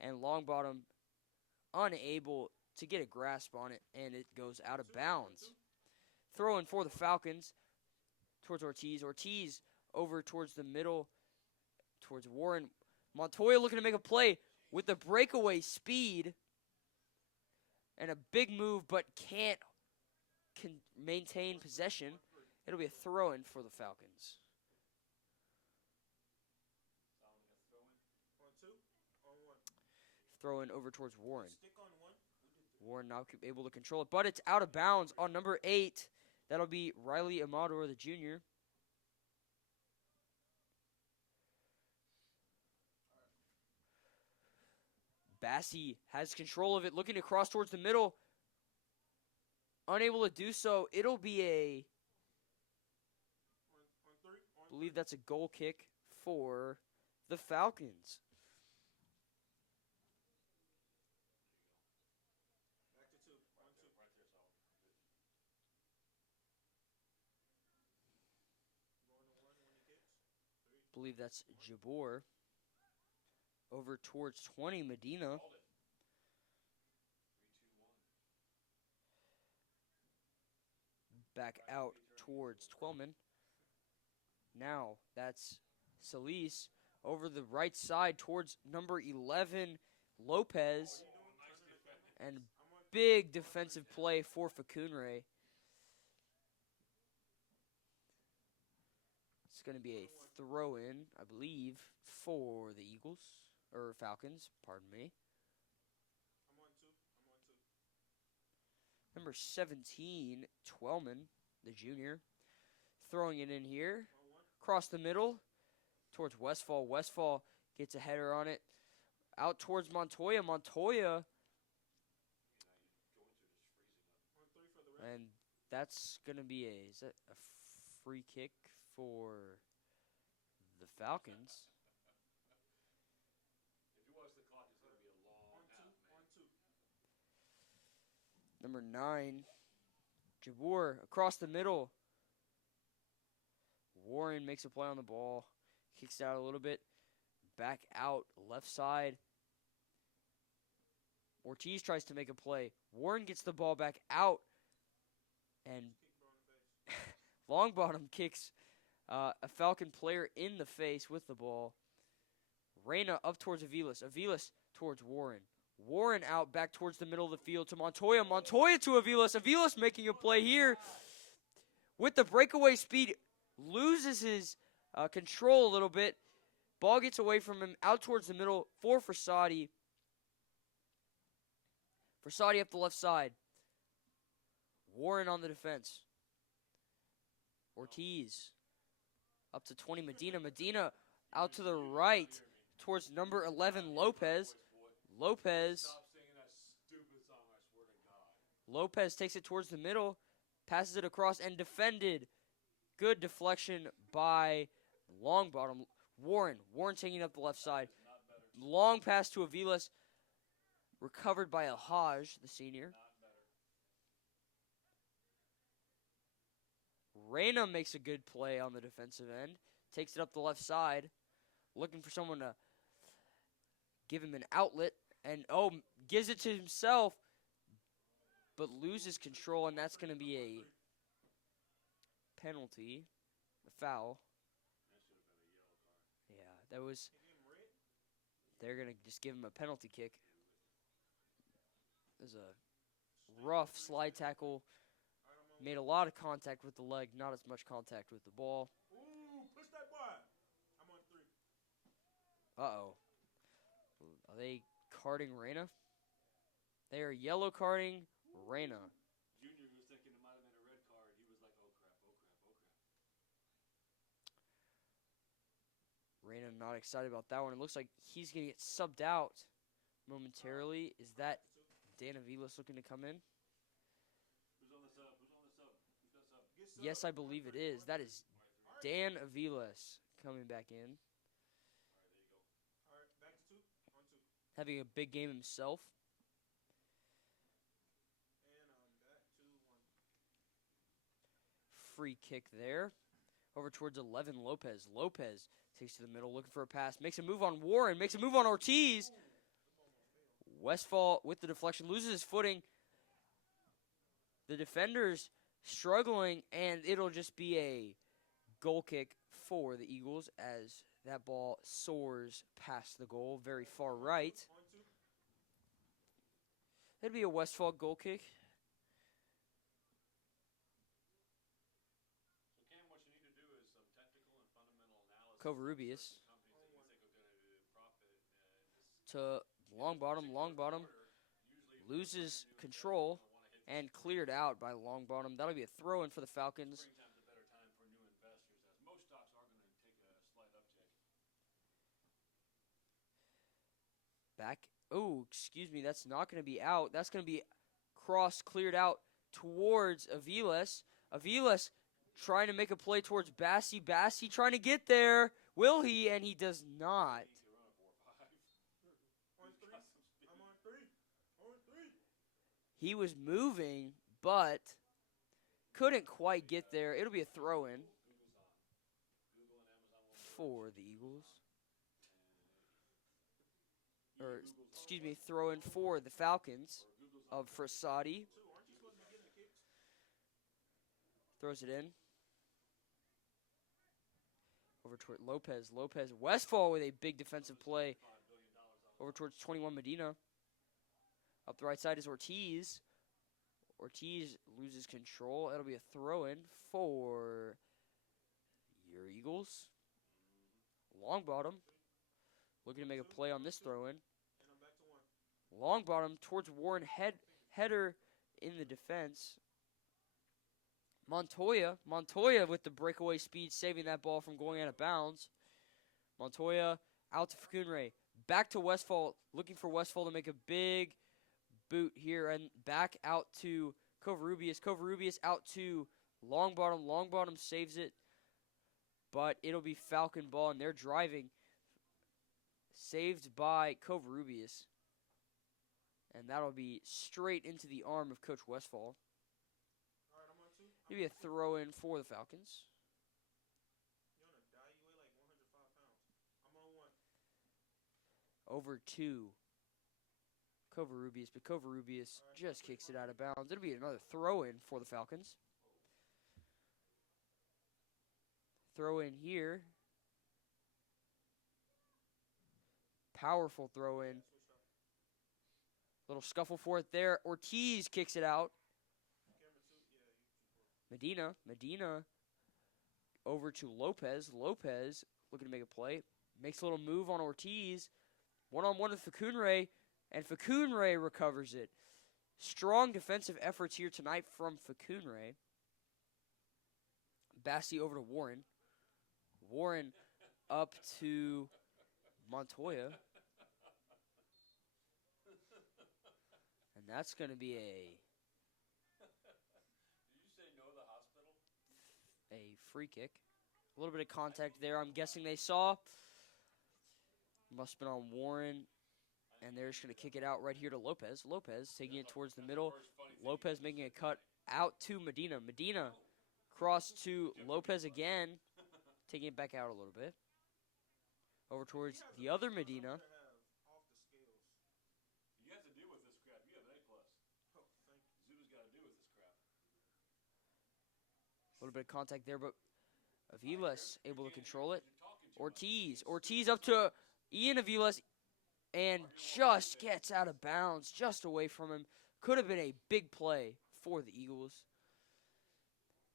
And Longbottom unable to get a grasp on it, and it goes out of bounds. Throw in for the Falcons towards Ortiz. Ortiz over towards the middle, towards Warren. Montoya looking to make a play with the breakaway speed and a big move, but can't maintain possession. It'll be a throw-in for the Falcons. Throw-in over towards Warren. Warren now able to control it, but it's out of bounds on number 8. That'll be Riley Amador, the junior. Bassi has control of it, looking to cross towards the middle. Unable to do so. It'll be a... I believe that's a goal kick for the Falcons. believe that's Jabor. Over towards 20, Medina. Back out towards Twelman. Now that's Solis over the right side towards number 11, Lopez. And big defensive play for Facunre. It's going to be a throw-in, I believe, for the Eagles, or Falcons, pardon me. Number 17, Twelman, the junior, throwing it in here. Across the middle towards Westfall. Westfall gets a header on it. Out towards Montoya. Montoya. And that's going to be is that a free kick for the Falcons? If you watch the clock, it's going to be a long half, man. Number 9, Jabor across the middle. Warren makes a play on the ball. Kicks it out a little bit. Back out, left side. Ortiz tries to make a play. Warren gets the ball back out. And Longbottom kicks a Falcon player in the face with the ball. Reyna up towards Aviles. Aviles towards Warren. Warren out back towards the middle of the field to Montoya. Montoya to Aviles. Aviles making a play here. With the breakaway speed, loses his control a little bit. Ball gets away from him out towards the middle for Frassati. Frassati up the left side. Warren on the defense. Ortiz up to 20, Medina. Medina out to the right towards number 11, Lopez. Lopez. Stop singing that stupid song, I swear to God. Lopez takes it towards the middle, passes it across, and defended. Good deflection by Longbottom. Warren. Warren taking up the left side. Long pass to Aviles. Recovered by Alhaj, the senior. Reyna makes a good play on the defensive end. Takes it up the left side. Looking for someone to give him an outlet. And, gives it to himself. But loses control, and that's going to be a penalty. A foul. Yeah, that was... They're going to just give him a penalty kick. There's a rough slide tackle. Made a lot of contact with the leg, not as much contact with the ball. Ooh, push that wide. I'm on 3. Uh-oh. Are they carding Reyna? They are yellow carding Reyna. Junior was thinking it might have been a red card. He was like, oh, crap, oh, crap, oh, crap. Reyna not excited about that one. It looks like he's going to get subbed out momentarily. Is that Dan Aviles looking to come in? Who's on the sub? Who's on the sub? Who's got sub? Yes, I believe it is. That is Dan Aviles coming back in. All right, back to 2. On 2. Having a big game himself. And back to 1. Free kick there. Over towards 11, Lopez. Lopez takes to the middle, looking for a pass. Makes a move on Warren. Makes a move on Ortiz. Westfall with the deflection. Loses his footing. The defender's struggling, and it'll just be a goal kick for the Eagles as that ball soars past the goal, very far right. It'd be a Westfall goal kick. So, Cam, what you need to do is some technical and fundamental analysis. Covarrubias Companies that you think are going to profit in this. to Longbottom. Longbottom loses control and cleared out by Longbottom. That'll be a throw-in for the Falcons. Springtime's a better time for new investors, as most stocks are going to take a slight uptick. Back. Oh, excuse me. That's not going to be out. That's going to be cleared out towards Aviles. Aviles trying to make a play towards Bassi. Bassi trying to get there. Will he? And he does not. On 3. I'm on 3. On 3. He was moving, but couldn't quite get there. It'll be a throw-in for the Eagles. Or, excuse me, throw in for the Falcons of Frassati. Throws it in. Over toward Lopez. Westfall with a big defensive play. Over towards 21 Medina. Up the right side is Ortiz. Ortiz loses control. It'll be a throw-in for your Eagles. Long bottom. Looking to make a play on this throw-in. Long bottom towards Warren. Header in the defense. Montoya with the breakaway speed, saving that ball from going out of bounds. Montoya out to Facunre. Back to Westfall, looking for Westfall to make a big boot here, and back out to Covarrubias. Covarrubias out to Longbottom. Longbottom saves it, but it'll be Falcon ball, and they're driving. Saved by Covarrubias. And that'll be straight into the arm of Coach Westfall. Maybe a throw-in for the Falcons. Over to Covarrubias, but Covarrubias just kicks it out of bounds. It'll be another throw-in for the Falcons. Throw-in here. Powerful throw-in. Little scuffle for it there. Ortiz kicks it out. Medina over to Lopez. Lopez looking to make a play. Makes a little move on Ortiz. One-on-one with Facunre, and Facunre recovers it. Strong defensive efforts here tonight from Facunre. Bassi over to Warren. Warren up to Montoya. And that's going to be a free kick. A little bit of contact there. I'm guessing they saw. Must have been on Warren. And they're just going to kick it out right here to Lopez. Lopez taking it towards the middle. Lopez making a cut out to Medina. Medina cross to Lopez again. Taking it back out a little bit. Over towards the other Medina. You have to deal with this crap. You have an A+. Zuba's got to deal with this crap. A little bit of contact there, but Aviles able to control it. Ortiz up to Ian Aviles, and just gets out of bounds, just away from him. Could have been a big play for the Eagles.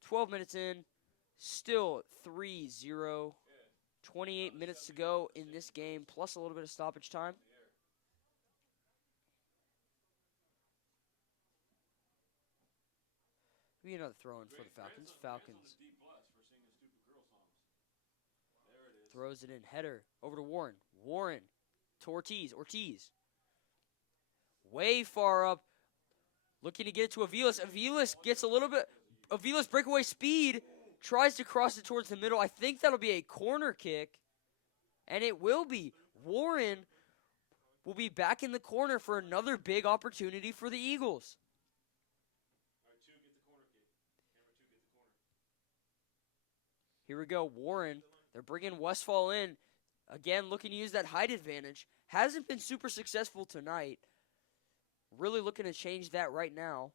12 minutes in, still 3-0. 28 minutes to go in this game, plus a little bit of stoppage time. Be another throw-in for the Falcons. Throws it in. Header over to Warren. Warren to Ortiz. Way far up. Looking to get it to Aviles. Aviles gets a little bit. Aviles breakaway speed. Tries to cross it towards the middle. I think that'll be a corner kick. And it will be. Warren will be back in the corner for another big opportunity for the Eagles. Here we go. Warren. They're bringing Westfall in. Again, looking to use that height advantage. Hasn't been super successful tonight. Really looking to change that right now.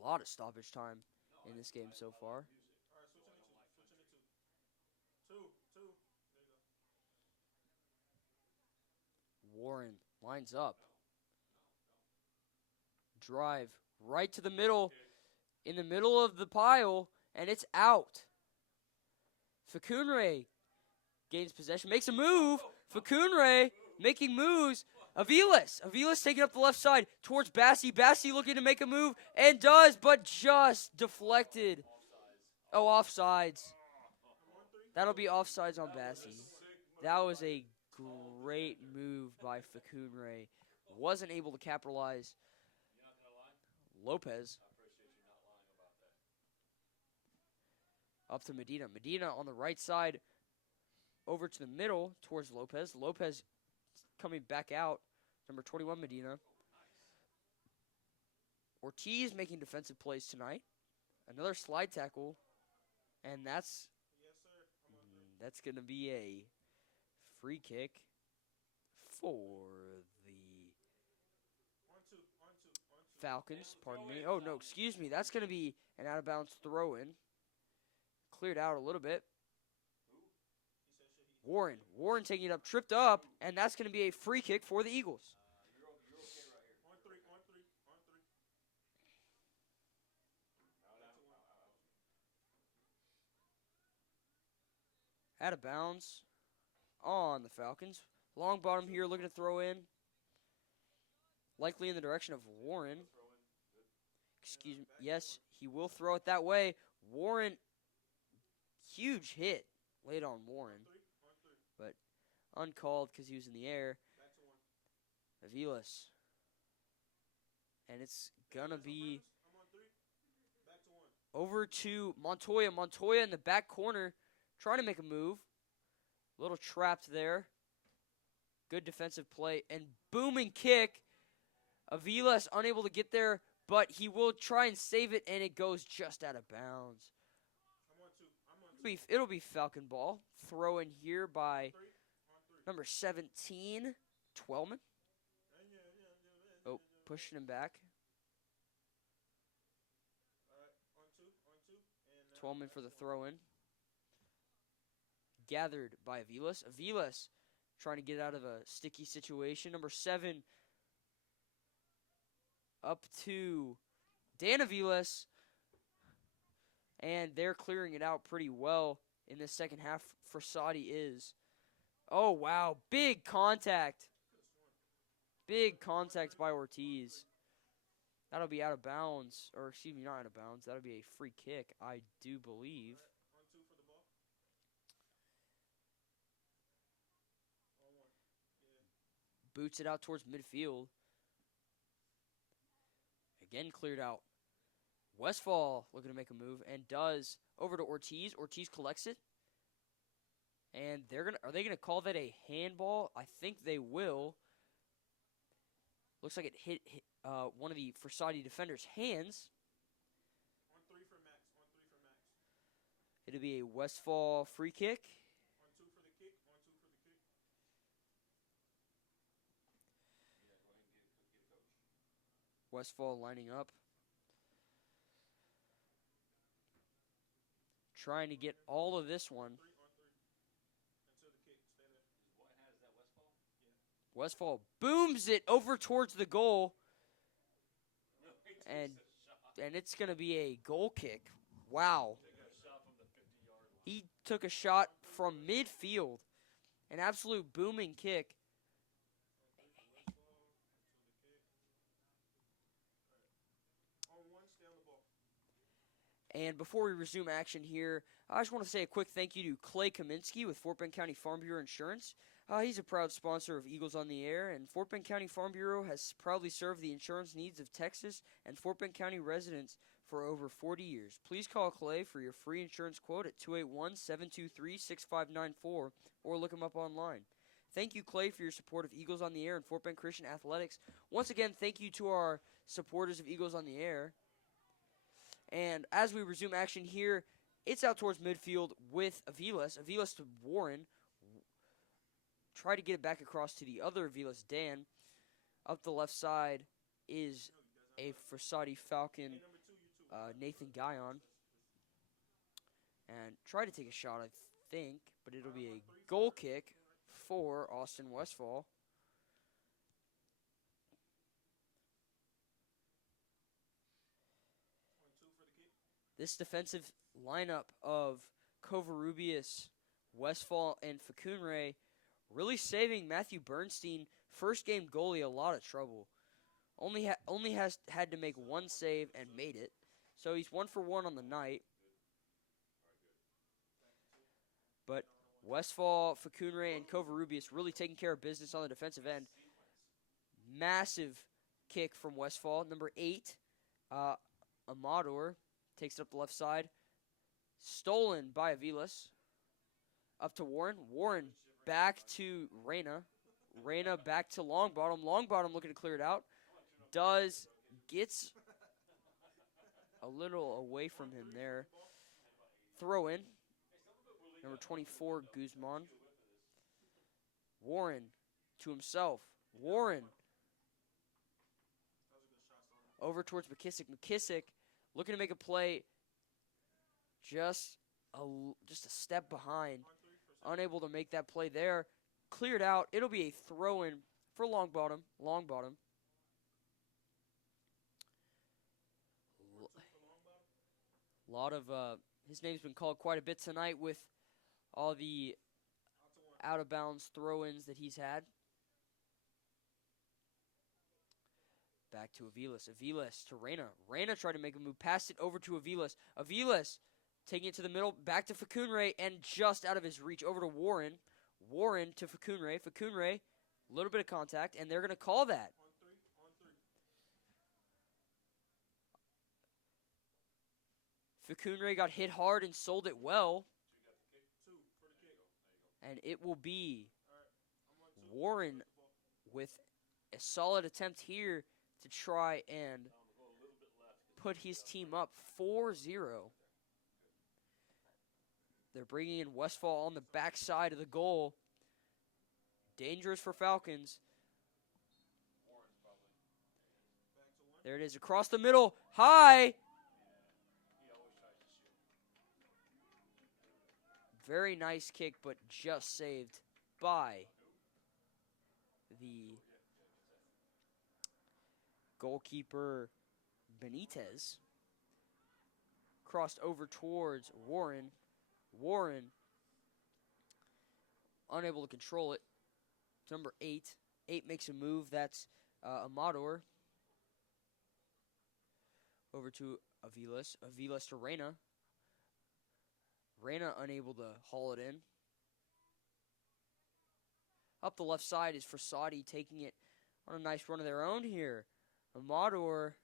A lot of stoppage time in this game so far. Warren lines up. Drive right to the middle, in the middle of the pile, and it's out. Facunre gains possession, makes a move. Facunre making moves. Aviles taking up the left side towards Bassi. Bassi looking to make a move, and does, but just deflected. Oh, offsides. That'll be offsides on Bassi. That was a great move by Facunre. Wasn't able to capitalize. Lopez up to Medina. Medina on the right side over to the middle towards Lopez. Lopez coming back out. Number 21, Medina. Ortiz making defensive plays tonight. Another slide tackle, and that's Yes, sir. I'm on 3. that's going to be a free kick for the On 2. On 2. On 2. Falcons. Pardon me. Oh, no, excuse me. That's going to be an out-of-bounds throw-in. Cleared out a little bit. Warren taking it up, tripped up, and that's going to be a free kick for the Eagles. On 3. On 3. On 3. Out of bounds on the Falcons. Long bottom here, looking to throw in. Likely in the direction of Warren. Excuse me. Yes, he will throw it that way. Warren, huge hit laid on Warren, but uncalled because he was in the air. Aviles. And it's going to be I'm on 3. Back to 1. over to Montoya. Montoya in the back corner trying to make a move. A little trapped there. Good defensive play and booming kick. Aviles unable to get there, but he will try and save it, and it goes just out of bounds. I'm on 2. I'm on 2. It'll be Falcon ball. Throw in here by number 17, Twelman. Oh, pushing him back. All right. On 2. On 2. And Twelman for the throw in. Gathered by Aviles. Aviles trying to get out of a sticky situation. Number 7 up to Dan Aviles. And they're clearing it out pretty well in the second half. Frassati is. Oh, wow. Big contact. Big contact by Ortiz. That'll be out of bounds. Or, excuse me, not out of bounds. That'll be a free kick, I do believe. on 2 for the ball. On 1. Yeah. Boots it out towards midfield. Again cleared out. Westfall looking to make a move and does. Over to Ortiz. Ortiz collects it. And are they gonna call that a handball? I think they will. Looks like it hit one of the Frassati defenders' hands. On 3 for Max. On 3 for Max. It'll be a Westfall free kick. On 2 for the kick. On 2 for the kick. Westfall lining up. Trying to get all of this one. 3 on 3. Until the kick. Stay there. What has that Westfall? Westfall booms it over towards the goal. And it's going to be a goal kick. Wow. He took a shot from midfield. An absolute booming kick. On 1, stay on the ball. And before we resume action here, I just want to say a quick thank you to Clay Kaminsky with Fort Bend County Farm Bureau Insurance. He's a proud sponsor of Eagles on the Air, and Fort Bend County Farm Bureau has proudly served the insurance needs of Texas and Fort Bend County residents for over 40 years. Please call Clay for your free insurance quote at 281-723-6594 or look him up online. Thank you, Clay, for your support of Eagles on the Air and Fort Bend Christian Athletics. Once again, thank you to our supporters of Eagles on the Air. And as we resume action here, it's out towards midfield with Aviles. Aviles to Warren. Try to get it back across to the other Aviles, Dan. Up the left side is a Frassati Falcon, Nathan Guyon. And try to take a shot, I think, but it'll be a goal kick for Austin Westfall. This defensive lineup of Covarrubias, Westfall, and Facunre really saving Matthew Bernstein, first game goalie, a lot of trouble. Only has had to make one save and made it. So he's 1 for 1 on the night. But Westfall, Facunre, and Covarrubias really taking care of business on the defensive end. Massive kick from Westfall. Number 8, Amador takes it up the left side. Stolen by Aviles. Up to Warren. Warren back to Reyna. Reyna back to Longbottom. Longbottom looking to clear it out. Gets a little away from him there. Throw in. Number 24, Guzman. Warren to himself. Warren over towards McKissick. McKissick looking to make a play. Just a step behind. Unable to make that play there. Cleared out. It'll be a throw in for long bottom. Long bottom. A lot of his name's been called quite a bit tonight with all the out of bounds throw-ins that he's had. Back to Aviles. Aviles to Reyna. Reyna tried to make a move. Passed it over to Aviles. Aviles taking it to the middle. Back to Facunre and just out of his reach over to Warren. Warren to Facunre. Facunre, a little bit of contact, and they're going to call that. Facunre got hit hard and sold it well. And it will be Warren with a solid attempt here to try and put his team up 4-0. They're bringing in Westfall on the backside of the goal. Dangerous for Falcons. There it is across the middle. High. Very nice kick, but just saved by the goalkeeper Benitez. Crossed over towards Warren. Warren unable to control it. It's number 8. 8 makes a move. That's Amador. Over to Aviles. Aviles to Reyna. Reyna unable to haul it in. Up the left side is Frassati taking it on a nice run of their own here. Amador,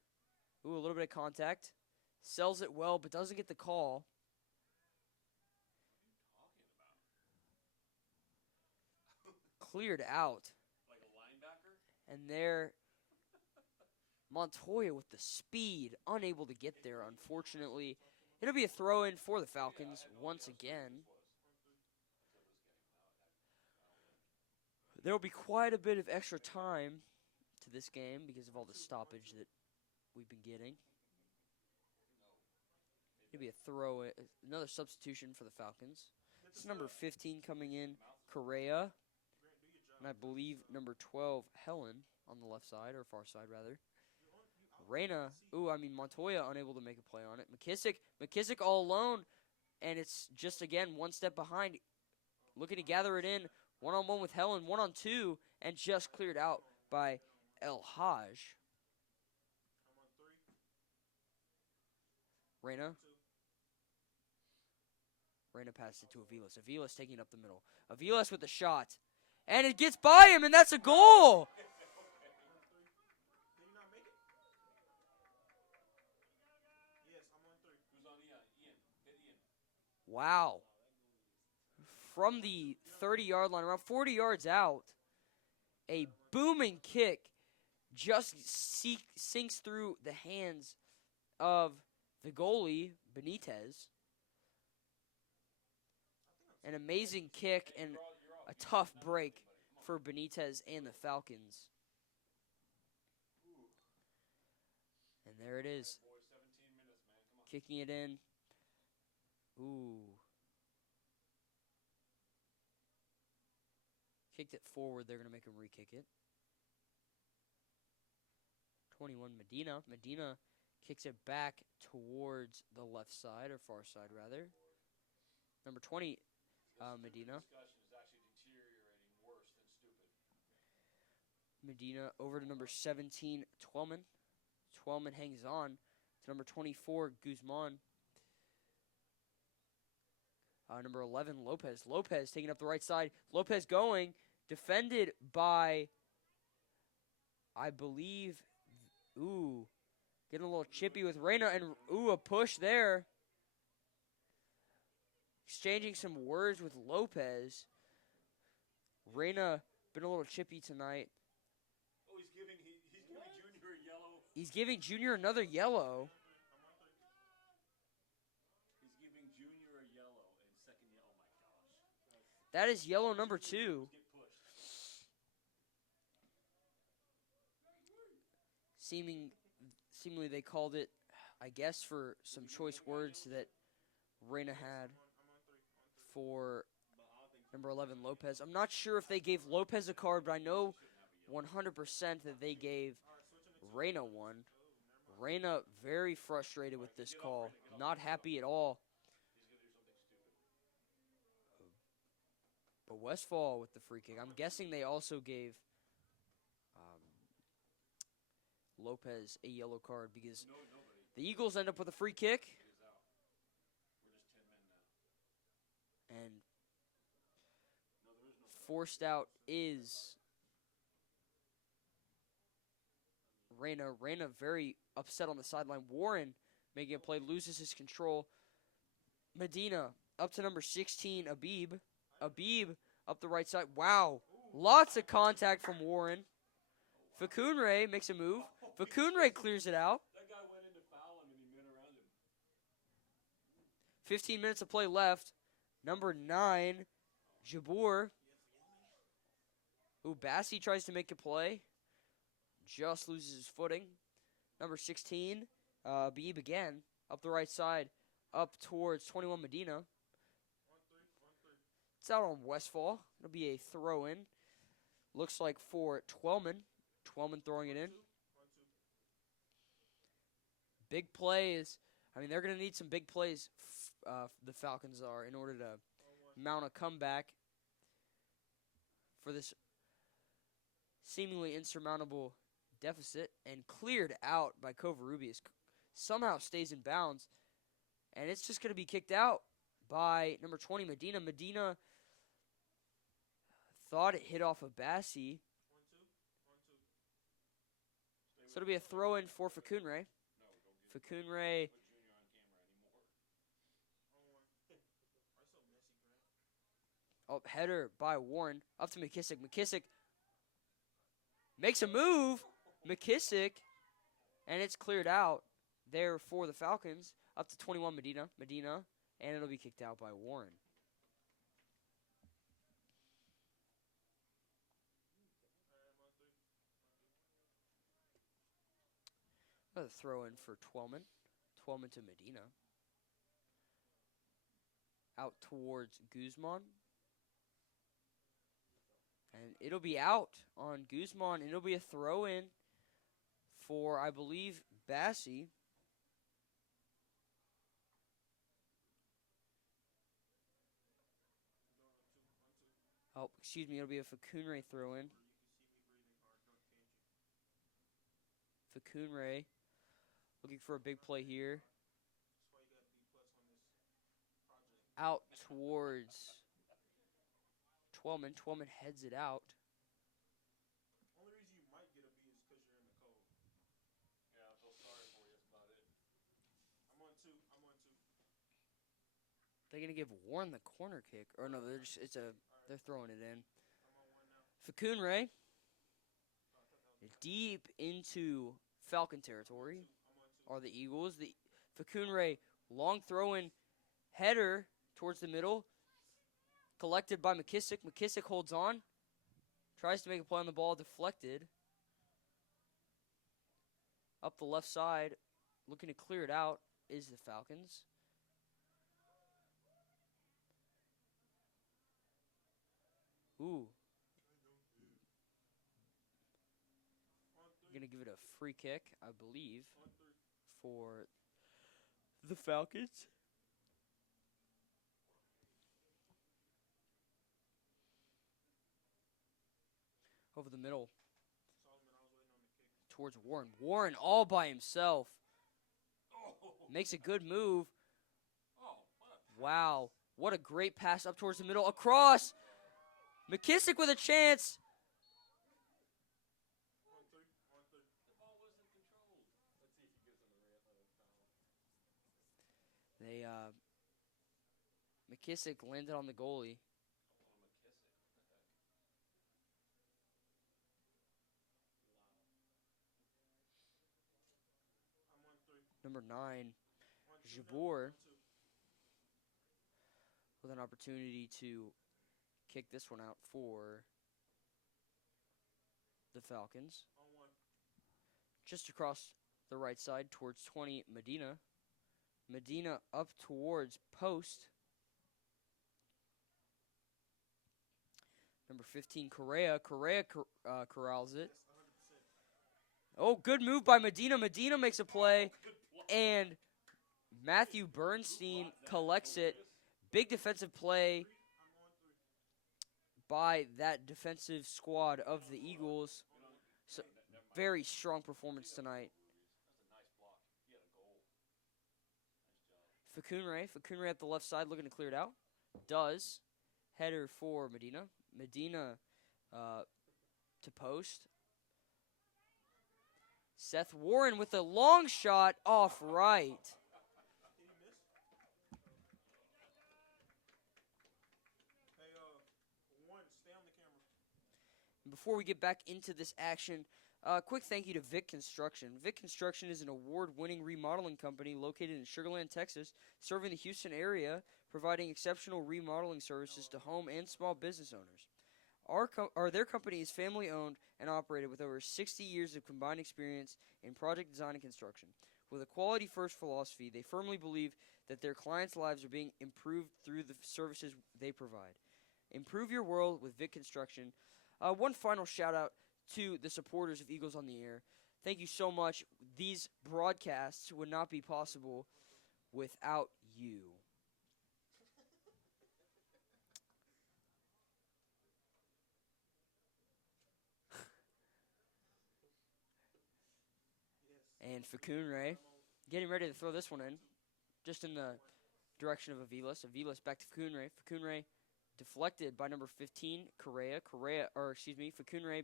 a little bit of contact. Sells it well, but doesn't get the call. Cleared out. Like a linebacker? And there, Montoya with the speed, unable to get there, unfortunately. It'll be a throw-in for the Falcons once again. There will be quite a bit of extra time to this game because of all the stoppage that we've been getting. It'll be a throw-in, another substitution for the Falcons. It's number 15 coming in, Correa. And I believe number 12, Helen, on the left side, or far side, rather. Reyna, Montoya unable to make a play on it. McKissick all alone, and it's just, again, one step behind. Looking to gather it in, one-on-one with Helen, one-on-two, and just cleared out by El Haj. Reyna passed it to Aviles. Aviles taking up the middle. Aviles with the shot. And it gets by him, and that's a goal! Wow. From the 30-yard line, around 40 yards out, a booming kick just sinks through the hands of the goalie, Benitez. An amazing kick and a tough break for Benitez and the Falcons. And there it is. Kicking it in. Kicked it forward. They're going to make him re-kick it. 21, Medina. Medina kicks it back towards the left side, or far side, rather. Number 20, Medina. Medina over to number 17, Twelman. Twelman hangs on to number 24, Guzman. Number 11, Lopez. Lopez taking up the right side. Lopez going. Defended by, I believe, getting a little chippy with Reyna. And, a push there. Exchanging some words with Lopez. Reyna been a little chippy tonight. Oh, he's giving Junior a yellow. He's giving Junior another yellow. That is yellow number 2. Seemingly they called it, I guess, for some choice words that Reyna had for number 11 Lopez. I'm not sure if they gave Lopez a card, but I know 100% that they gave Reyna one. Reyna very frustrated with this call, not happy at all. But Westfall with the free kick. I'm guessing they also gave Lopez a yellow card because the Eagles end up with a free kick. And forced out is Reyna. Reyna very upset on the sideline. Warren making a play, loses his control. Medina up to number 16, Abib. Abib up the right side. Wow. Lots of contact from Warren. Facunre makes a move. Facunre clears it out. That guy went in to foul him and he went around him. 15 minutes of play left. Number 9, Jabur. Ooh, Bassi tries to make a play. Just loses his footing. Number 16, Beeb again. Up the right side. Up towards 21 Medina. It's out on Westfall. It'll be a throw-in. Looks like for Twelman. Twelman throwing it in. Big plays. I mean, they're going to need some big plays, the Falcons are, in order to mount a comeback for this seemingly insurmountable deficit. And cleared out by Covarrubias. Somehow stays in bounds. And it's just going to be kicked out by number 20, Medina. Medina thought it hit off of Bassi. So it'll be a throw-in for Facunre. Facunre. Oh, header by Warren. Up to McKissick. McKissick makes a move. McKissick. And it's cleared out there for the Falcons. Up to 21 Medina. Medina. And it'll be kicked out by Warren. Another throw in for Twelman. Twelman to Medina. Out towards Guzman. And it'll be out on Guzman. And it'll be a throw in for, I believe, Bassi. Oh, excuse me. It'll be a Facunre throw in. Facunre looking for a big play here. Out towards Twelman. Twelman heads it out. Only reason you might get a B is because you're in the cold. Yeah, I feel sorry for you. That's about it. I'm on two. They're gonna give Warren the corner kick, or no? They're throwing it in. Facunre deep into Falcon territory are the Eagles. The Facunre long throw-in header towards the middle, collected by McKissick. McKissick holds on, tries to make a play on the ball, deflected. Up the left side, looking to clear it out is the Falcons. Ooh. Going to give it a free kick, I believe, for the Falcons. Over the middle. Towards Warren. Warren all by himself. Makes a good move. Wow. What a great pass up towards the middle. Across. McKissick with a chance. McKissick landed on the goalie. Number 9, Jabur, with an opportunity to kick this one out for the Falcons. On one. Just across the right side towards 20, Medina. Medina up towards post. Number 15, Correa. Correa corrals it. Oh, good move by Medina. Medina makes a play, and Matthew Bernstein collects it. Big defensive play by that defensive squad of the Eagles. So, very strong performance tonight. Facunre at the left side looking to clear it out. Does. Header for Medina. Medina to post. Seth Warren with a long shot off right. Did he miss? Hey, one, stay on the camera. Before we get back into this action, quick thank you to Vic Construction. Vic Construction is an award-winning remodeling company located in Sugar Land, Texas, serving the Houston area, providing exceptional remodeling services to home and small business owners. Their company is family-owned and operated with over 60 years of combined experience in project design and construction. With a quality-first philosophy, they firmly believe that their clients' lives are being improved through the services they provide. Improve your world with Vic Construction. One final shout-out to the supporters of Eagles on the Air. Thank you so much. These broadcasts would not be possible without you. And Facunre getting ready to throw this one in, just in the direction of Aviles. Aviles back to Facunre. Facunre deflected by number 15, Facunre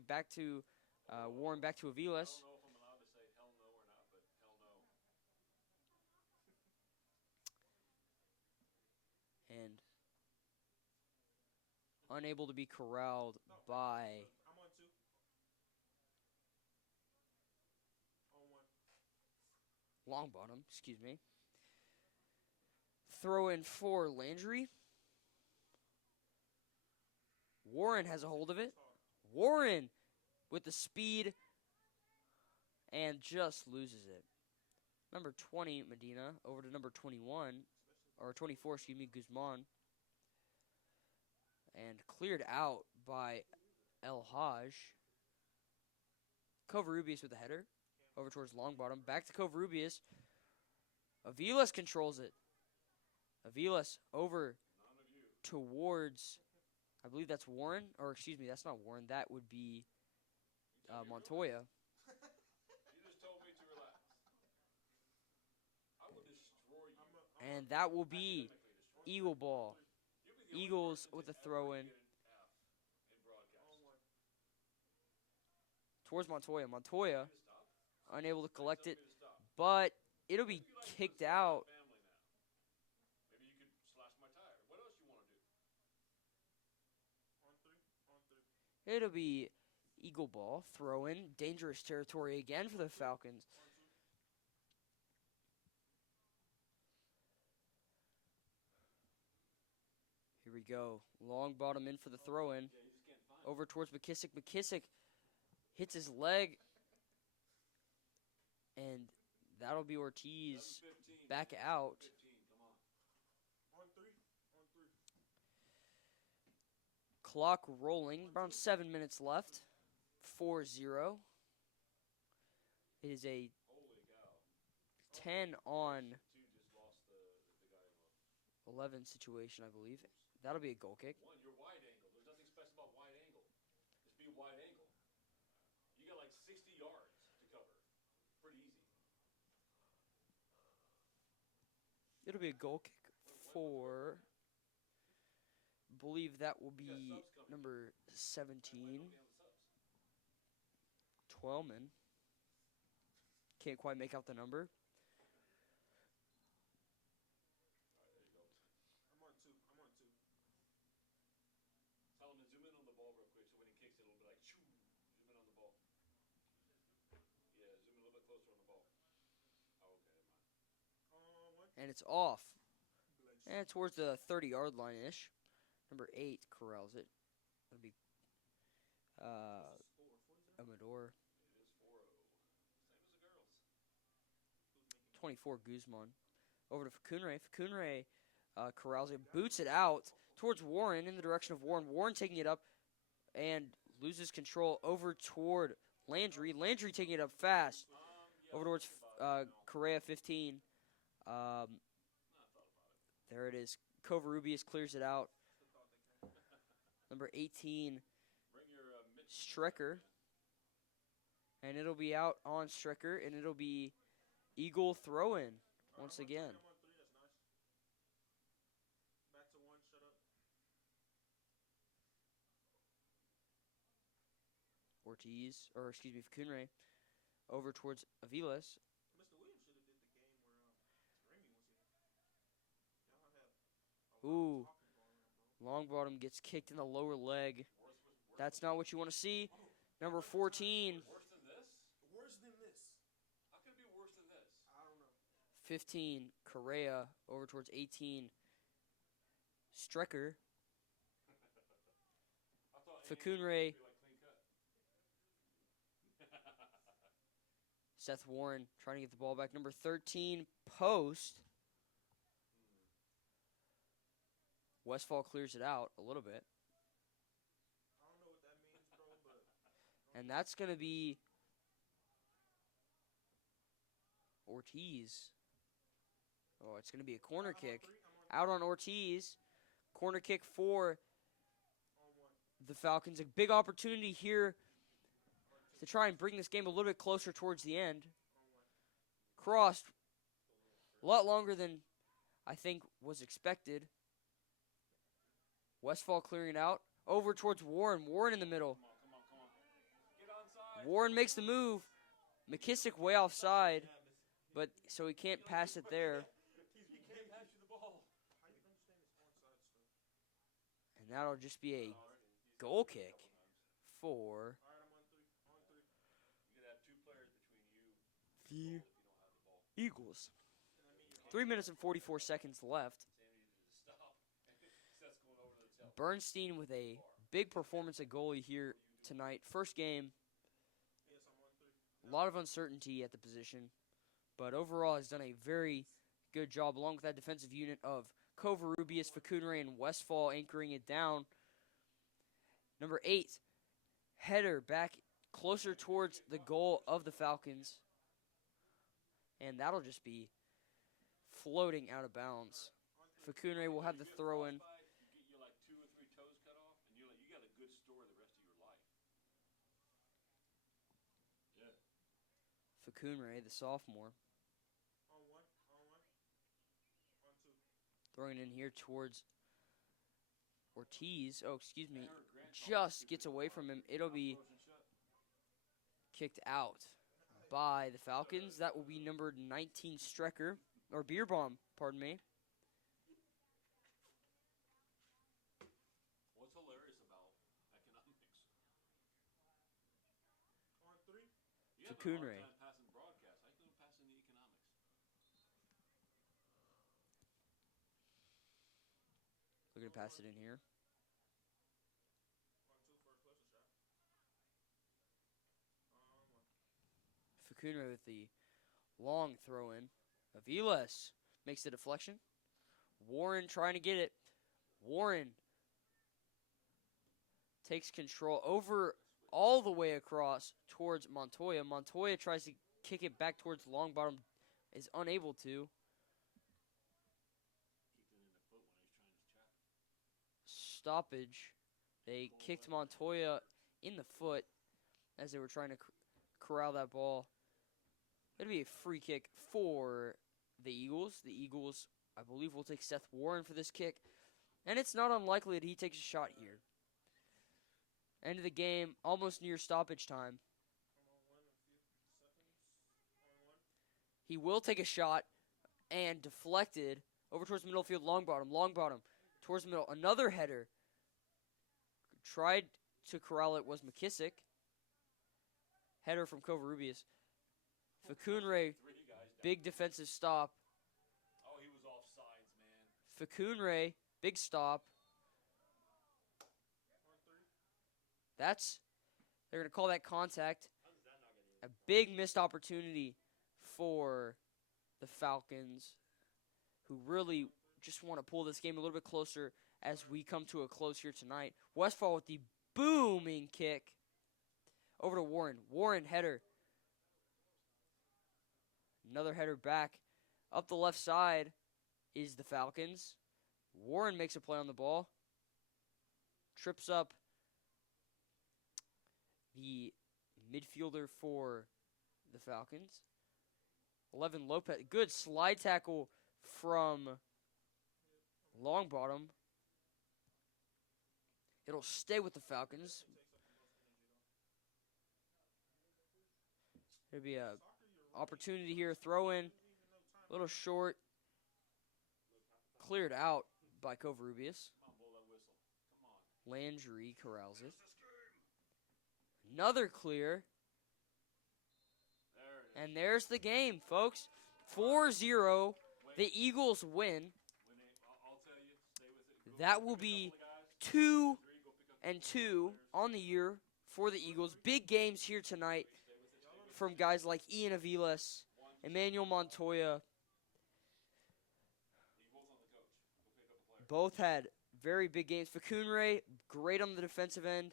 back to Warren, back to Aviles. I don't know if I'm allowed to say hell no or not, but hell no. And unable to be corralled by I'm on two. On one. Longbottom, Throw in for Landry. Warren has a hold of it. Warren with the speed and just loses it. Number 20, Medina, over to number 21, or 24, Guzman. And cleared out by El Haj. Covarrubias with the header. Over towards Longbottom. Back to Covarrubias. Aviles controls it. Aviles over towards, I believe that's Warren. Or that's not Warren. That would be Montoya. You just told me to relax. I will destroy you. And that will be Eagle ball. Eagles with a throw in. Towards Montoya. Montoya unable to collect it, but it'll be kicked out. Maybe you could slash my tire. What else you want to do? On three. It'll be Eagle ball, throw in, dangerous territory again for the Falcons. Here we go. Long bottom in for the throw in. Over towards McKissick. McKissick hits his leg. And that'll be Ortiz back out. On three. Clock rolling. Around 7 minutes left. 4-0. It is a 10 on 11 situation, I believe. That'll be a goal kick. One, you're wide angle. There's nothing special about wide angle. Just be wide angle. You got like 60 yards to cover. Pretty easy. It'll be a goal kick for, I believe that will be number 17, Twelman. Can't quite make out the number. I'm on two. Tell him to zoom in on the ball real quick so when he kicks it, it'll be like, shoo. Zoom in on the ball. Yeah, zoom in a little bit closer on the ball. Oh, okay, never mind. One. And it's off. And towards the 30-yard line-ish. Number 8 corrals it. That'll be Amador. 24 Guzman. Over to Facunre. Facunre corrals it, boots it out towards Warren in the direction of Warren. Warren taking it up and loses control over toward Landry. Landry taking it up fast over towards Correa 15. There it is. Covarrubias clears it out. Number 18, Strecker. And it'll be out on Strecker, and it'll be Eagle throw-in once again. I'm on 3. That's nice. Back to 1. Shut up. Ortiz, or excuse me, Facunre, over towards Aviles. Mr. Williams should have did the game where Remy was here. Y'all have a lot Ooh, of talking going on, bro. Longbottom gets kicked in the lower leg. That's not what you want to see. Number 14, Worse than this? Worse than this. How can it be worse than this? I don't know. 15, Correa, over towards 18, Strecker. I thought Facunre, be like clean cut. Seth Warren trying to get the ball back. Number 13, Post. Westfall clears it out a little bit. I don't know what that means, bro, but And that's going to be Ortiz. Oh, it's going to be a corner I'm on kick. 3. I'm on Out on Ortiz. Corner kick for on 1. the Falcons. A big opportunity here to try and bring this game a little bit closer towards the end. Crossed a lot longer than I think was expected. Westfall clearing it out. Over towards Warren. Warren in the middle. Come on. Get onside. Warren makes the move. McKissick way offside, but so he can't pass it there. He can't pass you the ball. How you understand this onside stuff? And that'll just be a goal kick for All right, I'm on 3. On 3. You could have 2 players between you the if you don't have the ball. Eagles. 3 minutes and 44 seconds left. Stop. Seth's going over to the tail. Bernstein with a big performance at goalie here tonight. First game, Yes, I'm on 3. a lot of uncertainty at the position, but overall has done a very good job along with that defensive unit of Covarrubias, Facunre, and Westfall anchoring it down. Number 8, header back closer towards the goal of the Falcons. And that'll just be floating out of bounds. Facunre will have the throw in. Get you like 2 or 3 toes cut off, and you got a good story the rest of your life. Yeah. Facunre, the sophomore, On 1. On 1. On 2. throwing in here towards Ortiz. Oh, excuse me. Just gets away from him. It'll be kicked out by the Falcons. That will be number 19, Strecker. Or Beerbaum, pardon me. What's hilarious about economics? On 3. You have a Facunre. hard time passing broadcast. How you going to pass in the economics? Looking to pass it in here. On 2 for a closer shot. On 1. Facunre with the long throw in. Aviles makes the deflection. Warren trying to get it. Warren takes control over all the way across towards Montoya. Montoya tries to kick it back towards Longbottom. Is unable to. Stoppage. They kicked Montoya in the foot as they were trying to corral that ball. It'll be a free kick for the Eagles. The Eagles, I believe, will take Seth Warren for this kick. And it's not unlikely that he takes a shot here. End of the game, almost near stoppage time. I'm on 1 in a few seconds. On 1. He will take a shot and deflected over towards middle field. Longbottom towards the middle. Another header. Tried to corral it was McKissick. Header from Covarrubias. Facunre, big defensive stop. Oh, he was offsides, man. Facunre, big stop. They're going to call that contact. A big missed opportunity for the Falcons, who really just want to pull this game a little bit closer as we come to a close here tonight. Westfall with the booming kick over to Warren. Warren, header. Another header back. Up the left side is the Falcons. Warren makes a play on the ball. Trips up the midfielder for the Falcons. 11 Lopez. Good slide tackle from Longbottom. It'll stay with the Falcons. There'll be a opportunity here. Throw in. A little short. Cleared out by Covarrubias. Landry corrals it. Another clear. And there's the game, folks. 4-0. The Eagles win. That will be 2-2 on the year for the Eagles. Big games here tonight from guys like Ian Aviles, Emmanuel Montoya. Both had very big games. Facunre, great on the defensive end.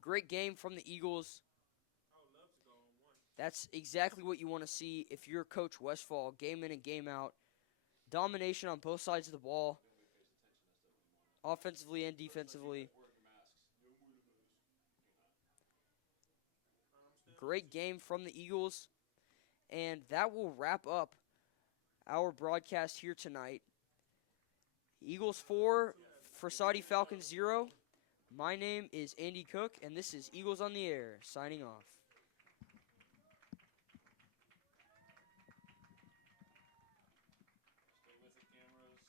Great game from the Eagles. That's exactly what you want to see if you're Coach Westfall, game in and game out. Domination on both sides of the ball, offensively and defensively. Great game from the Eagles. And that will wrap up our broadcast here tonight. Eagles 4, Frassati Falcons 0. My name is Andy Cook, and this is Eagles on the Air, signing off. Stay with the cameras.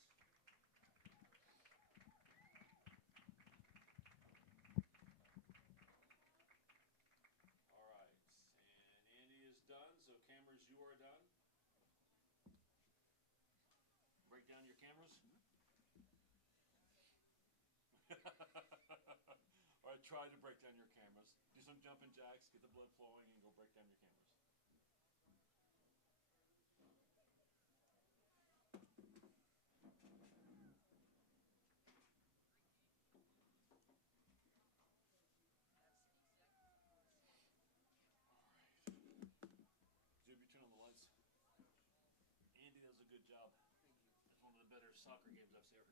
All right. And Andy is done, so cameras, you are done. Break down your cameras. All right, try to break down your cameras. Do some jumping jacks, get the blood flowing, and go break down your cameras. Zub, you turn on the lights. Andy does a good job. It's one of the better soccer games I've ever